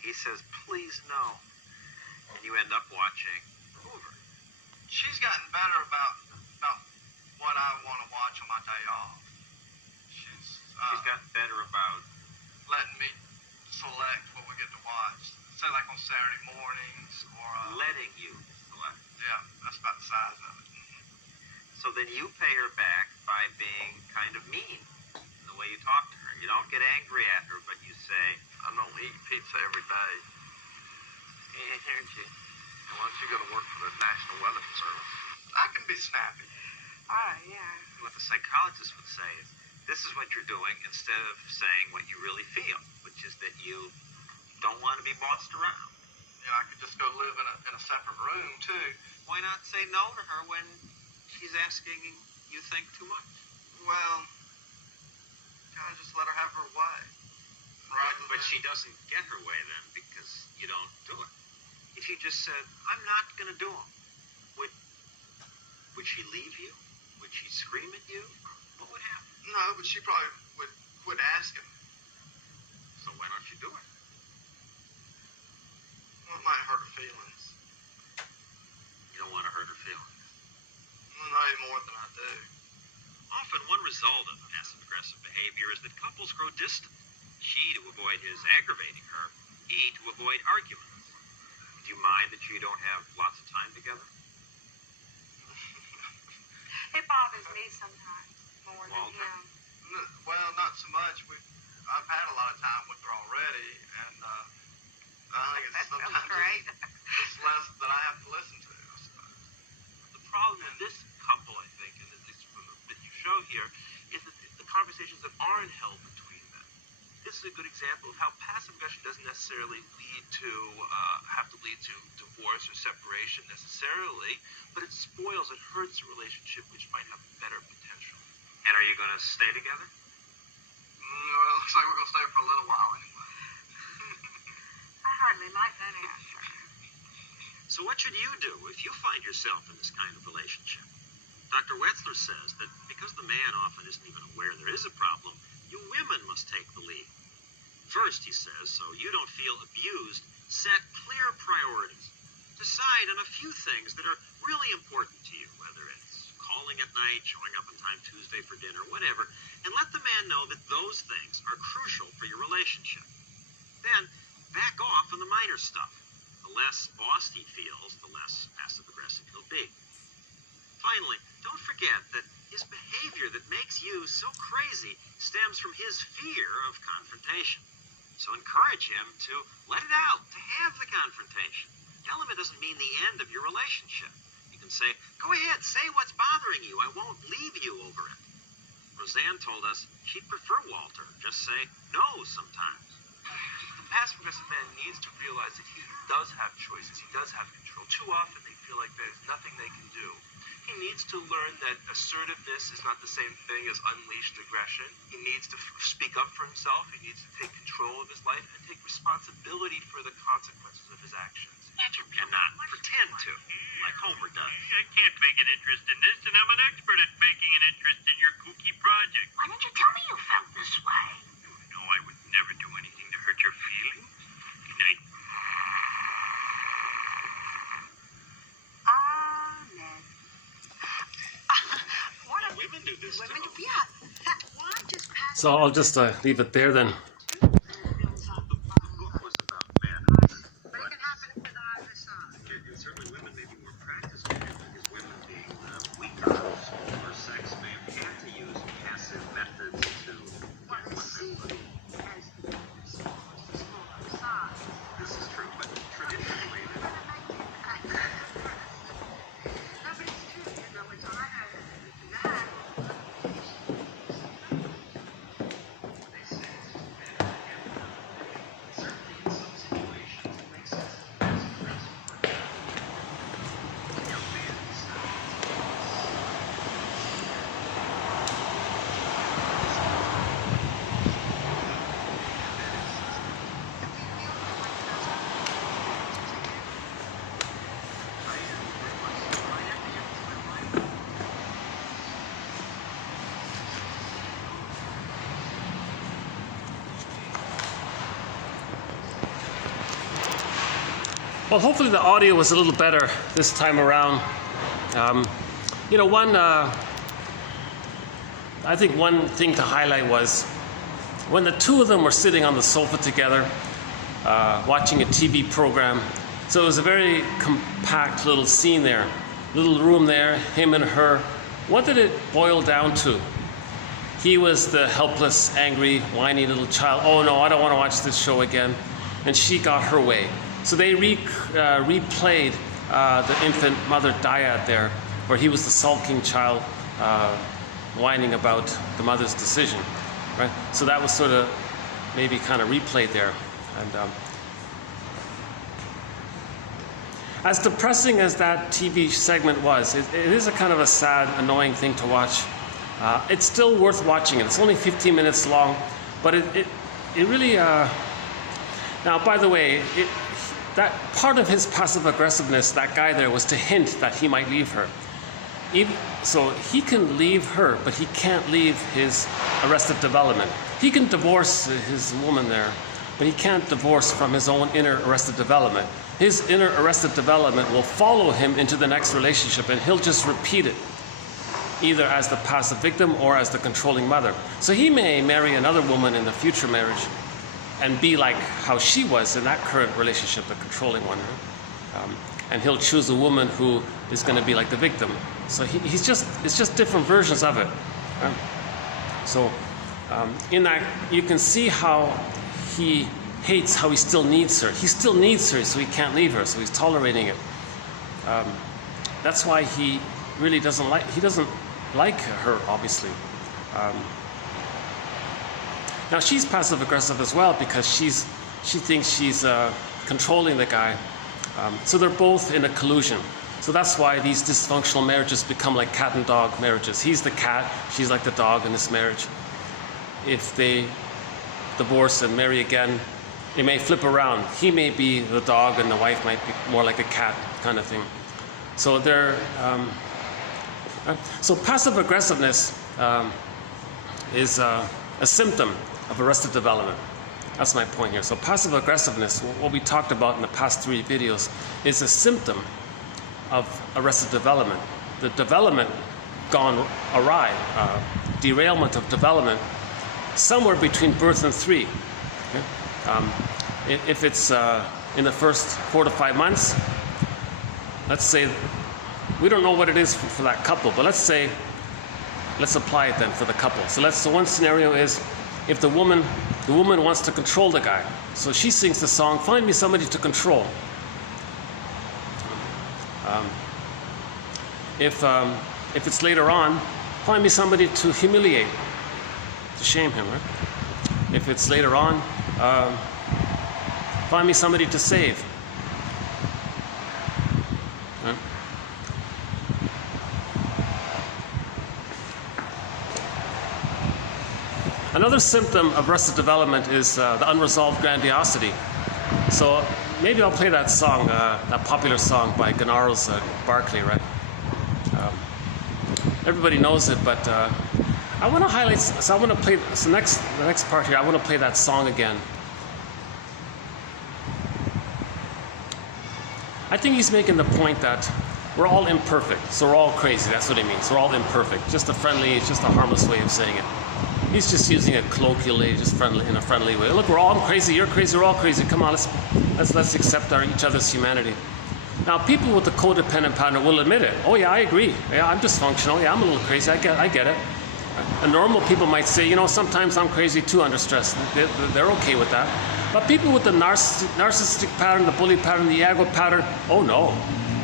He says, please no. And you end up watching Hoover. She's gotten better about what I want to watch on my day off. She's gotten better about letting me select what we get to watch. Say like on Saturday mornings or letting you select. yeah, that's about the size of it. So then you pay her back by being kind of mean in the way you talk to her. You don't get angry at her, but you say, I don't eat pizza every day. Yeah, I heard you. Why don't you go to work for the National Weather Service? I can be snappy. Oh, yeah. what the psychologist would say is, this is what you're doing instead of saying what you really feel, which is that you don't want to be bossed around. I could just go live in a separate room too. Why not say no to her when she's asking you think too much? Well, kind of just let her have her way. But she doesn't get her way then because you don't do it. If you just said, I'm not going to do them, would she leave you? Would she scream at you? What would happen? No, but she probably would quit asking. So why don't you do it? Well, it might hurt her feelings. You don't want to hurt her feelings. Well, not any more than I do. Often one result of passive-aggressive behavior is that couples grow distant. She to avoid his aggravating her, he to avoid arguments. Do you mind that you don't have lots of time together? It bothers me sometimes more than Walter? him. Well, not so much. I've had a lot of time with her already, and I think it's That sounds sometimes great. it's less that I have to listen to, I suppose. The problem in this couple, I think, and at least from that you show here, is that the conversations that aren't held between them. This is a good example of how passive aggression doesn't necessarily have to lead to divorce or separation necessarily, but it spoils, it hurts a relationship which might have better potential. And are you going to stay together? Well, it looks like we're going to stay for a little while anyway. I hardly like that answer. So what should you do if you find yourself in this kind of relationship? Dr. Wetzler says that because the man often isn't even aware there is a problem, you women must take the lead. First, he says, so you don't feel abused, set clear priorities. Decide on a few things that are really important to you, whether it's calling at night, showing up on time Tuesday for dinner, whatever, and let the man know that those things are crucial for your relationship. Then, back off on the minor stuff. The less bossed he feels, the less passive-aggressive he'll be. Finally, don't forget that his behavior that makes you so crazy stems from his fear of confrontation. So encourage him to let it out, to have the confrontation. Tell him it doesn't mean the end of your relationship. You can say, go ahead, say what's bothering you. I won't leave you over it. Roseanne told us she'd prefer Walter. Just say no sometimes. The passive-aggressive man needs to realize that he does have choices, he does have control. Too often they feel like there's nothing they can do. He needs to learn that assertiveness is not the same thing as unleashed aggression. He needs to speak up for himself. He needs to take control of his life and take responsibility for the consequences of his actions. And not pretend to, like Homer does. I can't make an interest in this, and I'm an expert at making an interest in your kooky project. Why didn't you tell me you felt this way? No, I would never do anything to hurt your feelings. Good night. Amen. Women do this Women too. do, yeah. Why just pass? So I'll just leave it there then. The book was about manners, But it can happen with either side. and certainly women may be more practiced at it because women being weaker for sex may have had to use passive methods to Well, get what they want. as the smaller side. This is true, but traditionally, No, but it's true. You know, it's either that. they say certainly in some situations it makes sense to passive aggressive work. A young man Well, hopefully the audio was a little better this time around. You know, I think one thing to highlight was when the two of them were sitting on the sofa together, watching a TV program. So it was a very compact little scene there, little room there, him and her. What did it boil down to? He was the helpless, angry, whiny little child. Oh no, I don't want to watch this show again. And she got her way. So they replayed the infant mother dyad there, where he was the sulking child whining about the mother's decision, right? So that was sort of maybe kind of replayed there. And as depressing as that TV segment was, it is a kind of a sad, annoying thing to watch. It's still worth watching it. It's only 15 minutes long, but it really... Now, by the way, that part of his passive aggressiveness, that guy there, was to hint that he might leave her. So he can leave her, but he can't leave his arrested development. He can divorce his woman there, but he can't divorce from his own inner arrested development. His inner arrested development will follow him into the next relationship, and he'll just repeat it, either as the passive victim or as the controlling mother. So he may marry another woman in the future marriage and be like how she was in that current relationship, the controlling one. And he'll choose a woman who is going to be like the victim. So it's just different versions of it. So in that, you can see how he hates how he still needs her. He still needs her, so he can't leave her, so he's tolerating it. That's why he really doesn't like her, obviously. Now she's passive aggressive as well, because she thinks she's controlling the guy. So they're both in a collusion. So that's why these dysfunctional marriages become like cat and dog marriages. He's the cat, she's like the dog in this marriage. If they divorce and marry again, they may flip around. He may be the dog and the wife might be more like a cat kind of thing. So they're so passive aggressiveness is a symptom of arrested development. That's my point here. So passive aggressiveness, what we talked about in the past 3 videos, is a symptom of arrested development. The development gone awry, derailment of development, somewhere between birth and 3. Okay? If it's in the first 4 to 5 months, let's say, we don't know what it is for that couple, but let's apply it then for the couple. So one scenario is, if the woman wants to control the guy, so she sings the song, "Find me somebody to control." If it's later on, find me somebody to humiliate, to shame him, right? If it's later on, find me somebody to save. Right? Another symptom of arrested development is the unresolved grandiosity. So maybe I'll play that song, that popular song by Ginot's Barclay, right? Everybody knows it, but I want to highlight. So I want to play. So the next part here, I want to play that song again. I think he's making the point that we're all imperfect, so we're all crazy. That's what he means. We're all imperfect. It's just a harmless way of saying it. He's just using it colloquially, just in a friendly way. Look, I'm crazy, you're crazy, we're all crazy. Come on, let's accept each other's humanity. Now, people with the codependent pattern will admit it. Oh yeah, I agree. Yeah, I'm dysfunctional. Yeah, I'm a little crazy. I get it. And normal people might say, sometimes I'm crazy too under stress. They're okay with that. But people with the narcissistic pattern, the bully pattern, the ego pattern, oh no,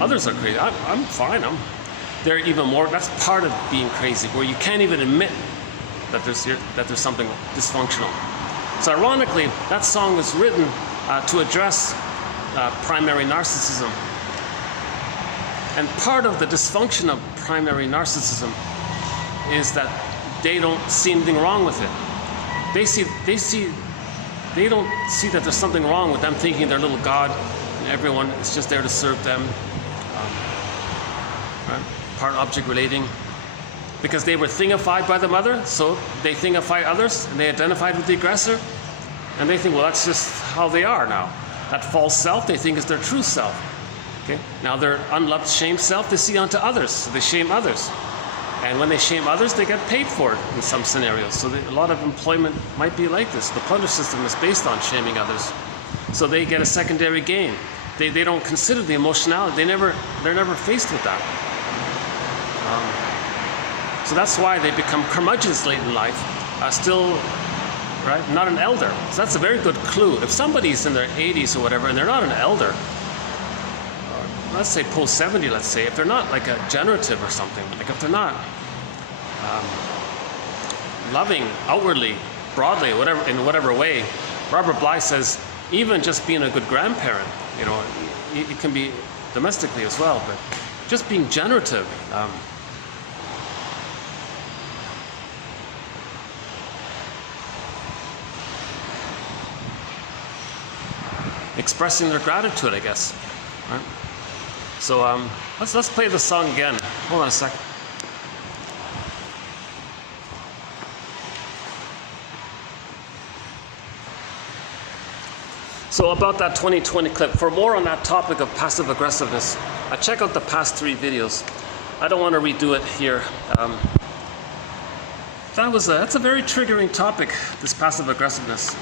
others are crazy. I'm fine. They're even more. That's part of being crazy, where you can't even admit that there's something dysfunctional. So ironically, that song was written to address primary narcissism. And part of the dysfunction of primary narcissism is that they don't see anything wrong with it. They don't see that there's something wrong with them thinking they're a little god and everyone is just there to serve them. Right? Part object relating. Because they were thingified by the mother, so they thingify others, and they identified with the aggressor, and they think, well, that's just how they are now. That false self, they think is their true self. Okay? Now their unloved, shamed self, they see onto others, so they shame others. And when they shame others, they get paid for it in some scenarios. So a lot of employment might be like this. The plunder system is based on shaming others. So they get a secondary gain. They don't consider the emotionality. They're never faced with that. So that's why they become curmudgeons late in life, still, right, not an elder. So that's a very good clue. If somebody's in their 80s or whatever, and they're not an elder, let's say post-70, let's say, if they're not like a generative or something, like if they're not loving outwardly, broadly, in whatever way, Robert Bly says, even just being a good grandparent, it can be domestically as well, but just being generative. Expressing their gratitude, I guess. Right? So let's play the song again. Hold on a second. So about that 2020 clip, for more on that topic of passive aggressiveness, check out the past 3 videos. I don't want to redo it here. That's a very triggering topic, this passive aggressiveness.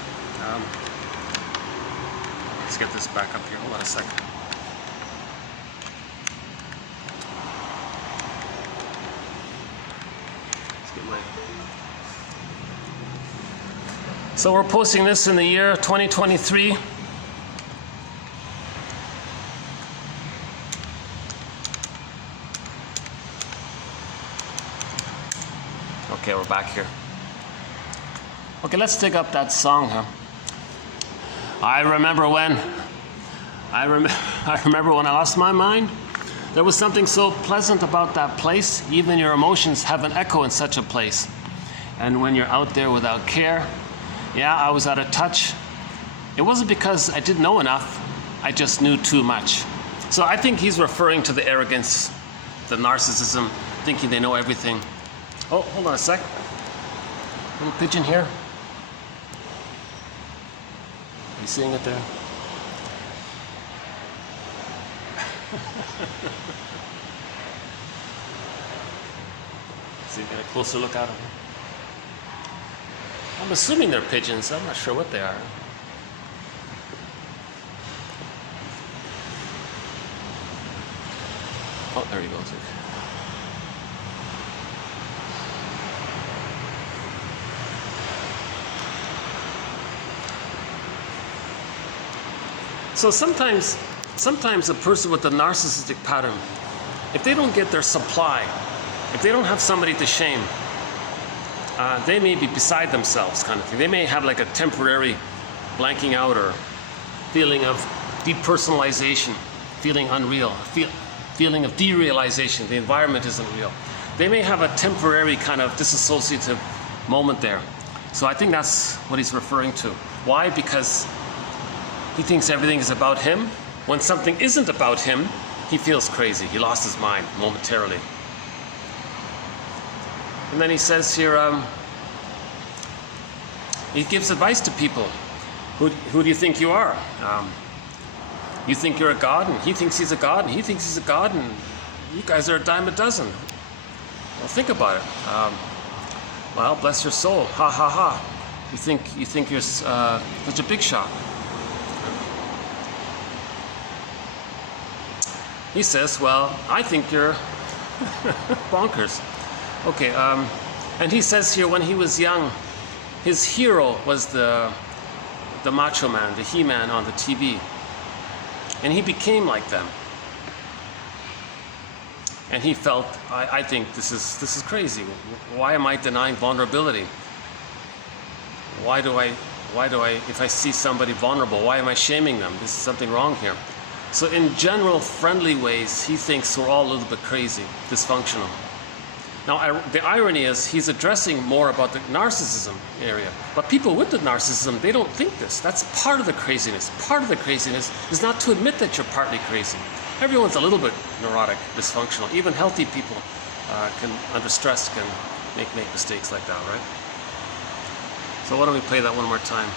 Let's get this back up here. Hold on a second. Let's get my... So we're posting this in the year 2023. Okay, we're back here. Okay, let's dig up that song, huh? I remember when I lost my mind. There was something so pleasant about that place. Even your emotions have an echo in such a place. And when you're out there without care, yeah, I was out of touch. It wasn't because I didn't know enough. I just knew too much. So I think he's referring to the arrogance, the narcissism, thinking they know everything. Oh, hold on a sec. Little pigeon here. You seeing it there? See, get a closer look at them. I'm assuming they're pigeons. I'm not sure what they are. Oh, there he goes. So sometimes a person with a narcissistic pattern, if they don't get their supply, if they don't have somebody to shame, they may be beside themselves kind of thing. They may have like a temporary blanking out or feeling of depersonalization, feeling unreal, feeling of derealization. The environment isn't real. They may have a temporary kind of disassociative moment there. So I think that's what he's referring to. Why? Because he thinks everything is about him. When something isn't about him, he feels crazy. He lost his mind momentarily. And then he says here, he gives advice to people. Who do you think you are? You think you're a god, and he thinks he's a god, and he thinks he's a god, and you guys are a dime a dozen. Well, think about it. Well, bless your soul. Ha ha ha. You think you're such a big shot. He says, well, I think you're bonkers. Okay, and he says here when he was young, his hero was the macho man, the he-man on the TV. And he became like them. And he felt, I think this is crazy. Why am I denying vulnerability? Why do I, if I see somebody vulnerable, why am I shaming them? There's something wrong here. So in general, friendly ways, he thinks we're all a little bit crazy, dysfunctional. Now, the irony is he's addressing more about the narcissism area. But people with the narcissism, they don't think this. That's part of the craziness. Part of the craziness is not to admit that you're partly crazy. Everyone's a little bit neurotic, dysfunctional. Even healthy people under stress, can make mistakes like that, right? So why don't we play that one more time?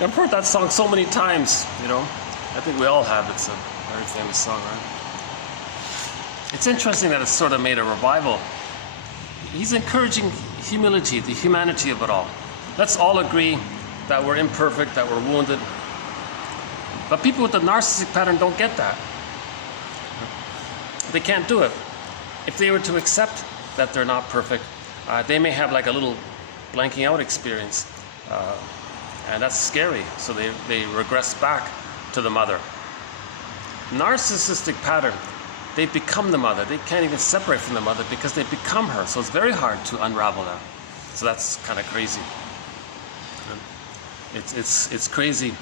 I've heard that song so many times, you know. I think we all have. It's a very famous song, right? It's interesting that it's sort of made a revival. He's encouraging humility, the humanity of it all. Let's all agree that we're imperfect, that we're wounded. But people with the narcissistic pattern don't get that. They can't do it. If they were to accept that they're not perfect, they may have like a little blanking out experience. And that's scary. So they regress back to the mother. Narcissistic pattern, they become the mother. They can't even separate from the mother because they become her. So it's very hard to unravel that. So that's kind of crazy. It's crazy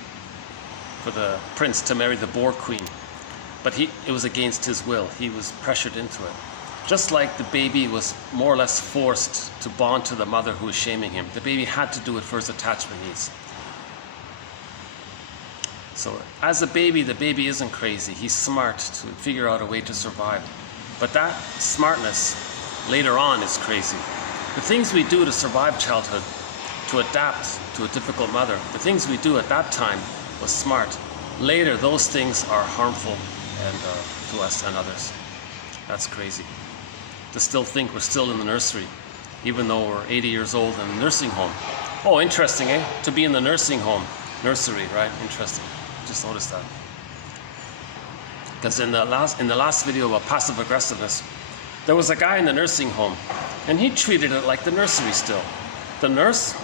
for the prince to marry the Boer queen. But it was against his will. He was pressured into it. Just like the baby was more or less forced to bond to the mother who was shaming him. The baby had to do it for his attachment needs. So as a baby, the baby isn't crazy. He's smart to figure out a way to survive. But that smartness later on is crazy. The things we do to survive childhood, to adapt to a difficult mother, the things we do at that time was smart. Later, those things are harmful and to us and others. That's crazy. To still think we're still in the nursery, even though we're 80 years old in a nursing home. Oh, interesting, eh? To be in the nursing home, nursery, right? Interesting. Just noticed that. Because in the last video about passive aggressiveness, there was a guy in the nursing home, and he treated it like the nursery still. The nurse,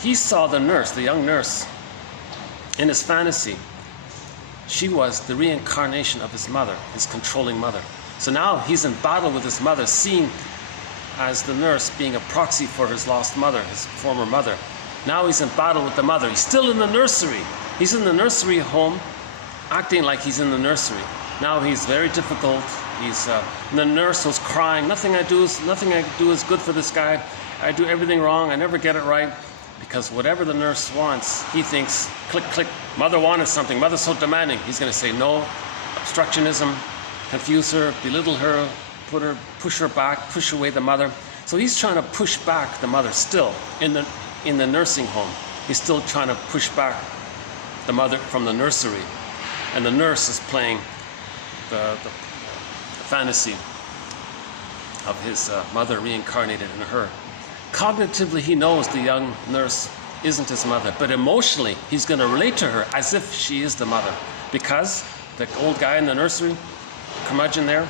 he saw the nurse, the young nurse, in his fantasy. She was the reincarnation of his mother, his controlling mother. So now he's in battle with his mother, seen as the nurse being a proxy for his lost mother, his former mother. Now he's in battle with the mother. He's still in the nursery. He's in the nursery home, acting like he's in the nursery. Now he's very difficult. The nurse was crying. Nothing I do is good for this guy. I do everything wrong. I never get it right. Because whatever the nurse wants, he thinks, click, click, mother wanted something, mother's so demanding. He's going to say no, obstructionism, confuse her, belittle her, push her back, push away the mother. So he's trying to push back the mother still in the nursing home. He's still trying to push back the mother from the nursery. And the nurse is playing the fantasy of his mother reincarnated in her. Cognitively, he knows the young nurse isn't his mother, but emotionally, he's going to relate to her as if she is the mother. Because the old guy in the nursery, curmudgeon there,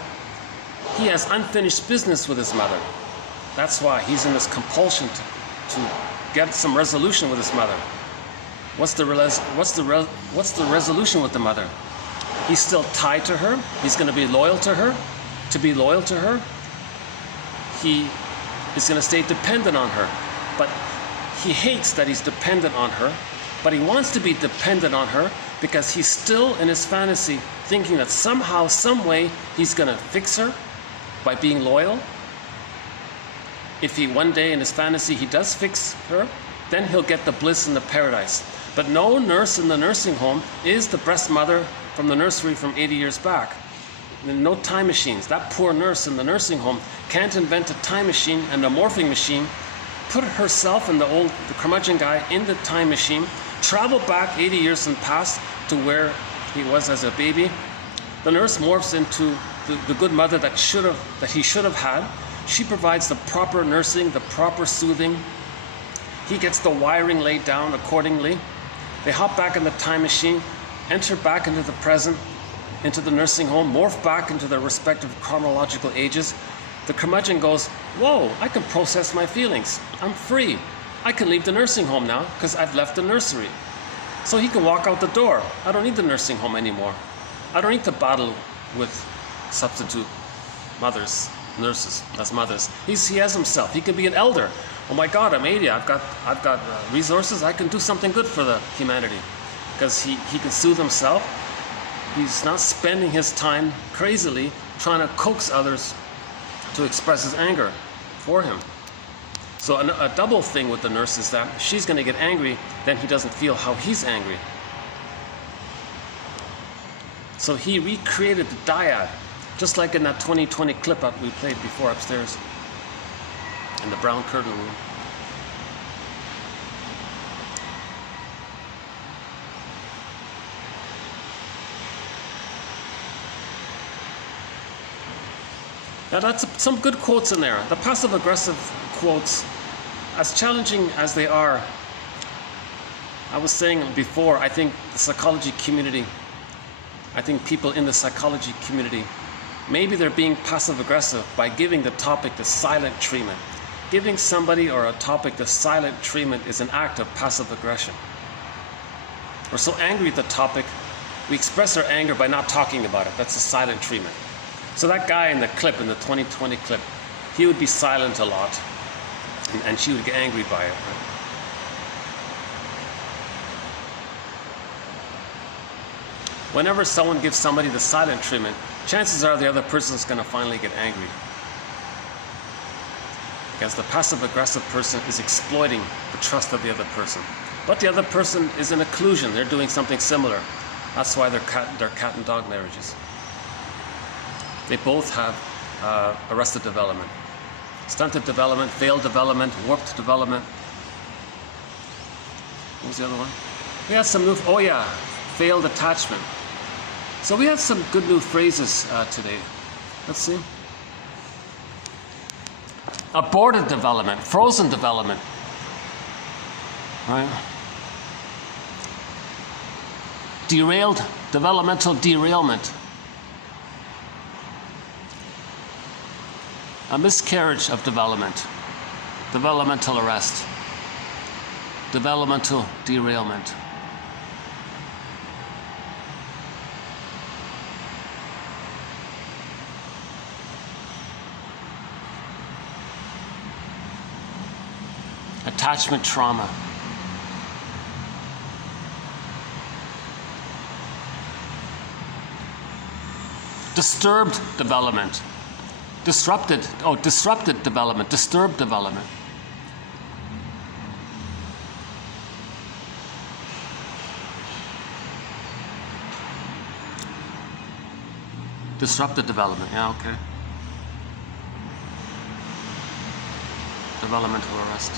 he has unfinished business with his mother. That's why he's in this compulsion to get some resolution with his mother. What's the resolution with the mother? He's still tied to her. He's going to be loyal to her. To be loyal to her, he is going to stay dependent on her. But he hates that he's dependent on her, but he wants to be dependent on her because he's still in his fantasy thinking that somehow, some way, he's going to fix her by being loyal. If he one day in his fantasy he does fix her, then he'll get the bliss in the paradise. But no nurse in the nursing home is the breast mother from the nursery from 80 years back. No time machines. That poor nurse in the nursing home can't invent a time machine and a morphing machine, put herself and the curmudgeon guy in the time machine, travel back 80 years in the past to where he was as a baby. The nurse morphs into the good mother that he should have had. She provides the proper nursing, the proper soothing. He gets the wiring laid down accordingly. They hop back in the time machine, enter back into the present, into the nursing home, morph back into their respective chronological ages. The curmudgeon goes, whoa, I can process my feelings. I'm free. I can leave the nursing home now because I've left the nursery. So he can walk out the door. I don't need the nursing home anymore. I don't need to battle with substitute mothers, nurses as mothers. He has himself. He can be an elder. Oh my God, I'm 80. I've got resources. I can do something good for the humanity because he can soothe himself. He's not spending his time crazily trying to coax others to express his anger for him. So a double thing with the nurse is that she's going to get angry, then he doesn't feel how he's angry. So he recreated the dyad, just like in that 2020 clip that we played before upstairs in the brown curtain room. Now that's some good quotes in there. The passive-aggressive quotes, as challenging as they are, I was saying before, I think the psychology community, I think people in the psychology community, maybe they're being passive-aggressive by giving the topic the silent treatment. Giving somebody or a topic the silent treatment is an act of passive aggression. We're so angry at the topic, we express our anger by not talking about it. That's a silent treatment. So that guy in the clip, in the 2020 clip, he would be silent a lot, and she would get angry by it. Right? Whenever someone gives somebody the silent treatment, chances are the other person is going to finally get angry. Because the passive-aggressive person is exploiting the trust of the other person. But the other person is in a collusion. They're doing something similar. That's why they're cat and dog marriages. They both have arrested development. Stunted development, failed development, warped development. What was the other one? We had some new, failed attachment. So we have some good new phrases today. Let's see. Aborted development, frozen development. Right? Derailed, developmental derailment. A miscarriage of development. Developmental arrest. Developmental derailment. Attachment trauma. Disturbed development. Disrupted development. Disturbed development. Disrupted development, yeah, okay. Developmental arrest.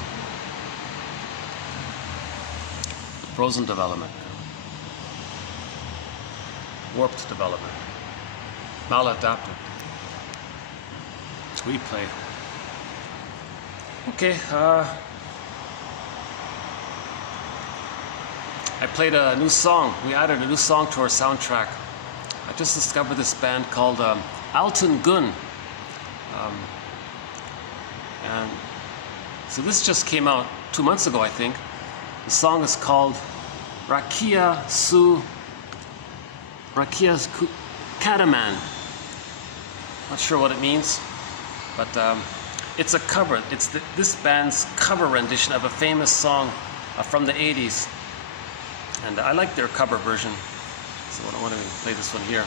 Frozen development. Warped development. Maladaptive. Replay. Okay, I played a new song. We added a new song to our soundtrack. I just discovered this band called Alton Gun. And so this just came out 2 months ago, I think. The song is called Rakia's Kataman. Not sure what it means, but it's a cover. It's this band's cover rendition of a famous song from the 80s. And I like their cover version. So I want to play this one here.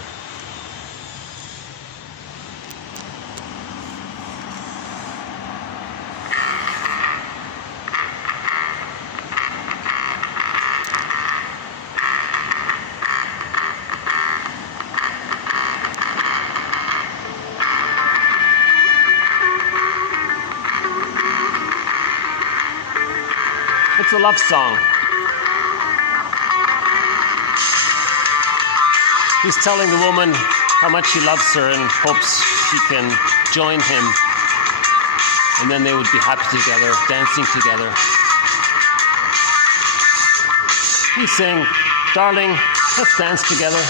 It's a love song. He's telling the woman how much he loves her and hopes she can join him. And then they would be happy together, dancing together. He's saying, darling, let's dance together.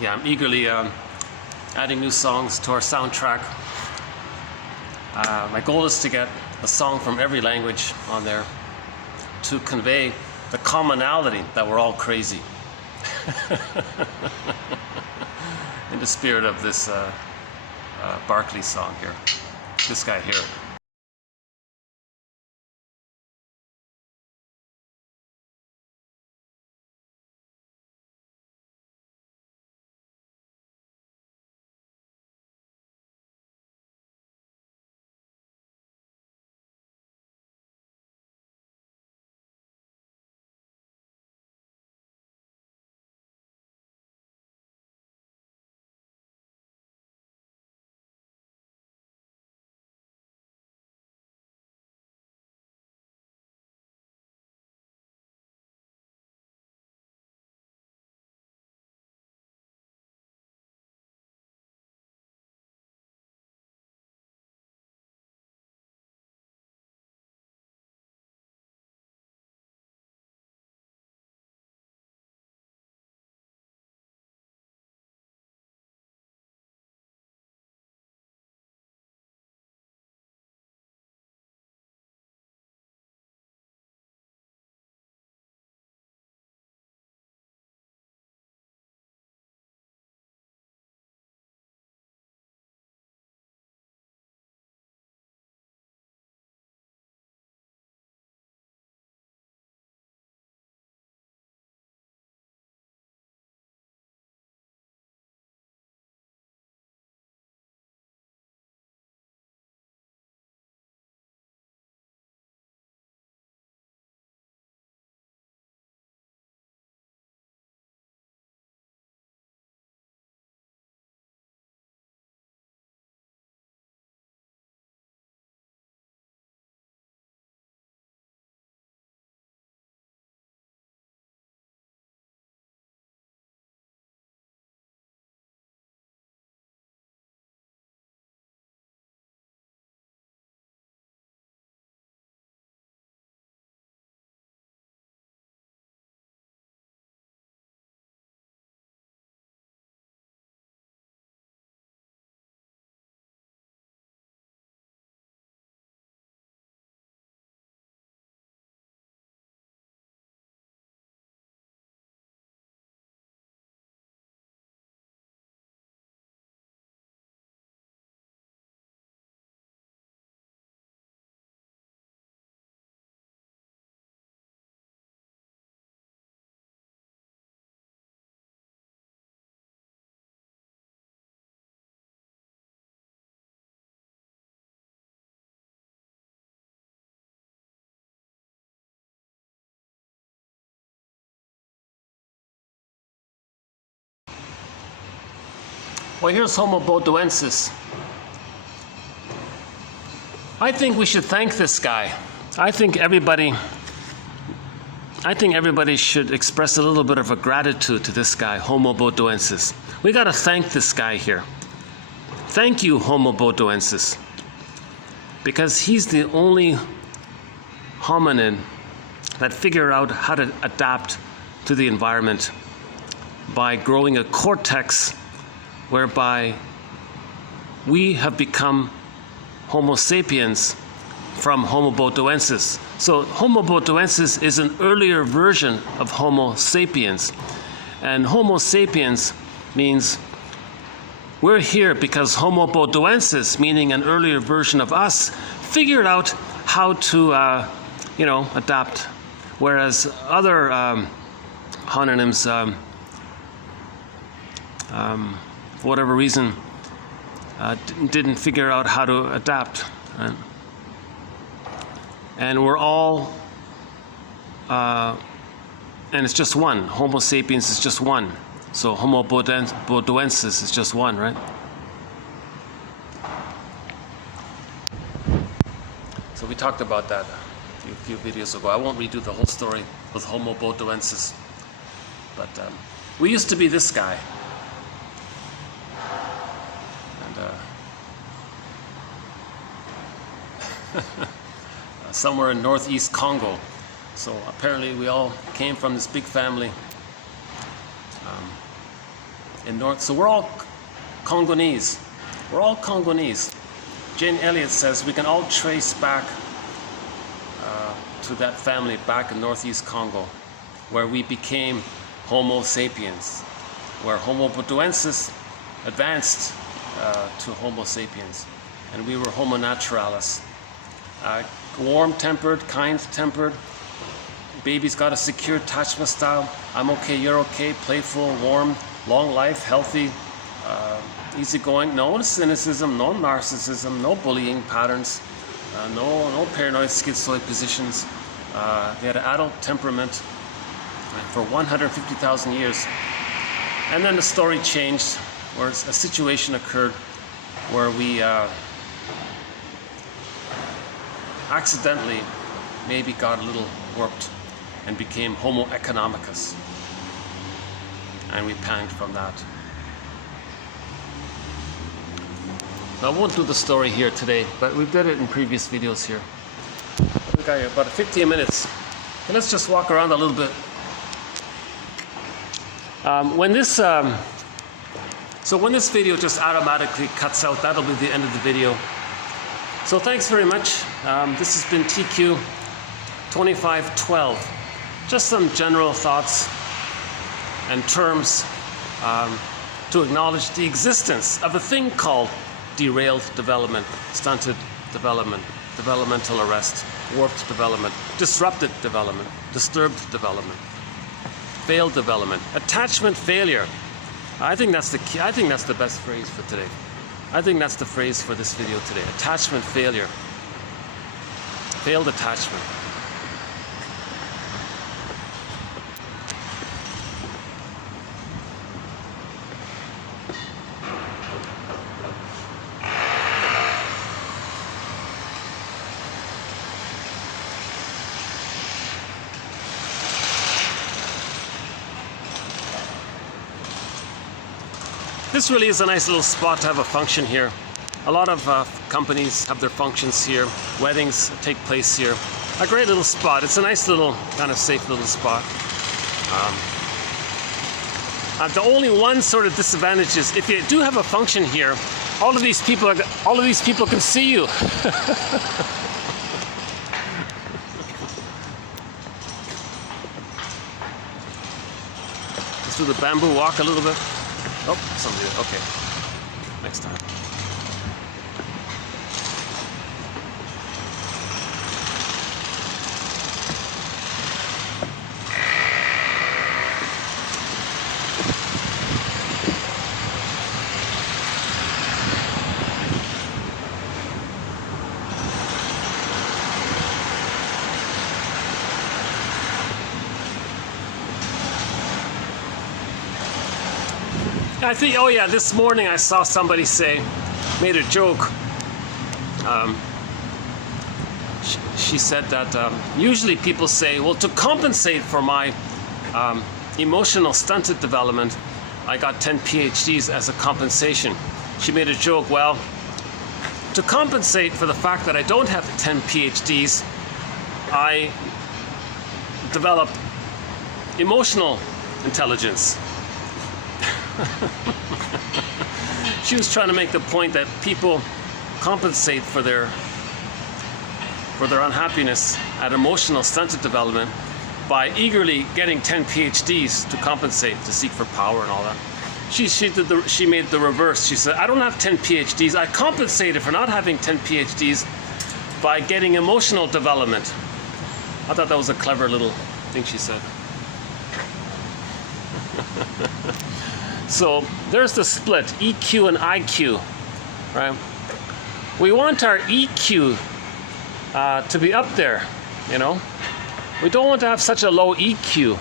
yeah, I'm eagerly adding new songs to our soundtrack. My goal is to get a song from every language on there to convey the commonality that we're all crazy. In the spirit of this Barclay song here, this guy here. Well, here's Homo bodoensis. I think we should thank this guy. I think everybody should express a little bit of a gratitude to this guy, Homo bodoensis. We got to thank this guy here. Thank you, Homo bodoensis, because he's the only hominin that figured out how to adapt to the environment by growing a cortex whereby we have become Homo sapiens from Homo bodoensis. So Homo bodoensis is an earlier version of Homo sapiens. And Homo sapiens means we're here because Homo bodoensis, meaning an earlier version of us, figured out how to, adapt. Whereas other homonyms, for whatever reason, didn't figure out how to adapt. Right? And we're all, and it's just one. Homo sapiens is just one. So Homo bodoensis is just one, right? So we talked about that a few videos ago. I won't redo the whole story with Homo bodoensis. But we used to be this guy. Somewhere in northeast Congo. So apparently we all came from this big family. in North. So we're all Congolese. We're all Congolese. Jane Elliott says we can all trace back to that family back in northeast Congo, where we became Homo sapiens, where Homo botuensis advanced to Homo sapiens, and we were Homo naturalis. Warm-tempered, kind-tempered. Baby's got a secure attachment style. I'm okay, you're okay. Playful, warm, long life, healthy, easygoing. No cynicism, no narcissism, no bullying patterns, no paranoid schizoid positions. They had an adult temperament for 150,000 years. And then the story changed, where a situation occurred where we accidentally maybe got a little warped and became Homo economicus. And we panicked from that. So I won't do the story here today, but we did it in previous videos here. We got about 15 minutes. And let's just walk around a little bit. When this video just automatically cuts out, that'll be the end of the video. So thanks very much. This has been TQ 2512. Just some general thoughts and terms to acknowledge the existence of a thing called derailed development, stunted development, developmental arrest, warped development, disrupted development, disturbed development, failed development, attachment failure. I think that's the key. I think that's the best phrase for today. I think that's the phrase for this video today. Attachment failure. Failed attachment. This really is a nice little spot to have a function here. A lot of companies have their functions here. Weddings take place here. A great little spot. It's a nice little, kind of safe little spot. The only one sort of disadvantage is if you do have a function here, all of these people can see you. Let's do the bamboo walk a little bit. Oh, somebody, okay. Next time. I think, oh yeah, this morning I saw somebody say, made a joke. She said that usually people say, well, to compensate for my emotional stunted development, I got 10 PhDs as a compensation. She made a joke, well, to compensate for the fact that I don't have 10 PhDs, I developed emotional intelligence. She was trying to make the point that people compensate for their unhappiness at emotional stunted development by eagerly getting 10 PhDs to compensate, to seek for power and all that. She made the reverse. She said, I don't have 10 PhDs. I compensated for not having 10 PhDs by getting emotional development. I thought that was a clever little thing she said. So there's the split, EQ and IQ, right? We want our EQ to be up there, you know? We don't want to have such a low EQ.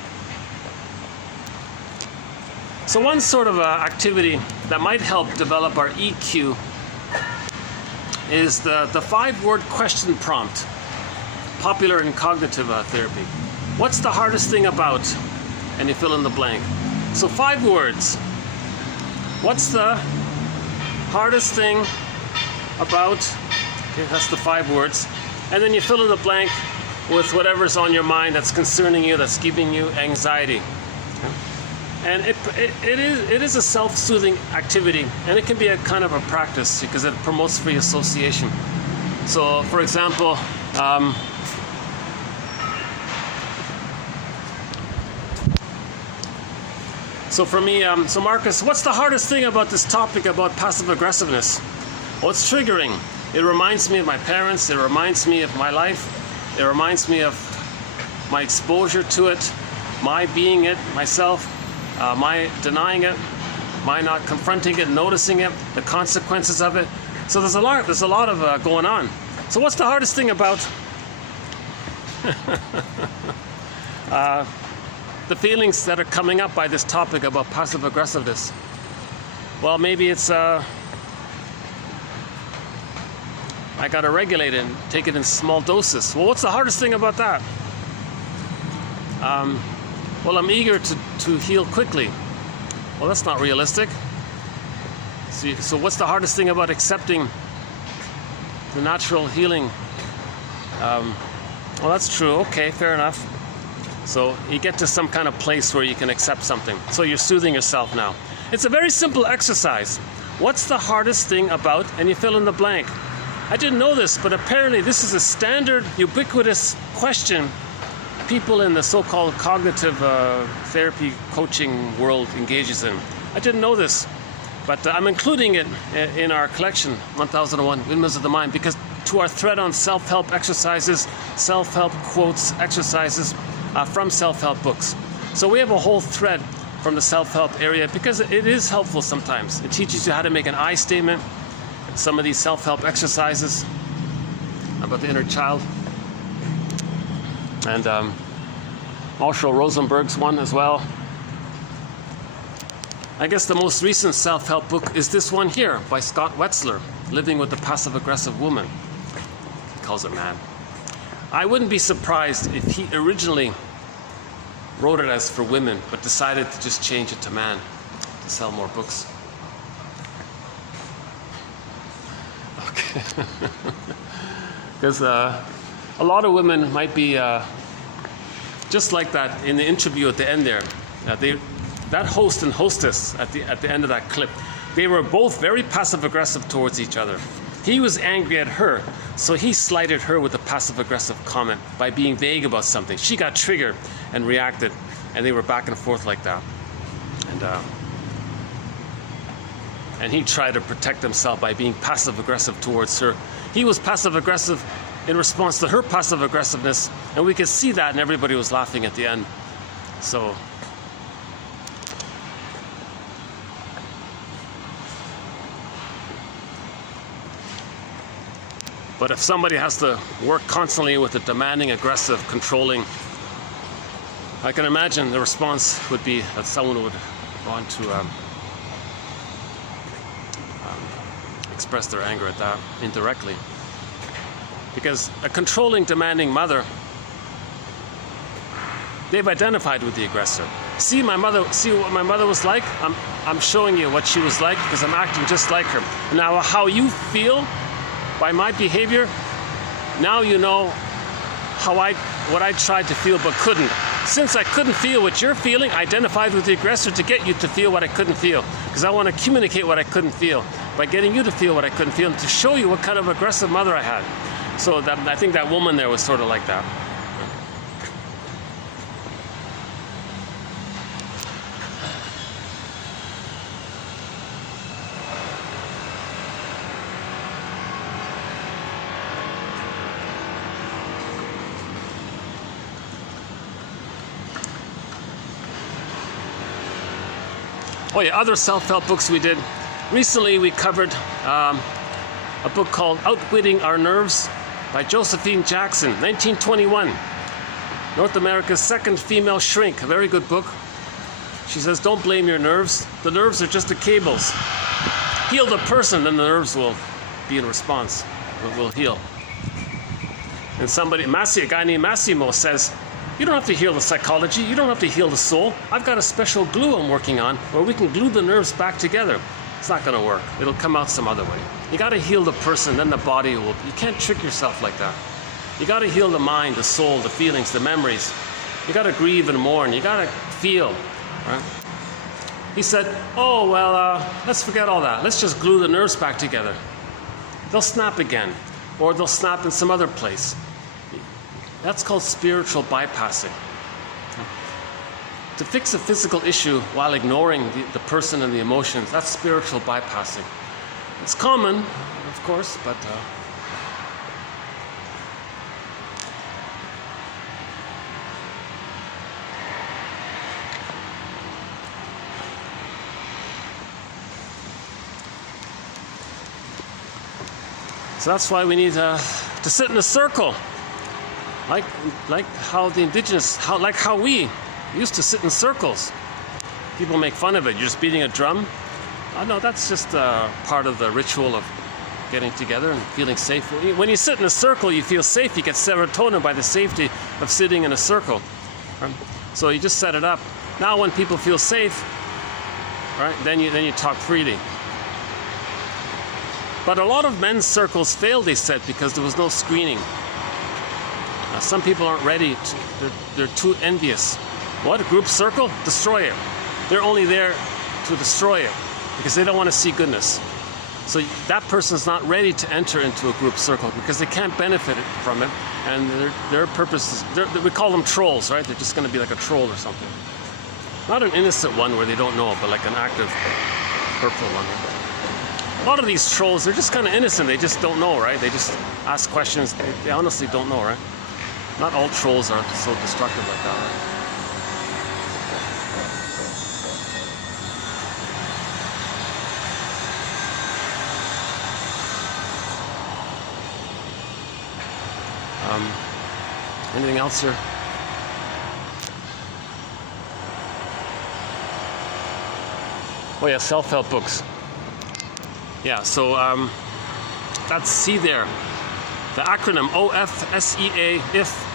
So one sort of activity that might help develop our EQ is the 5-word question prompt, popular in cognitive therapy. What's the hardest thing about? And you fill in the blank. So 5 words. What's the hardest thing about? Okay, that's the 5 words. And then you fill in the blank with whatever's on your mind that's concerning you, that's giving you anxiety. Okay. And it is a self-soothing activity, and it can be a kind of a practice because it promotes free association. So, for example, so for me, so Marcus, what's the hardest thing about this topic about passive aggressiveness? Well, it's triggering. It reminds me of my parents. It reminds me of my life. It reminds me of my exposure to it, my being it myself. My denying it, my not confronting it, noticing it, the consequences of it. So there's a lot of going on. So what's the hardest thing about the feelings that are coming up by this topic about passive aggressiveness? Well, maybe it's I got to regulate it and take it in small doses. Well, what's the hardest thing about that? Well, I'm eager to heal quickly. Well, that's not realistic. So what's the hardest thing about accepting the natural healing? Well, that's true. Okay, fair enough. So you get to some kind of place where you can accept something. So you're soothing yourself now. It's a very simple exercise. What's the hardest thing about, and you fill in the blank. I didn't know this, but apparently this is a standard, ubiquitous question people in the so-called cognitive therapy coaching world engages in. I didn't know this, but I'm including it in our collection, 1001 Windmills of the Mind, because to our thread on self-help exercises, self-help quotes, exercises from self-help books. So we have a whole thread from the self-help area because it is helpful sometimes. It teaches you how to make an I statement, some of these self-help exercises about the inner child. And Marshall Rosenberg's one as well. I guess the most recent self-help book is this one here by Scott Wetzler, Living with the Passive-Aggressive Woman. He calls it man. I wouldn't be surprised if he originally wrote it as for women, but decided to just change it to man to sell more books. Okay. Because a lot of women might be just like that in the interview at the end there. That host and hostess at the end of that clip, they were both very passive-aggressive towards each other. He was angry at her, so he slighted her with a passive-aggressive comment by being vague about something. She got triggered and reacted, and they were back and forth like that. And he tried to protect himself by being passive-aggressive towards her. He was passive-aggressive in response to her passive-aggressiveness, and we could see that, and everybody was laughing at the end. So, but if somebody has to work constantly with a demanding, aggressive, controlling, I can imagine the response would be that someone would want to express their anger at that indirectly. Because a controlling, demanding mother, they've identified with the aggressor. See what my mother was like? I'm showing you what she was like because I'm acting just like her. Now how you feel by my behavior, now you know what I tried to feel but couldn't. Since I couldn't feel what you're feeling, I identified with the aggressor to get you to feel what I couldn't feel. Because I want to communicate what I couldn't feel by getting you to feel what I couldn't feel and to show you what kind of aggressive mother I had. So I think that woman there was sort of like that. Oh yeah, other self-help books we did. Recently we covered a book called Outwitting Our Nerves by Josephine Jackson, 1921. North America's second female shrink, a very good book. She says, don't blame your nerves. The nerves are just the cables. Heal the person, then the nerves will be in response, will heal. And a guy named Massimo says, you don't have to heal the psychology, you don't have to heal the soul. I've got a special glue I'm working on where we can glue the nerves back together. It's not gonna work. It'll come out some other way. You gotta heal the person, then the body will. You can't trick yourself like that. You gotta heal the mind, the soul, the feelings, the memories. You gotta grieve and mourn. You gotta feel, right? He said, oh, well, let's forget all that. Let's just glue the nerves back together. They'll snap again, or they'll snap in some other place. That's called spiritual bypassing. To fix a physical issue while ignoring the person and the emotions, that's spiritual bypassing. It's common, of course, but so that's why we need to sit in a circle, like how the indigenous, like how we used to sit in circles. People make fun of it. You're just beating a drum. Oh, no, that's just part of the ritual of getting together and feeling safe. When you sit in a circle, you feel safe. You get serotonin by the safety of sitting in a circle. Right? So you just set it up. Now, when people feel safe, right, then you talk freely. But a lot of men's circles failed, they said, because there was no screening. Some people aren't ready. They're too envious. What? A group circle? Destroy it. They're only there to destroy it because they don't want to see goodness. So that person's not ready to enter into a group circle because they can't benefit from it. And their purpose is, we call them trolls, right? They're just going to be like a troll or something. Not an innocent one where they don't know, but like an active, hurtful one. A lot of these trolls, they're just kind of innocent. They just don't know, right? They just ask questions. They honestly don't know, right? Not all trolls are so destructive like that, right? Anything else here? Oh yeah, self-help books. Yeah, so that's C there. The acronym OFSEA, if,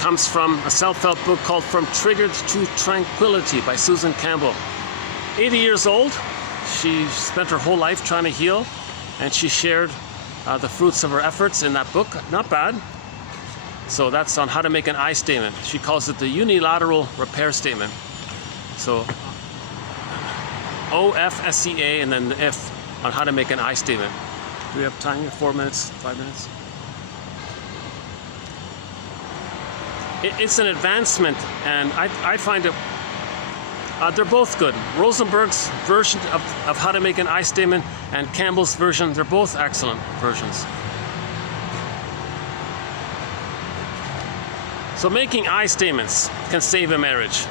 comes from a self-help book called From Triggered to Tranquility by Susan Campbell. 80 years old. She spent her whole life trying to heal, and she shared the fruits of her efforts in that book. Not bad. So that's on how to make an I statement. She calls it the unilateral repair statement. So OFSEA and then the if on how to make an I statement. Do we have time here? 4 minutes? 5 minutes? It's an advancement, and I find it, they're both good. Rosenberg's version of how to make an I statement and Campbell's version, they're both excellent versions. So making I statements can save a marriage.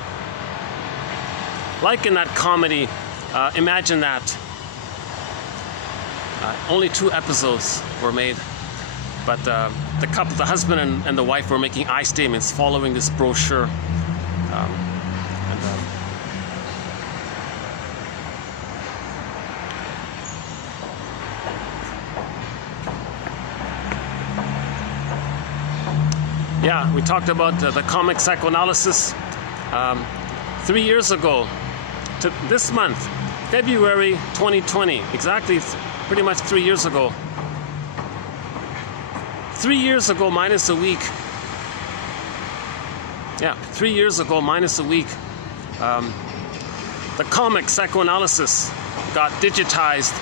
Like in that comedy, Imagine That. Only 2 episodes were made, but the couple, the husband and the wife, were making I statements following this brochure. Yeah, we talked about the comic psychoanalysis 3 years ago, to this month, February 2020, exactly pretty much 3 years ago. 3 years ago minus a week. Yeah, 3 years ago minus a week. The comic psychoanalysis got digitized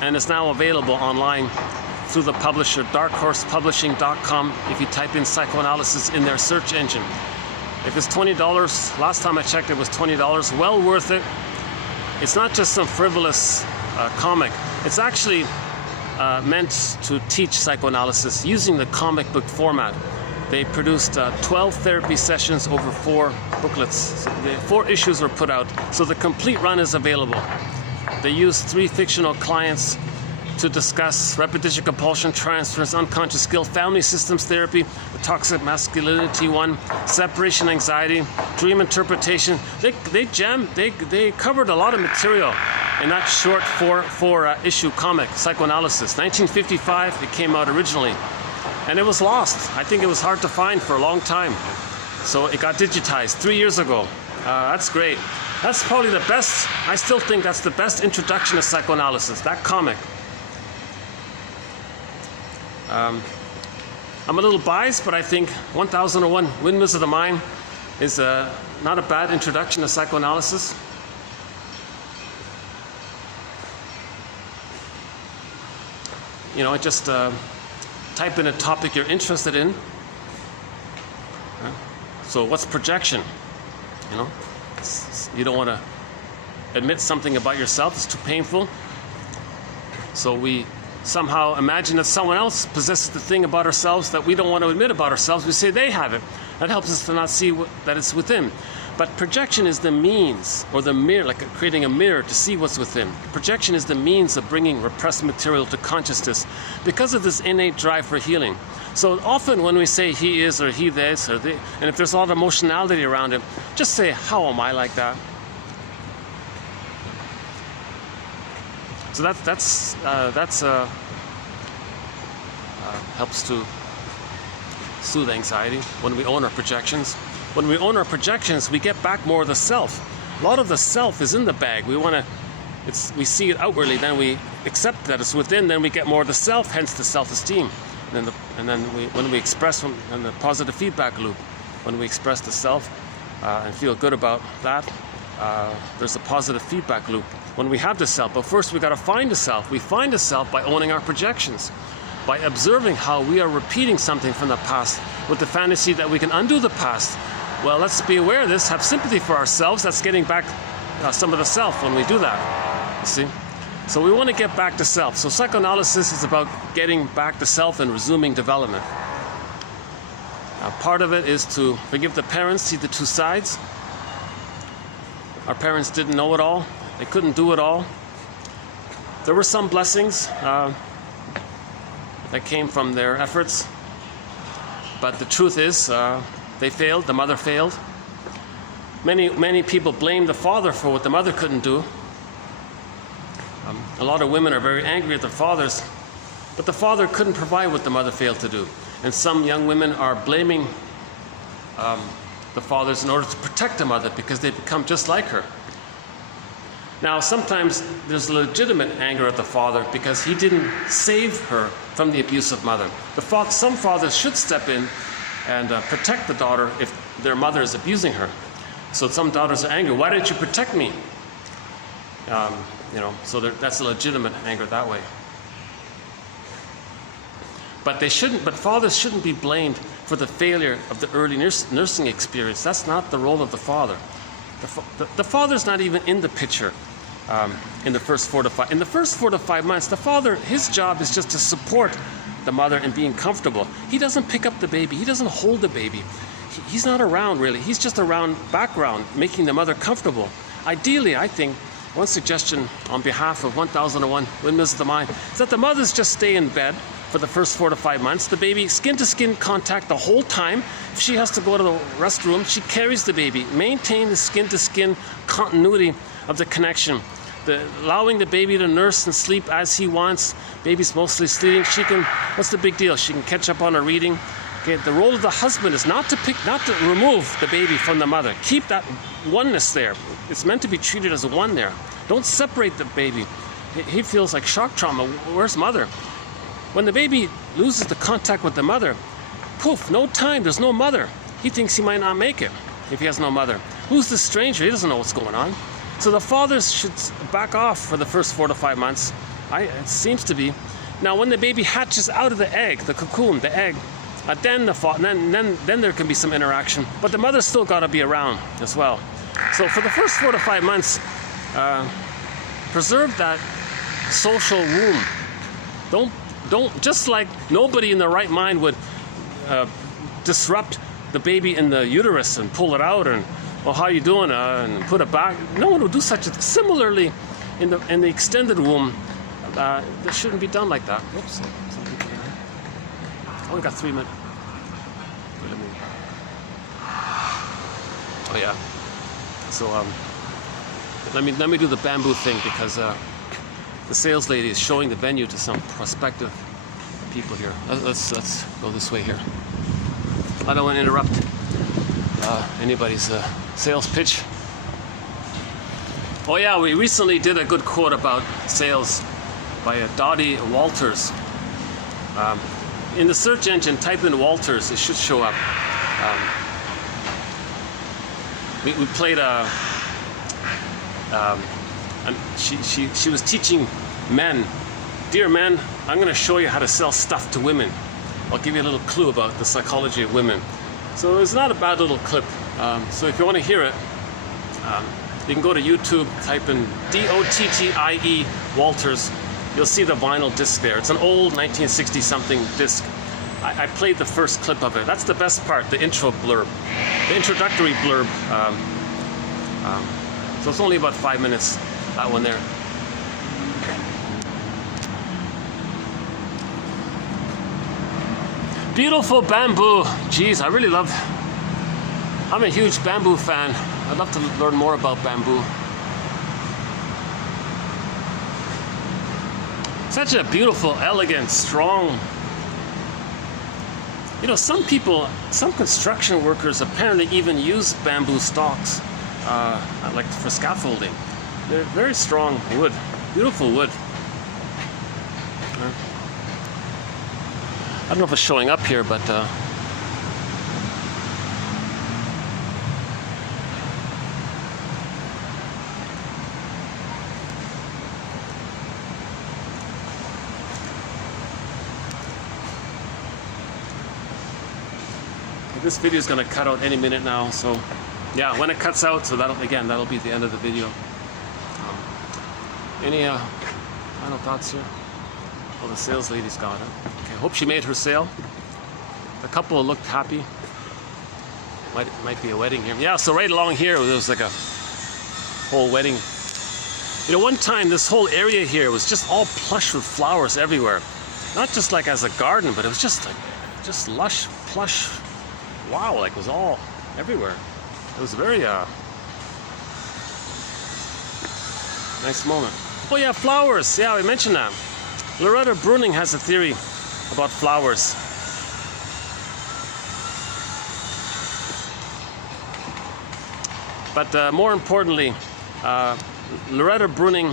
and is now available online through the publisher darkhorsepublishing.com if you type in psychoanalysis in their search engine. If it's $20, last time I checked it was $20, well worth it. It's not just some frivolous comic. It's actually meant to teach psychoanalysis using the comic book format. They produced 12 therapy sessions over 4 booklets. So 4 issues were put out, so the complete run is available. They used 3 fictional clients to discuss repetition, compulsion, transference, unconscious guilt, family systems therapy, the toxic masculinity one, separation anxiety, dream interpretation. They covered a lot of material in that short 4 issue comic, Psychoanalysis. 1955, it came out originally, and it was lost. I think it was hard to find for a long time. So it got digitized 3 years ago. That's great. That's probably the best, I still think that's the best introduction to psychoanalysis, that comic. I'm a little biased, but I think 1001 Windmills of the Mind is not a bad introduction to psychoanalysis. just type in a topic you're interested in. So what's projection? You don't want to admit something about yourself, it's too painful. So we somehow imagine that someone else possesses the thing about ourselves that we don't want to admit about ourselves. We say they have it. That helps us to not see that it's within. But projection is the means, or the mirror, like creating a mirror to see what's within. Projection is the means of bringing repressed material to consciousness because of this innate drive for healing. So often when we say he is or he this or they, and if there's a lot of emotionality around it, just say, how am I like that? So that's helps to soothe anxiety when we own our projections. When we own our projections, we get back more of the self. A lot of the self is in the bag. We see it outwardly, then we accept that it's within, then we get more of the self, hence the self-esteem. And then when we express in the positive feedback loop, when we express the self and feel good about that, there's a positive feedback loop. When we have the self, but first we got to find the self. We find the self by owning our projections, by observing how we are repeating something from the past with the fantasy that we can undo the past. Well, let's be aware of this, have sympathy for ourselves. That's getting back some of the self when we do that, you see. So we want to get back to self. So psychoanalysis is about getting back to self and resuming development. Part of it is to forgive the parents, see the two sides. Our parents didn't know it all. They couldn't do it all. There were some blessings that came from their efforts. But the truth is, they failed. The mother failed. Many people blame the father for what the mother couldn't do. A lot of women are very angry at their fathers, but the father couldn't provide what the mother failed to do. And some young women are blaming the fathers in order to protect the mother because they become just like her. Now, sometimes there's legitimate anger at the father because he didn't save her from the abusive mother. Some fathers should step in and protect the daughter if their mother is abusing her. So some daughters are angry. Why didn't you protect me? So that's a legitimate anger that way. But fathers shouldn't be blamed for the failure of the early nursing experience. That's not the role of the father. The father's not even in the picture in the first 4 to 5. In the first 4 to 5 months, the father, his job is just to support the mother in being comfortable. He doesn't pick up the baby. He doesn't hold the baby. He's not around really. He's just around background, making the mother comfortable. Ideally, I think, one suggestion on behalf of 1001 Windmills of the Mind is that the mothers just stay in bed for the first 4 to 5 months. The baby, skin-to-skin contact the whole time. If she has to go to the restroom, she carries the baby. Maintain the skin-to-skin continuity of the connection. Allowing the baby to nurse and sleep as he wants. Baby's mostly sleeping. What's the big deal? She can catch up on her reading. Okay, the role of the husband is not to remove the baby from the mother. Keep that oneness there. It's meant to be treated as one there. Don't separate the baby. He feels like shock trauma. Where's mother? When the baby loses the contact with the mother, poof, no time, there's no mother. He thinks he might not make it if he has no mother. Who's the stranger? He doesn't know what's going on. So the fathers should back off for the first 4 to 5 months. It seems to be. Now, when the baby hatches out of the egg, the cocoon, the egg, then there can be some interaction. But the mother's still got to be around as well. So for the first 4 to 5 months, preserve that social room. Don't just like nobody in their right mind would disrupt the baby in the uterus and pull it out and, well, how you doing? And put it back. No one would do such a thing. Similarly, in the extended womb, that shouldn't be done like that. Whoops. I only got 3 minutes. Oh yeah. So let me do the bamboo thing because the sales lady is showing the venue to some prospective people here. Let's go this way here. I don't want to interrupt anybody's sales pitch. Oh yeah, we recently did a good quote about sales by Dottie Walters. In the search engine, type in Walters, it should show up. We played and she was teaching men, dear men, I'm going to show you how to sell stuff to women. I'll give you a little clue about the psychology of women. So it's not a bad little clip. So if you want to hear it, you can go to YouTube, type in D-O-T-T-I-E Walters. You'll see the vinyl disc there. It's an old 1960-something disc. I played the first clip of it. That's the best part, the intro blurb, the introductory blurb. So it's only about 5 minutes, that one there. Beautiful bamboo. Geez, I really love. I'm a huge bamboo fan. I'd love to learn more about bamboo. Such a beautiful, elegant, strong. You know, some people, some construction workers apparently even use bamboo stalks, like for scaffolding. They're very strong wood, beautiful wood. I don't know if it's showing up here, but this video is going to cut out any minute now, so yeah, when it cuts out, so that'll be the end of the video. Any final thoughts here? Oh, the sales lady's got it. Okay, hope she made her sale. The couple looked happy. Might be a wedding here. Yeah, so right along here there was like a whole wedding. You know, one time this whole area here was just all plush with flowers everywhere. Not just like as a garden, but it was just like just lush, plush. Wow, like it was all everywhere. It was a very nice moment. Oh yeah, flowers. Yeah, we mentioned that. Loretta Bruning has a theory about flowers. But more importantly, Loretta Bruning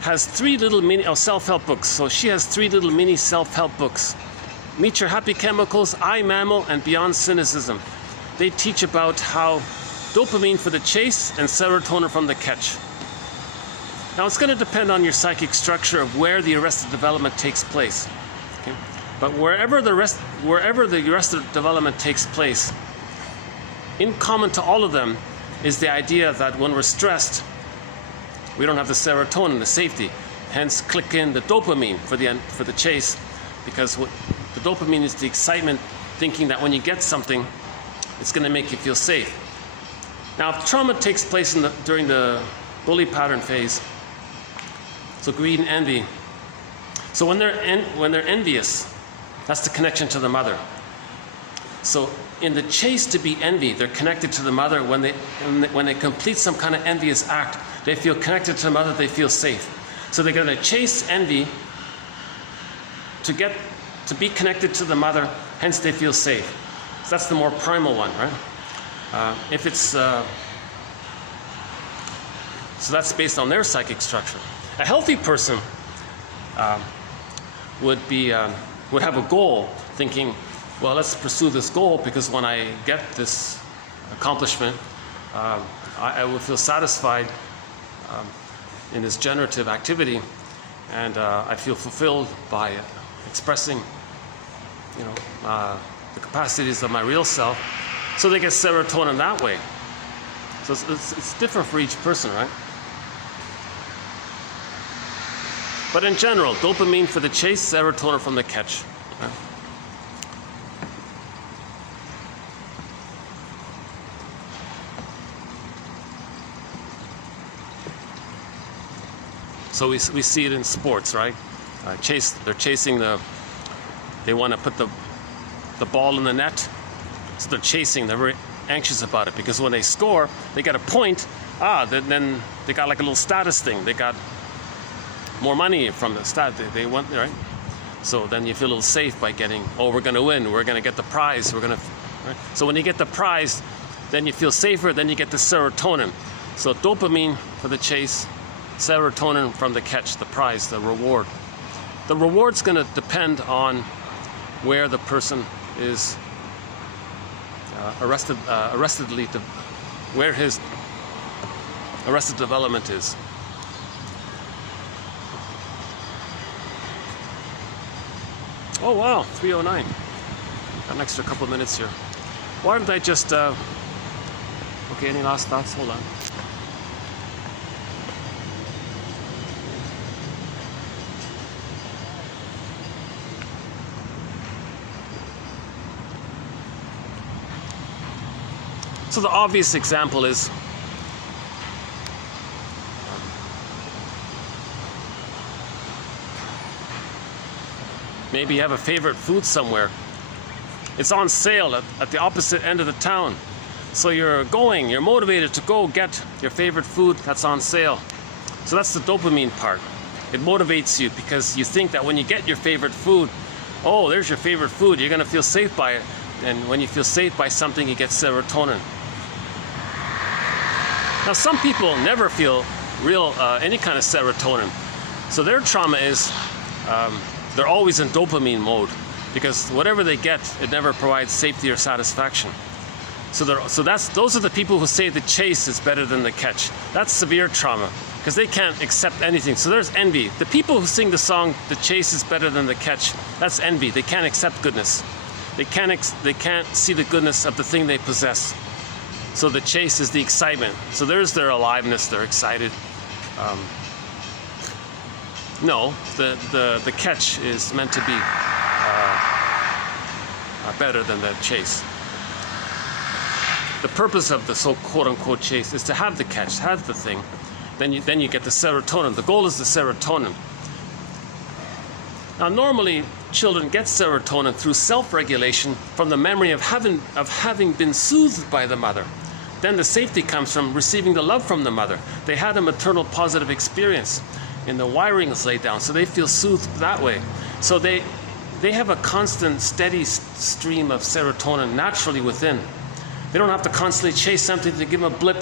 has 3 little mini self-help books. So she has 3 little mini self-help books. Meet Your Happy Chemicals, I, Mammal, and Beyond Cynicism. They teach about how dopamine for the chase and serotonin from the catch. Now it's going to depend on your psychic structure of where the arrested development takes place. Okay? But wherever the arrested development takes place, in common to all of them is the idea that when we're stressed, we don't have the serotonin, the safety. Hence, click in the dopamine for the chase, because the dopamine is the excitement, thinking that when you get something, it's going to make you feel safe. Now, if trauma takes place during the bully pattern phase, so greed and envy. So when they're envious, that's the connection to the mother. So in the chase to be envy, they're connected to the mother. When they complete some kind of envious act, they feel connected to the mother. They feel safe. So they're going to chase envy to be connected to the mother. Hence, they feel safe. So that's the more primal one, right? If it's so that's based on their psychic structure. A healthy person would have a goal, thinking, well, let's pursue this goal because when I get this accomplishment, I will feel satisfied in this generative activity, and I feel fulfilled by expressing, the capacities of my real self. So they get serotonin that way. So it's different for each person, right? But in general, dopamine for the chase, serotonin from the catch. Okay? So we see it in sports, right? They're chasing they want to put the ball in the net. So they're chasing, they're very anxious about it because when they score, they get a point. Then they got like a little status thing. They got more money from the stat they want, right? So then you feel a little safe by getting, we're going to win, we're going to get the prize, right? So when you get the prize, then you feel safer, then you get the serotonin. So dopamine for the chase, serotonin from the catch, the prize, the reward. The reward's going to depend on where the person is where his arrested development is. Oh wow, 3:09. Got an extra couple of minutes here. Why don't I just... Okay, any last thoughts? Hold on. So the obvious example is maybe you have a favorite food somewhere. It's on sale at the opposite end of the town. So you're motivated to go get your favorite food that's on sale. So that's the dopamine part. It motivates you because you think that when you get your favorite food, oh, there's your favorite food, you're gonna feel safe by it. And when you feel safe by something, you get serotonin. Now some people never feel any kind of serotonin. So their trauma is they're always in dopamine mode because whatever they get, it never provides safety or satisfaction. So those are the people who say the chase is better than the catch. That's severe trauma because they can't accept anything. So there's envy. The people who sing the song, the chase is better than the catch, that's envy. They can't accept goodness. They can't see the goodness of the thing they possess. So the chase is the excitement. So there's their aliveness, they're excited. No, the catch is meant to be better than the chase. The purpose of the quote-unquote chase is to have the catch, have the thing. Then you get the serotonin. The goal is the serotonin. Now normally children get serotonin through self-regulation from the memory of having been soothed by the mother. Then the safety comes from receiving the love from the mother. They had a maternal positive experience and the wiring is laid down, so they feel soothed that way. So they have a constant, steady stream of serotonin naturally within. They don't have to constantly chase something to give them a blip.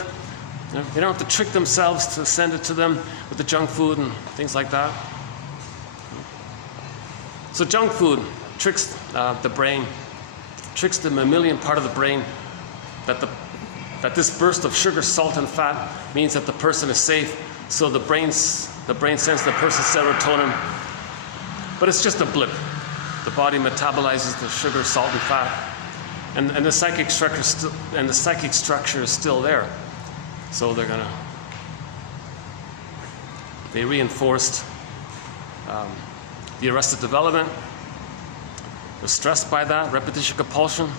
You know, they don't have to trick themselves to send it to them with the junk food and things like that. So junk food tricks the brain, tricks the mammalian part of the brain that this burst of sugar, salt, and fat means that the person is safe. So the brain sends the person serotonin, but it's just a blip. The body metabolizes the sugar, salt, and fat, and the psychic structure is still there. So they reinforced the arrested development. They're stressed by that, repetition compulsion.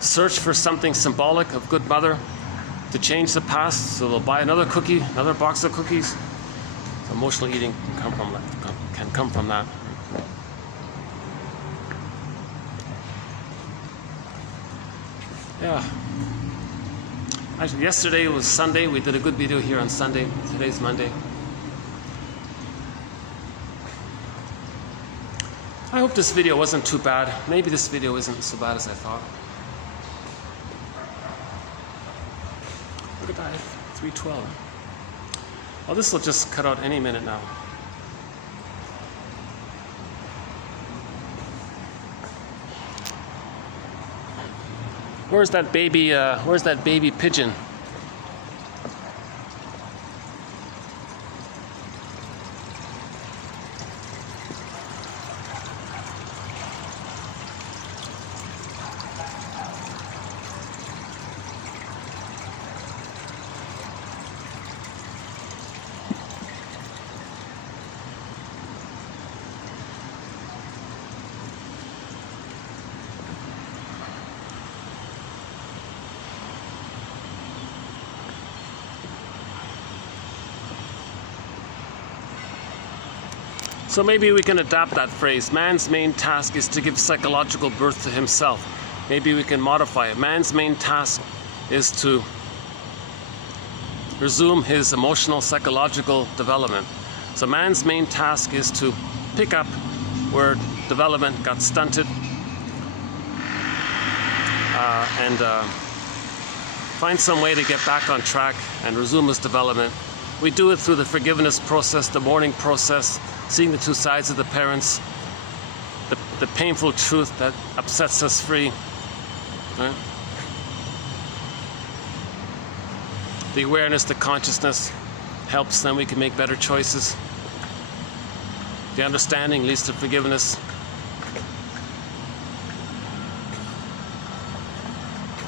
Search for something symbolic of good mother to change the past, so they'll buy another cookie, another box of cookies. So emotional eating can come from that. Yeah. Actually, yesterday was Sunday. We did a good video here on Sunday. Today's Monday. I hope this video wasn't too bad. Maybe this video isn't so bad as I thought. Look at that, 3:12. Oh, this will just cut out any minute now. Where's that baby pigeon? So maybe we can adapt that phrase. Man's main task is to give psychological birth to himself. Maybe we can modify it. Man's main task is to resume his emotional, psychological development. So man's main task is to pick up where development got stunted and find some way to get back on track and resume his development. We do it through the forgiveness process, the mourning process, seeing the two sides of the parents, the painful truth that upsets us free. Right? The awareness, the consciousness helps, then we can make better choices. The understanding leads to forgiveness.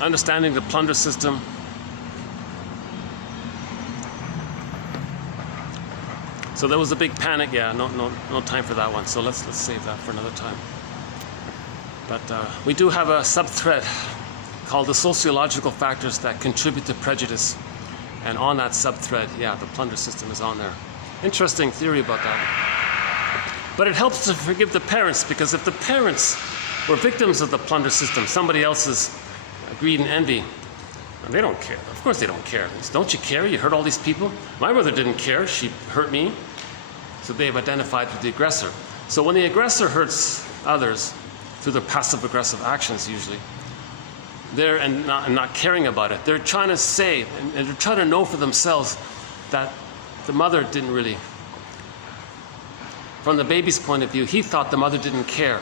understanding the plunder system. So there was a big panic. Yeah, no time for that one. So let's save that for another time. But we do have a sub-thread called the sociological factors that contribute to prejudice. And on that sub-thread, yeah, the plunder system is on there. Interesting theory about that. But it helps to forgive the parents, because if the parents were victims of the plunder system, somebody else's greed and envy, they don't care. Of course they don't care. Don't you care? You hurt all these people? My mother didn't care. She hurt me. So they've identified with the aggressor. So when the aggressor hurts others through their passive-aggressive actions, usually, they're not caring about it. They're trying to say, and they're trying to know for themselves that the mother didn't really. From the baby's point of view, he thought the mother didn't care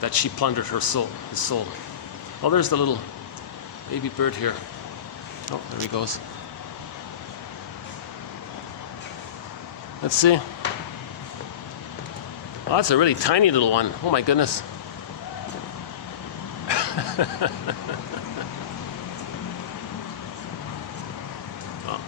that she plundered his soul. Oh, there's the little baby bird here. Oh, there he goes. Let's see. Oh, that's a really tiny little one. Oh my goodness. Oh.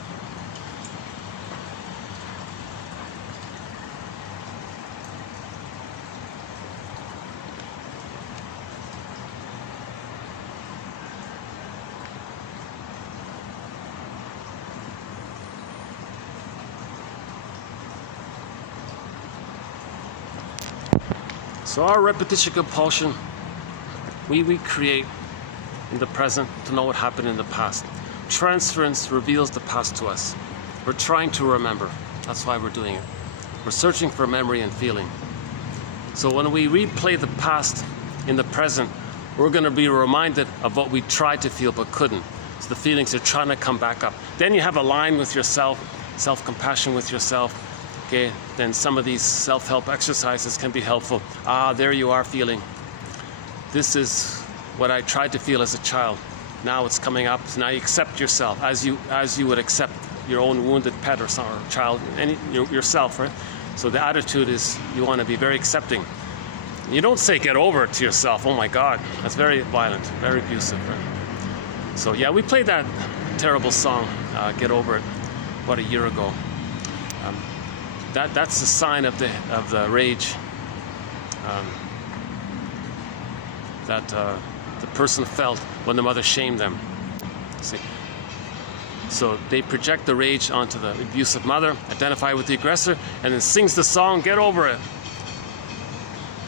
So our repetition compulsion, we recreate in the present to know what happened in the past. Transference reveals the past to us. We're trying to remember. That's why we're doing it. We're searching for memory and feeling. So when we replay the past in the present, we're going to be reminded of what we tried to feel but couldn't. So the feelings are trying to come back up. Then you have a line with yourself, self-compassion with yourself. Okay, then some of these self-help exercises can be helpful. Ah, there you are feeling. This is what I tried to feel as a child. Now it's coming up. So now you accept yourself as you would accept your own wounded pet or child, yourself, right? So the attitude is you want to be very accepting. You don't say get over it to yourself. Oh my God, that's very violent, very abusive, right? So yeah, we played that terrible song, Get Over It, about a year ago. That's the sign of the rage that the person felt when the mother shamed them. See? So they project the rage onto the abusive mother, identify with the aggressor, and then sings the song, Get Over It.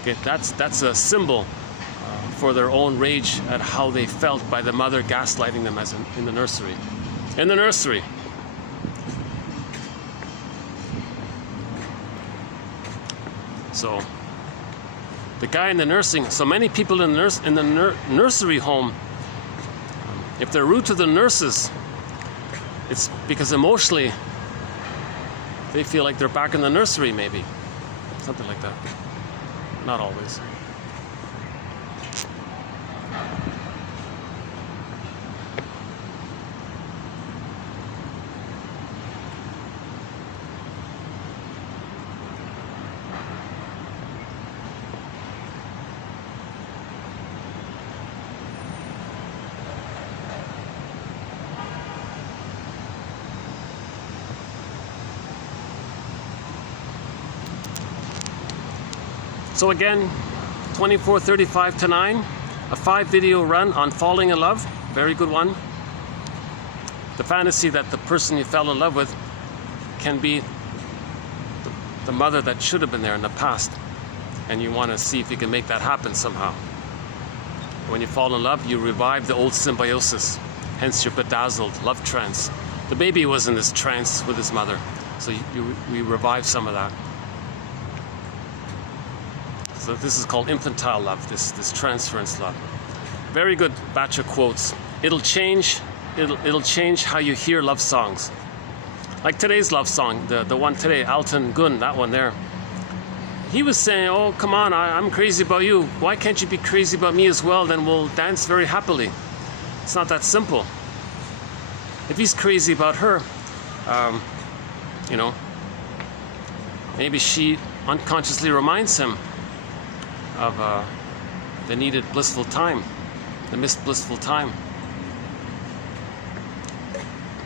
Okay, that's a symbol for their own rage at how they felt by the mother gaslighting them in the nursery. In the nursery. So the guy in the nursing, so many people in the nursery home, if they're rude to the nurses, it's because emotionally they feel like they're back in the nursery, maybe. Something like that. Not always. So again, 24:35 to 9, a 5-video run on falling in love, very good one. The fantasy that the person you fell in love with can be the mother that should have been there in the past, and you want to see if you can make that happen somehow. When you fall in love, you revive the old symbiosis, hence your bedazzled love trance. The baby was in this trance with his mother, so we revive some of that. So this is called infantile love, this transference love. Very good batch of quotes. It'll change how you hear love songs. Like today's love song, the one today, Alton Gunn, that one there. He was saying, oh, come on, I'm crazy about you. Why can't you be crazy about me as well? Then we'll dance very happily. It's not that simple. If he's crazy about her, you know, maybe she unconsciously reminds him of the needed blissful time, the missed blissful time.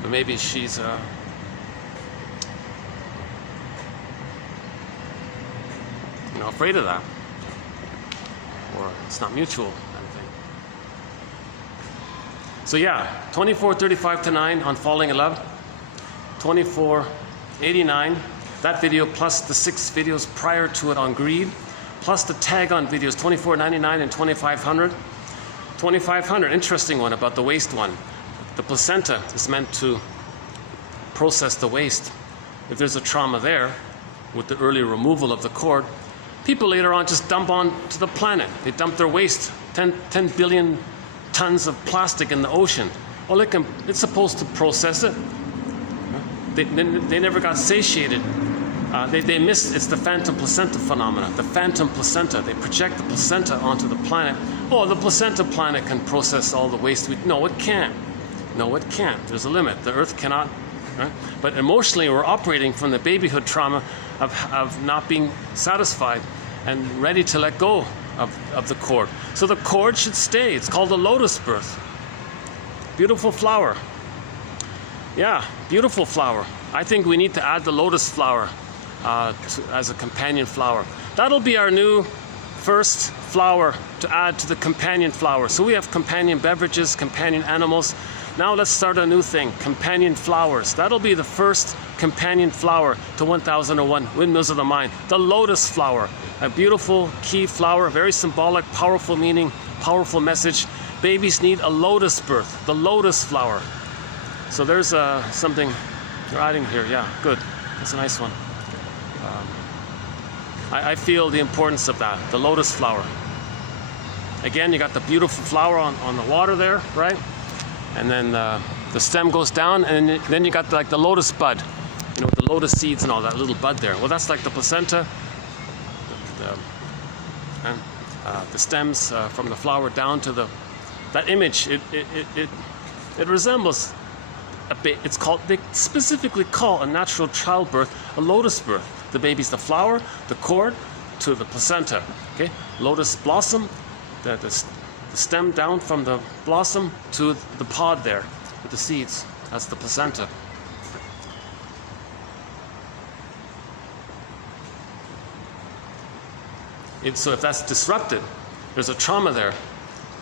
But maybe she's afraid of that, or it's not mutual kind of thing. So yeah, 24:35 to 9 on falling in love, 24:89, that video plus the 6 videos prior to it on greed, plus the tag-on videos, 24.99 and 2500. 2500, interesting one about the waste one. The placenta is meant to process the waste. If there's a trauma there, with the early removal of the cord, people later on just dump onto the planet. They dump their waste, 10 billion tons of plastic in the ocean. Well, it's supposed to process it. They never got satiated. They missed, it's the phantom placenta phenomena. The phantom placenta, they project the placenta onto the planet. Oh, the placenta planet can process all the waste. No, it can't. No, it can't. There's a limit. The Earth cannot. Right? But emotionally, we're operating from the babyhood trauma of not being satisfied and ready to let go of the cord. So the cord should stay. It's called a lotus birth. Beautiful flower. Yeah, beautiful flower. I think we need to add the lotus flower as a companion flower. That'll be our new first flower to add to the companion flower. So we have companion beverages, companion animals. Now let's start a new thing, companion flowers. That'll be the first companion flower to 1001 Windmills of the Mind. The lotus flower, a beautiful key flower, very symbolic, powerful meaning, powerful message. Babies need a lotus birth, the lotus flower. So there's something you're adding here. Yeah, good. That's a nice one. I feel the importance of that, the lotus flower. Again, you got the beautiful flower on the water there, right? And then the stem goes down, and then you got like the lotus bud, with the lotus seeds and all that little bud there. Well, that's like the placenta, the stems from the flower down to that image. It resembles a bit. It's called, they specifically call a natural childbirth a lotus birth. The baby's the flower, the cord to the placenta. Okay, lotus blossom, the stem down from the blossom to the pod there with the seeds. That's the placenta. So if that's disrupted, there's a trauma there.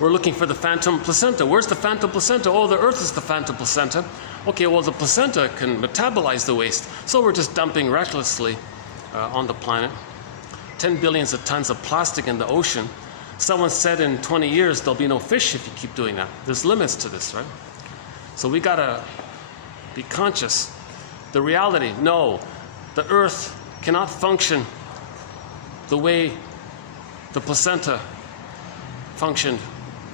We're looking for the phantom placenta. Where's the phantom placenta? Oh, the Earth is the phantom placenta. Okay, well, the placenta can metabolize the waste, so we're just dumping recklessly on the planet. 10 billions of tons of plastic in the ocean. Someone said in 20 years there'll be no fish if you keep doing that. There's limits to this, right? So we gotta be conscious. The reality, no, the Earth cannot function the way the placenta functioned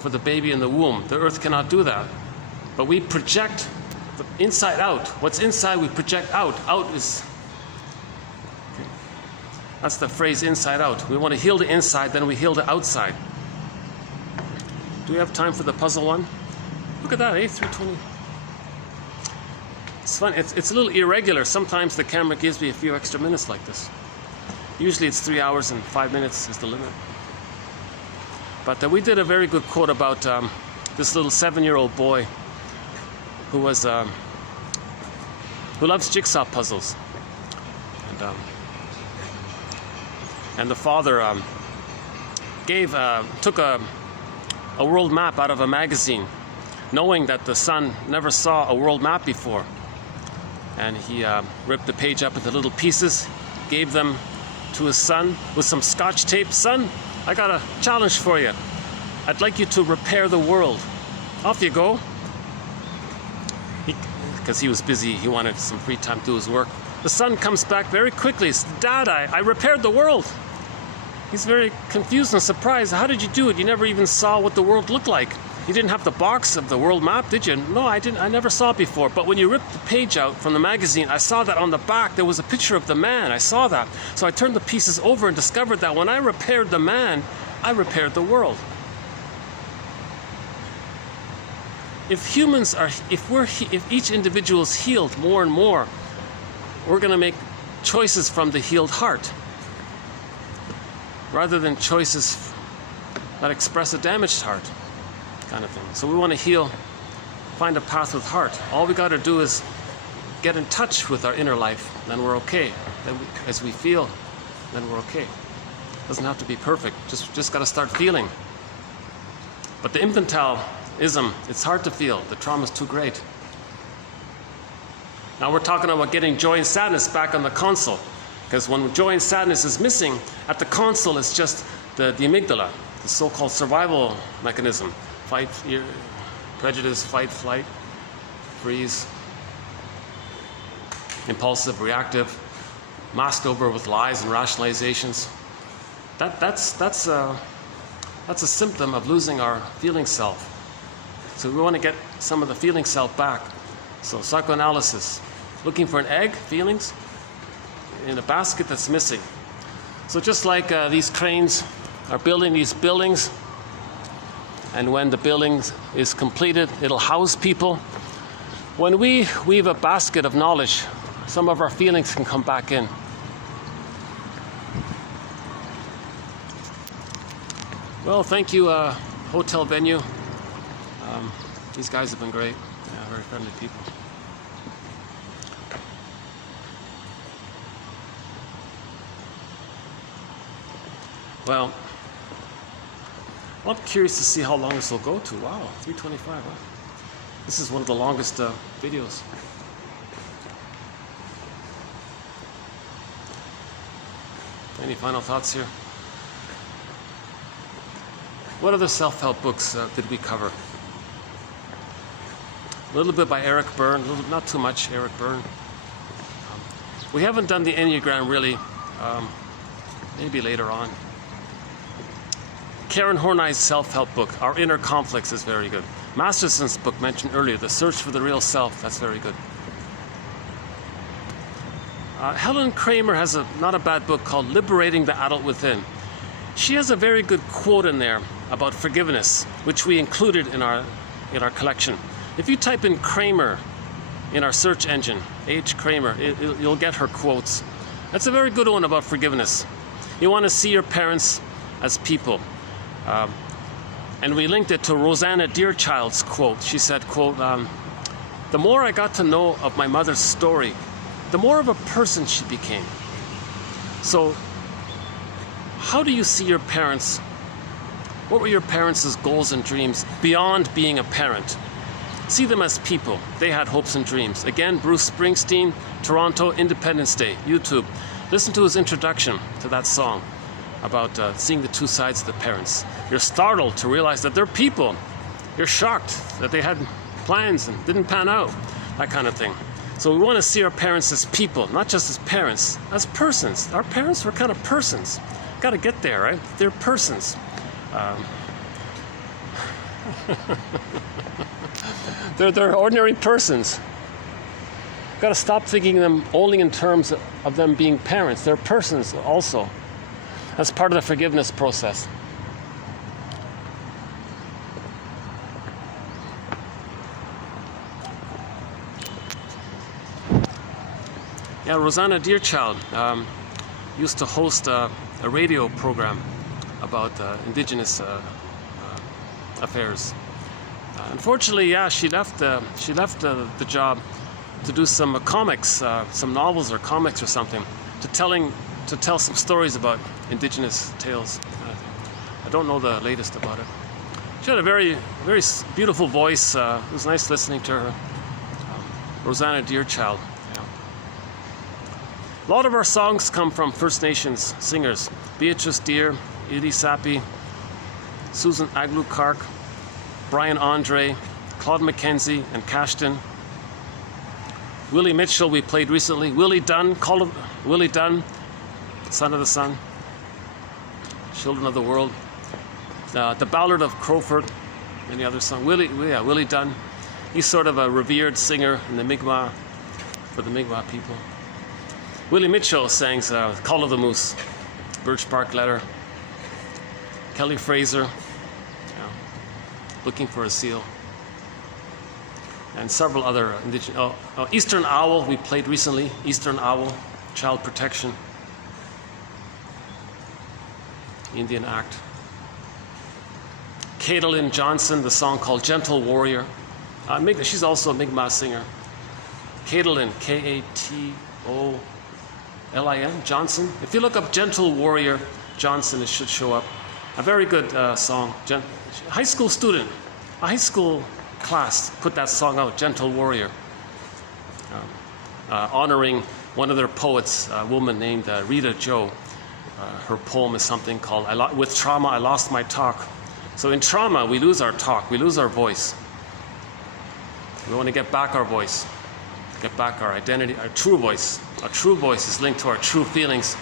for the baby in the womb. The Earth cannot do that. But we project inside out. What's inside we project out. Out is, okay. That's the phrase inside out. We want to heal the inside, then we heal the outside. Do we have time for the puzzle one? Look at that, 3:20. It's fun. It's a little irregular. Sometimes the camera gives me a few extra minutes like this. Usually it's 3 hours and 5 minutes is the limit. But we did a very good quote about this little 7-year-old boy who was who loves jigsaw puzzles, and the father took a world map out of a magazine, knowing that the son never saw a world map before, and he ripped the page up into little pieces, gave them to his son with some scotch tape. Son, I got a challenge for you. I'd like you to repair the world. Off you go. Because he was busy, he wanted some free time to do his work. The son comes back very quickly. Says, Dad, I repaired the world. He's very confused and surprised. How did you do it? You never even saw what the world looked like. You didn't have the box of the world map, did you? No, I didn't. I never saw it before. But when you ripped the page out from the magazine, I saw that on the back there was a picture of the man. I saw that. So I turned the pieces over and discovered that when I repaired the man, I repaired the world. If each individual is healed more and more, we're going to make choices from the healed heart, rather than choices that express a damaged heart, kind of thing. So we want to heal find a path with heart. All we got to do is get in touch with our inner life, then we're okay. Then as we feel, then we're okay. Doesn't have to be perfect. Just got to start feeling. But the infantilism, it's hard to feel. The trauma is too great. Now we're talking about getting joy and sadness back on the console. Because when joy and sadness is missing, at the console it's just the amygdala, the so-called survival mechanism. Fight, prejudice, fight, flight, freeze, impulsive, reactive, masked over with lies and rationalizations. That's a symptom of losing our feeling self. So we want to get some of the feeling self back. So psychoanalysis, looking for an egg, feelings, in a basket that's missing. So just like these cranes are building these buildings, and when the building is completed, it'll house people. When we weave a basket of knowledge, some of our feelings can come back in. Well, thank you, hotel venue. These guys have been great. Yeah, very friendly people. Well, I'm curious to see how long this will go to. Wow, 3:25. Wow. This is one of the longest videos. Any final thoughts here? What other self-help books did we cover? A little bit by Eric Berne, not too much Eric Berne. We haven't done the Enneagram really, maybe later on. Karen Horney's self-help book, Our Inner Conflicts, is very good. Masterson's book mentioned earlier, The Search for the Real Self, that's very good. Helen Kramer has not a bad book called Liberating the Adult Within. She has a very good quote in there about forgiveness, which we included in our collection. If you type in Kramer in our search engine, H. Kramer, you'll get her quotes. That's a very good one about forgiveness. You want to see your parents as people. And we linked it to Rosanna Deerchild's quote. She said, quote, the more I got to know of my mother's story, the more of a person she became. So, how do you see your parents? What were your parents' goals and dreams beyond being a parent? See them as people. They had hopes and dreams. Again, Bruce Springsteen, Toronto, Independence Day, YouTube. Listen to his introduction to that song about seeing the two sides of the parents. You're startled to realize that they're people. You're shocked that they had plans and didn't pan out, that kind of thing. So we want to see our parents as people, not just as parents, as persons. Our parents were kind of persons. Got to get there, right? They're persons. They're ordinary persons. Got to stop thinking of them only in terms of them being parents. They're persons also. That's part of the forgiveness process. Yeah, Rosanna Deerchild used to host a radio program about indigenous affairs. Unfortunately, yeah, she left the job to do some comics, some novels or comics or something, to tell some stories about indigenous tales. I don't know the latest about it. She had a very, very beautiful voice. It was nice listening to her. Rosanna Deerchild. Yeah. A lot of our songs come from First Nations singers. Beatrice Deer, Edie Sappi, Susan Aglu-Kark, Brian Andre, Claude McKenzie, and Cashton. Willie Mitchell we played recently. Willie Dunn, Willie Dunn, Son of the Sun, Children of the World. The Ballad of Crowfoot, any other song. Willie Dunn. He's sort of a revered singer in the Mi'kmaq, for the Mi'kmaq people. Willie Mitchell sang Call of the Moose, Birch Bark Letter. Kelly Fraser, Looking for a Seal. And several other indigenous. Eastern Owl we played recently. Eastern Owl, Child Protection. Indian Act. Caitlin Johnson, the song called Gentle Warrior. She's also a Mi'kmaq singer. Katalin, K-A-T-O-L-I-N, Johnson. If you look up Gentle Warrior Johnson, it should show up. A very good song. High school student, a high school class put that song out, Gentle Warrior, honoring one of their poets, a woman named Rita Joe. Her poem is something called, With Trauma, I Lost My Talk. So in trauma, we lose our talk, we lose our voice. We want to get back our voice, get back our identity, our true voice. Our true voice is linked to our true feelings,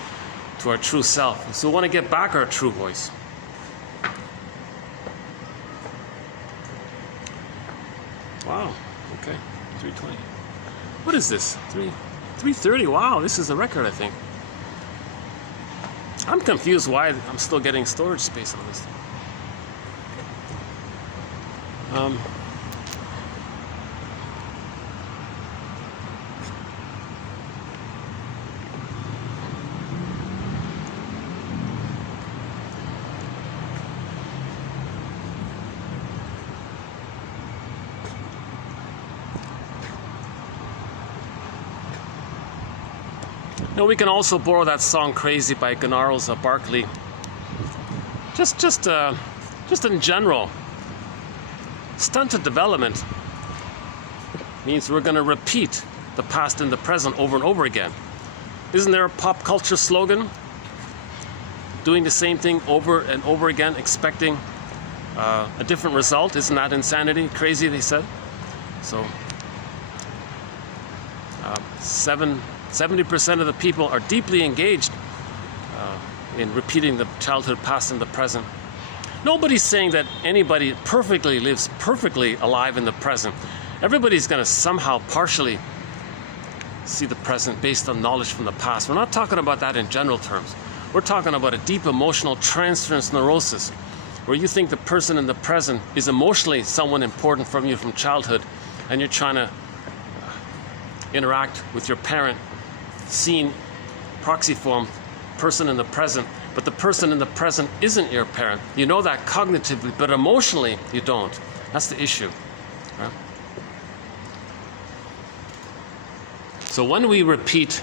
to our true self. So we want to get back our true voice. Wow, okay, 320. What is this? 330, wow, this is a record, I think. I'm confused why I'm still getting storage space on this thing. You know, we can also borrow that song "Crazy" by Gnarls Barkley. Just in general, stunted development means we're going to repeat the past and the present over and over again. Isn't there a pop culture slogan? Doing the same thing over and over again, expecting a different result. Isn't that insanity? Crazy, they said. So 70% of the people are deeply engaged in repeating the childhood past and the present. Nobody's saying that anybody perfectly lives perfectly alive in the present. Everybody's going to somehow partially see the present based on knowledge from the past. We're not talking about that in general terms. We're talking about a deep emotional transference neurosis, where you think the person in the present is emotionally someone important from you from childhood, and you're trying to interact with your parent, seeing proxy form person in the present, but the person in the present isn't your parent. You know that cognitively, but emotionally you don't. That's the issue. Right? So when we repeat,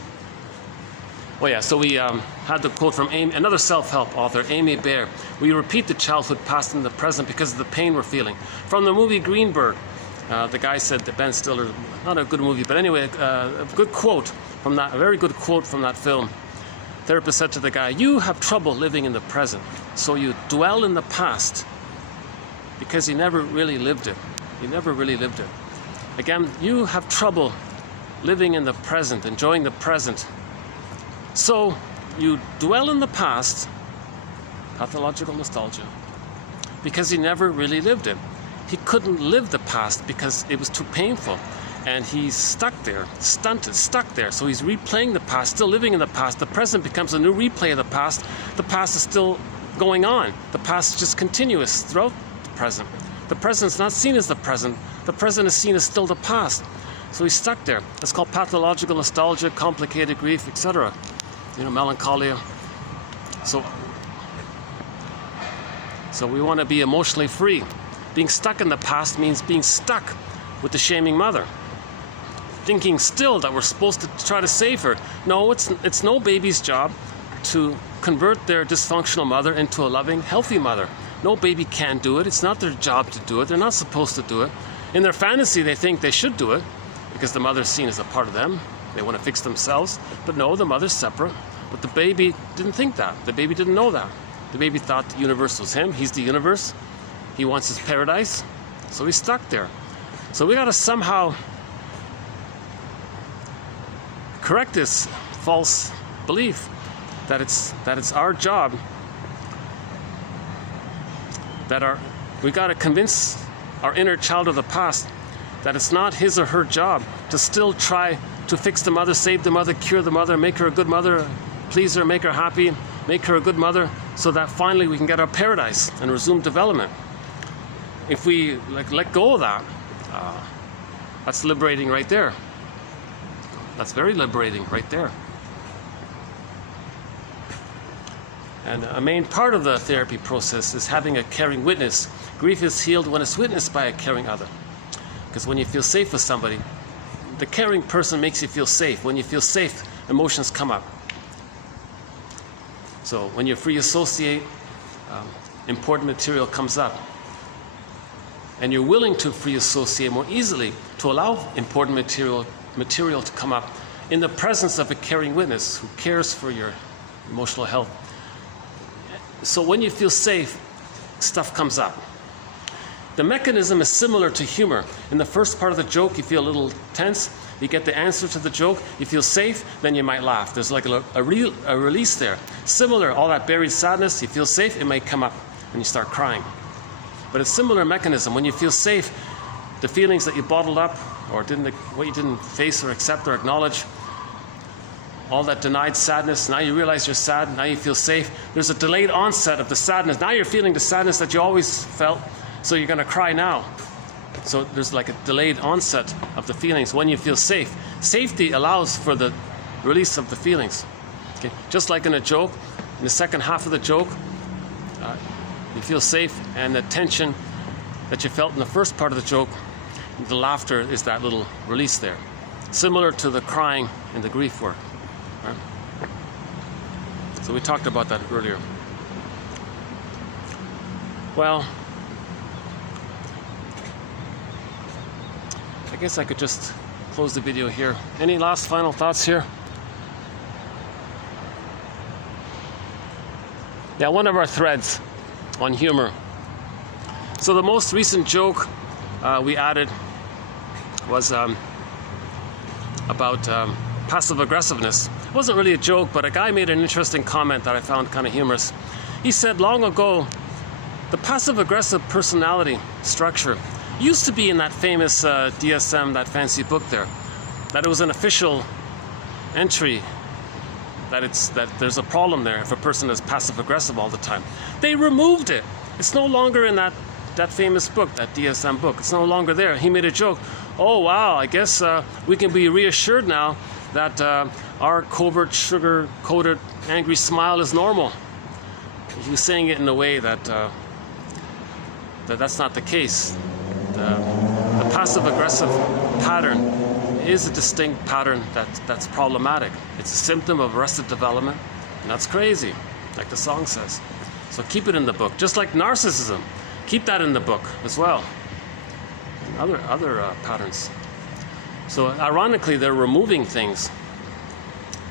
we had the quote from another self-help author, Amy Baer. We repeat the childhood past and the present because of the pain we're feeling. From the movie Greenberg, the guy said that Ben Stiller, not a good movie, but anyway, a good quote from that, a very good quote from that film. Therapist said to the guy, "You have trouble living in the present, so you dwell in the past because you never really lived it. You never really lived it. Again, you have trouble living in the present, enjoying the present. So you dwell in the past, pathological nostalgia, because he never really lived it. He couldn't live the past because it was too painful. And he's stuck there, stunted, stuck there. So he's replaying the past, still living in the past. The present becomes a new replay of the past. The past is still going on. The past is just continuous throughout the present. The present is not seen as the present. The present is seen as still the past. So he's stuck there. It's called pathological nostalgia, complicated grief, etc. You know, melancholia. So we want to be emotionally free. Being stuck in the past means being stuck with the shaming mother. Thinking still that we're supposed to try to save her. No, it's no baby's job to convert their dysfunctional mother into a loving, healthy mother. No baby can do it. It's not their job to do it. They're not supposed to do it. In their fantasy, they think they should do it because the mother's seen as a part of them. They want to fix themselves. But no, the mother's separate. But the baby didn't think that. The baby didn't know that. The baby thought the universe was him. He's the universe. He wants his paradise. So he's stuck there. So we got to somehow correct this false belief that it's our job, we got to convince our inner child of the past that it's not his or her job to still try to fix the mother, save the mother, cure the mother, make her a good mother, please her, make her happy, make her a good mother, so that finally we can get our paradise and resume development. If we let go of that, that's liberating right there. That's very liberating right there. And a main part of the therapy process is having a caring witness. Grief is healed when it's witnessed by a caring other. Because when you feel safe with somebody, the caring person makes you feel safe. When you feel safe, emotions come up. So when you free associate, important material comes up. And you're willing to free associate more easily to allow important material to come up in the presence of a caring witness who cares for your emotional health. So when you feel safe, stuff comes up. The mechanism is similar to humor. In the first part of the joke, you feel a little tense. You get the answer to the joke. You feel safe, then you might laugh. There's like a release there. Similar, all that buried sadness, you feel safe, it might come up and you start crying. But it's a similar mechanism. When you feel safe, the feelings that you bottled up or what you didn't face or accept or acknowledge, all that denied sadness, now you realize you're sad, now you feel safe. There's a delayed onset of the sadness. Now you're feeling the sadness that you always felt, so you're going to cry now. So there's like a delayed onset of the feelings when you feel safe. Safety allows for the release of the feelings. Okay? Just like in a joke, in the second half of the joke, you feel safe, and the tension that you felt in the first part of the joke, the laughter is that little release there. Similar to the crying in the grief work. Right? So we talked about that earlier. Well, I guess I could just close the video here. Any last final thoughts here? Yeah, one of our threads on humor. So the most recent joke we added was about passive aggressiveness. It wasn't really a joke, but a guy made an interesting comment that I found kind of humorous. He said long ago, the passive aggressive personality structure used to be in that famous DSM, that fancy book there, that it was an official entry that there's a problem there if a person is passive aggressive all the time. They removed it. It's no longer in that famous book, that DSM book. It's no longer there. He made a joke. Oh wow, I guess we can be reassured now that our covert, sugar-coated, angry smile is normal. He was saying it in a way that that's not the case. The passive-aggressive pattern is a distinct pattern that's problematic. It's a symptom of arrested development, and that's crazy, like the song says. So keep it in the book. Just like narcissism, keep that in the book as well. And other patterns. So ironically, they're removing things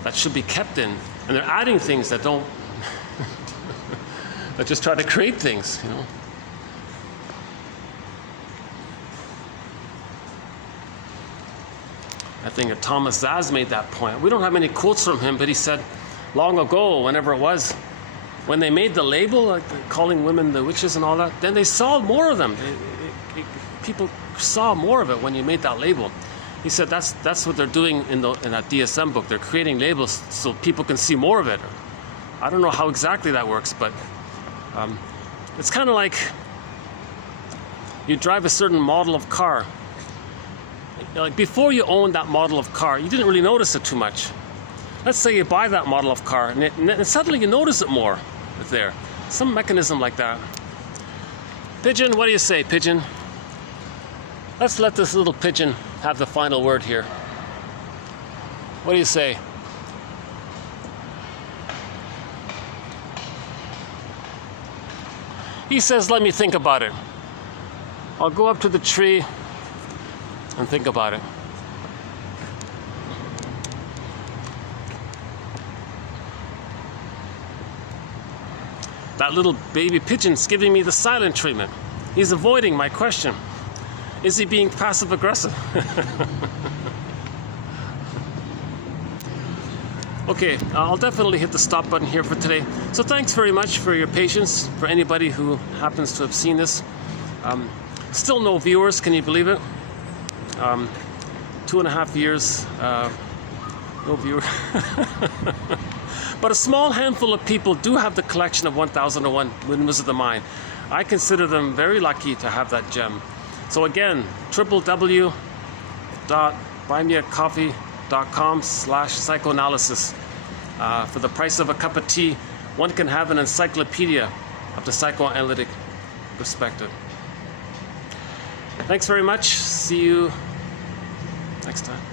that should be kept in, and they're adding things that don't, that just try to create things, you know. I think Thomas Zaz made that point. We don't have many quotes from him, but he said long ago, whenever it was, when they made the label, like calling women the witches and all that, then they saw more of them. People saw more of it when you made that label. He said that's what they're doing in that DSM book. They're creating labels so people can see more of it. I don't know how exactly that works, but it's kind of like you drive a certain model of car. Like before you owned that model of car, you didn't really notice it too much. Let's say you buy that model of car, and suddenly you notice it more. It's there. Some mechanism like that. Pigeon, what do you say, Pigeon? Let's let this little pigeon have the final word here. What do you say? He says, let me think about it. I'll go up to the tree and think about it. That little baby pigeon's giving me the silent treatment. He's avoiding my question. Is he being passive aggressive? Okay, I'll definitely hit the stop button here for today. So thanks very much for your patience, for anybody who happens to have seen this. Still no viewers, can you believe it? 2.5 years, no viewers. But a small handful of people do have the collection of 1001 Windmills of the Mind. I consider them very lucky to have that gem. So again, www.buymeacoffee.com/psychoanalysis. For the price of a cup of tea, one can have an encyclopedia of the psychoanalytic perspective. Thanks very much. See you next time.